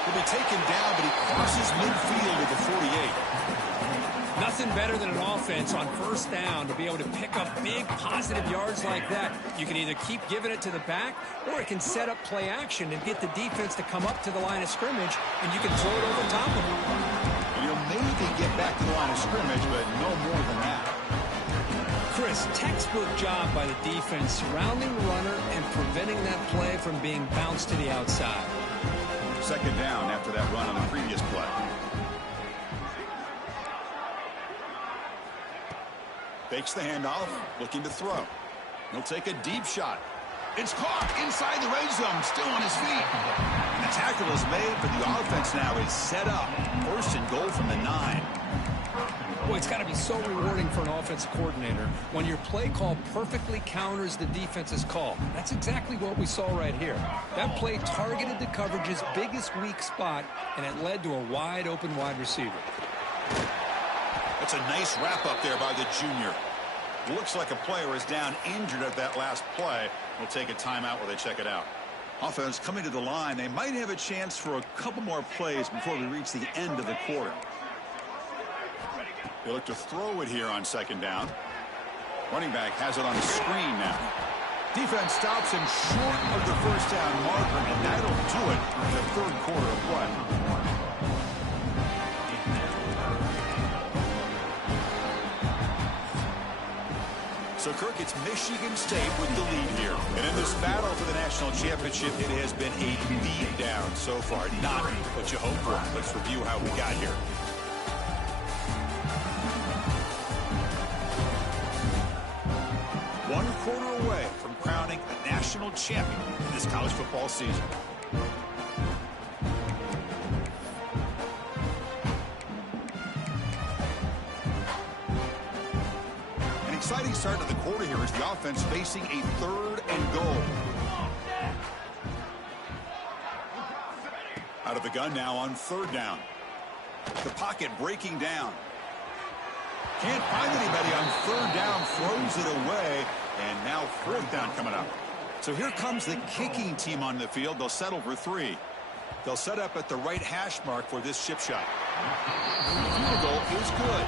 He'll be taken down, but he crosses midfield at the 48. Nothing better than an offense on first down to be able to pick up big positive yards like that. You can either keep giving it to the back, or it can set up play action and get the defense to come up to the line of scrimmage, and you can throw it over top of them. You'll maybe get back to the line of scrimmage, but no more than that. Chris, textbook job by the defense surrounding the runner and preventing that play from being bounced to the outside. Second down after that run on the previous play. Fakes the handoff, looking to throw. He'll take a deep shot. It's caught inside the red zone, still on his feet. And the tackle is made, but the offense now is set up. First and goal from the 9. Boy, it's got to be so rewarding for an offensive coordinator when your play call perfectly counters the defense's call. That's exactly what we saw right here. That play targeted the coverage's biggest weak spot, and it led to a wide-open wide receiver. That's a nice wrap-up there by the junior. Looks like a player is down injured at that last play. We'll take a timeout while they check it out. Offense coming to the line. They might have a chance for a couple more plays before we reach the end of the quarter. They look to throw it here on second down. Running back has it on the screen now. Defense stops him short of the first down marker, and that'll do it in the third quarter of play. So, Kirk, it's Michigan State with the lead here. And in this battle for the national championship, it has been a beat down so far. Not what you hoped for. Let's review how we got here. One quarter away from crowning a national champion in this college football season. start to the quarter here as the offense facing a 3rd and goal. Out of the gun now on 3rd down. The pocket breaking down. Can't find anybody on 3rd down, throws it away, and now 4th down coming up. So here comes the kicking team on the field. They'll settle for 3. They'll set up at the right hash mark for this chip shot. The field goal is good.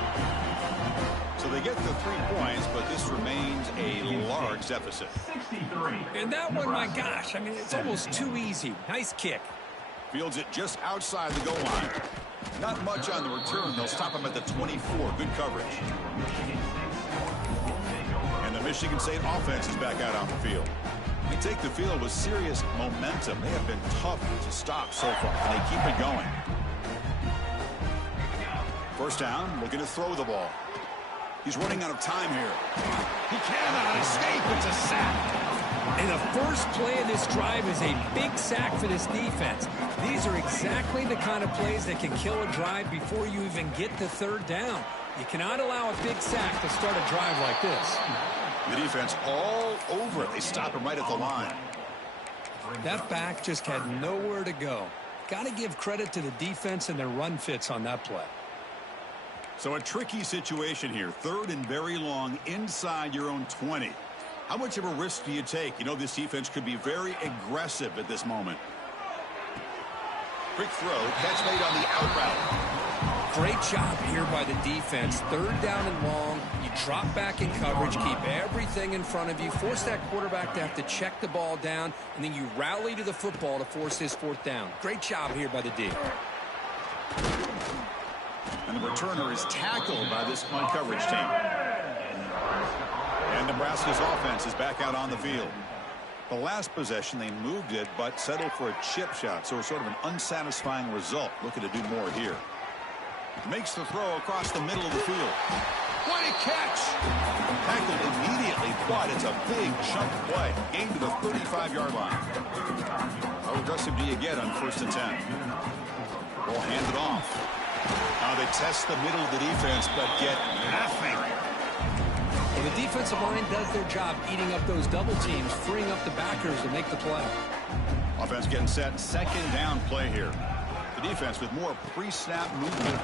So they get the 3 points, but this remains a large deficit. 63. And that one, my gosh, I mean, it's almost too easy. Nice kick. Fields it just outside the goal line. Not much on the return. They'll stop him at the 24. Good coverage. And the Michigan State offense is back out on the field. They take the field with serious momentum. They have been tough to stop so far, and they keep it going. 1st down, looking to throw the ball. He's running out of time here. He cannot escape. It's a sack. And the first play of this drive is a big sack for this defense. These are exactly the kind of plays that can kill a drive before you even get to 3rd down. You cannot allow a big sack to start a drive like this. The defense all over it. They stop him right at the line. That back just had nowhere to go. Got to give credit to the defense and their run fits on that play. So a tricky situation here. 3rd and very long inside your own 20. How much of a risk do you take? You know this defense could be very aggressive at this moment. Quick throw. Catch made on the out route. Great job here by the defense. 3rd down and long. You drop back in coverage, keep everything in front of you, force that quarterback to have to check the ball down, and then you rally to the football to force his 4th down. Great job here by the D. And the returner is tackled by this punt coverage team. And Nebraska's offense is back out on the field. The last possession, they moved it, but settled for a chip shot, so it's sort of an unsatisfying result. Looking to do more here. Makes the throw across the middle of the field. What a catch! Tackled immediately, but it's a big chunk play. Gain to the 35-yard line. How aggressive do you get on 1st and 10? Ball handed off. Now they test the middle of the defense, but get nothing. Well, the defensive line does their job eating up those double teams, freeing up the backers to make the play. Offense getting set. 2nd down play here. The defense with more pre-snap movement.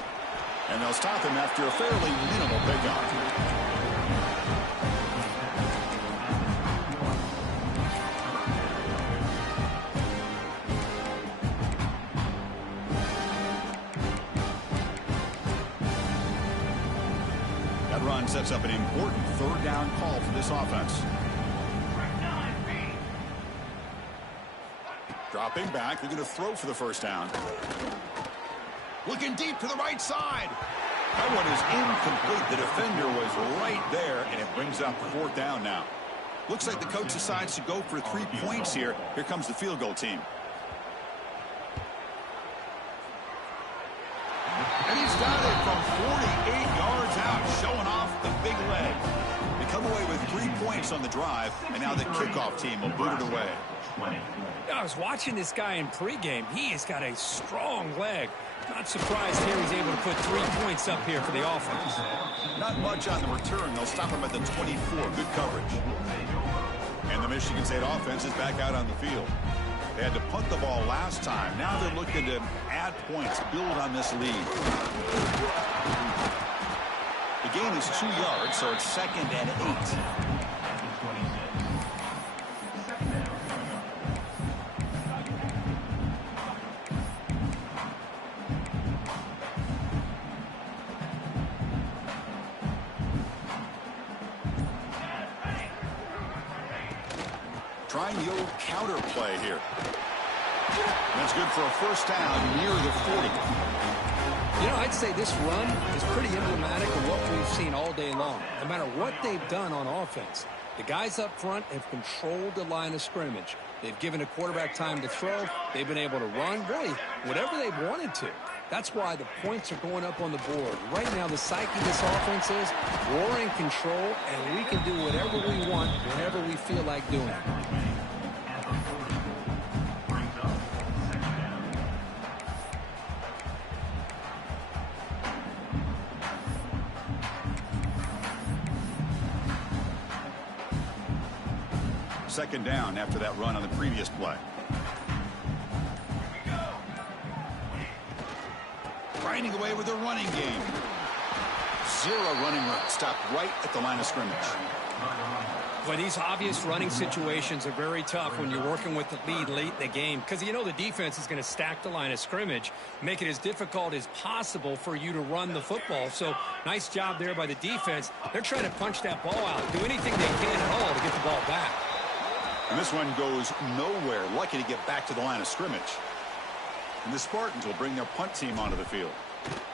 And they'll stop him after a fairly minimal pickup. That run sets up an important 3rd down call for this offense. Dropping back, looking to throw for the 1st down. Looking deep to the right side. That one is incomplete. The defender was right there, and it brings up 4th down now. Looks like the coach decides to go for 3 points here. Here comes the field goal team. And he's got it from 48 yards out, showing off the big leg. They come away with 3 points on the drive, and now the kickoff team will boot it away. I was watching this guy in pregame. He has got a strong leg. Not surprised here he's able to put 3 points up here for the offense. Not much on the return. They'll stop him at the 24. Good coverage. And the Michigan State offense is back out on the field. They had to punt the ball last time. Now they're looking to add points, build on this lead. The gain is 2 yards, so it's 2nd and 8. Trying the old counter play here. That's good for a 1st down near the 40. You know, I'd say this run is pretty emblematic of what we've seen all day long. No matter what they've done on offense, the guys up front have controlled the line of scrimmage. They've given the quarterback time to throw. They've been able to run, really, whatever they've wanted to. That's why the points are going up on the board. Right now, the psyche of this offense is we're in control, and we can do whatever we want whenever we feel like doing it. Second down after that run on the previous play. Grinding away with their running game. Zero running room. Stopped right at the line of scrimmage. Well, these obvious running situations are very tough when you're working with the lead late in the game because you know the defense is going to stack the line of scrimmage, make it as difficult as possible for you to run the football. So nice job there by the defense. They're trying to punch that ball out, do anything they can at all to get the ball back. And this one goes nowhere. Lucky to get back to the line of scrimmage. And the Spartans will bring their punt team onto the field.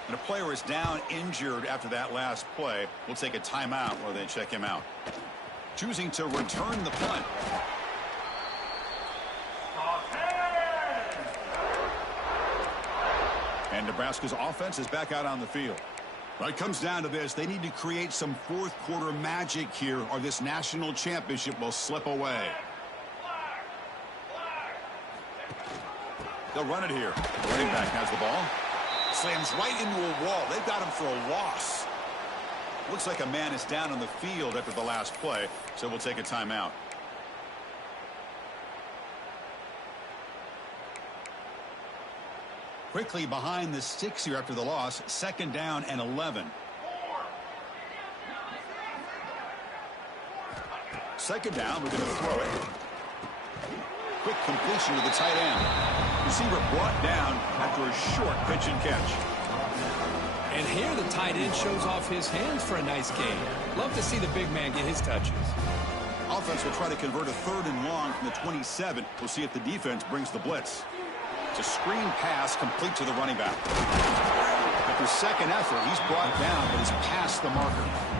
And a player is down injured after that last play. We'll take a timeout while they check him out. Choosing to return the punt. And Nebraska's offense is back out on the field. Well, it comes down to this. They need to create some fourth quarter magic here or this national championship will slip away. They'll run it here. The running back has the ball. Slams right into a wall. They've got him for a loss. Looks like a man is down on the field after the last play, so we'll take a timeout. Quickly behind the sticks here after the loss. Second down and 11. Second down, we're going to throw it. Quick completion to the tight end. Receiver brought down after a short pitch and catch. And here the tight end shows off his hands for a nice gain. Love to see the big man get his touches. Offense will try to convert a third and long from the 27. We'll see if the defense brings the blitz. It's a screen pass complete to the running back. After second effort, he's brought down, but he's past the marker.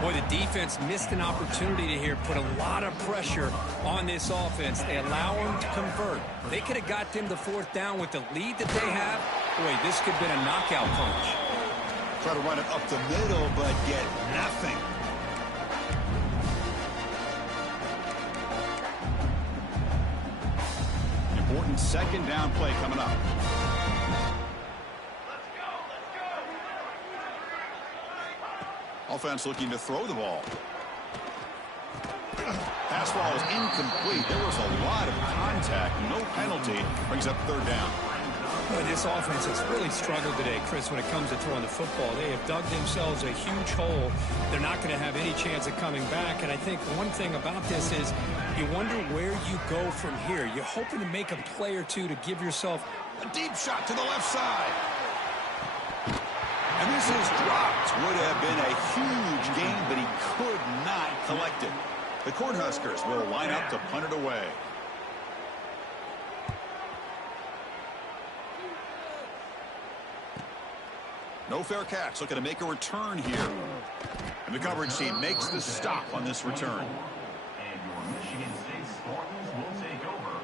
Boy, the defense missed an opportunity to here put a lot of pressure on this offense. They allow them to convert. They could have got them the fourth down with the lead that they have. Boy, this could have been a knockout punch. Try to run it up the middle, but get nothing. Important second down play coming up. Offense looking to throw the ball. Pass ball is incomplete. There was a lot of contact. No penalty. Brings up third down. But this offense has really struggled today, Chris, when it comes to throwing the football. They have dug themselves a huge hole. They're not going to have any chance of coming back. And I think one thing about this is you wonder where you go from here. You're hoping to make a play or two to give yourself a deep shot to the left side. And this is dropped. Would have been a huge gain, but he could not collect it. The Cornhuskers will line up to punt it away. No fair catch. Looking to make a return here. And the coverage team makes the stop on this return.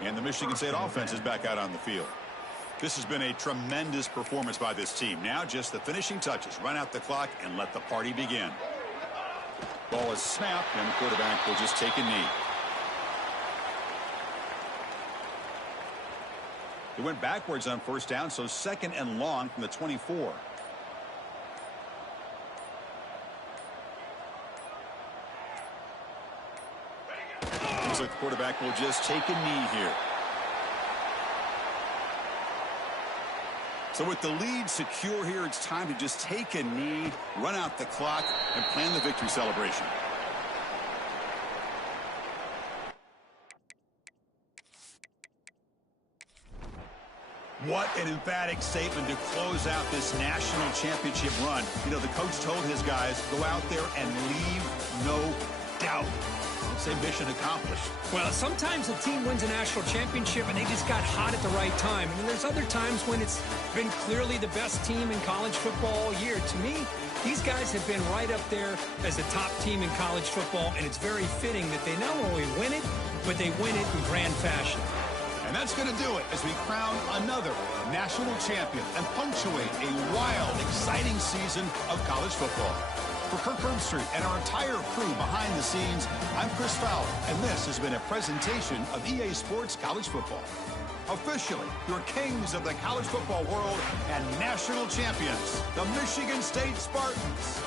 And the Michigan State offense is back out on the field. This has been a tremendous performance by this team. Now just the finishing touches. Run out the clock and let the party begin. Ball is snapped and the quarterback will just take a knee. He went backwards on first down, so second and long from the 24. Looks like the quarterback will just take a knee here. So with the lead secure here, it's time to just take a knee, run out the clock, and plan the victory celebration. What an emphatic statement to close out this national championship run. You know, the coach told his guys, go out there and leave no doubt. Say mission accomplished. Well, sometimes a team wins a national championship and they just got hot at the right time. And then there's other times when it's been clearly the best team in college football all year. To me, these guys have been right up there as the top team in college football, and it's very fitting that they not only win it, but they win it in grand fashion. And that's going to do it as we crown another national champion and punctuate a wild, exciting season of college football. For Kirk Herbstreit and our entire crew behind the scenes, I'm Chris Fowler, and this has been a presentation of EA Sports College Football. Officially, your kings of the college football world and national champions, the Michigan State Spartans.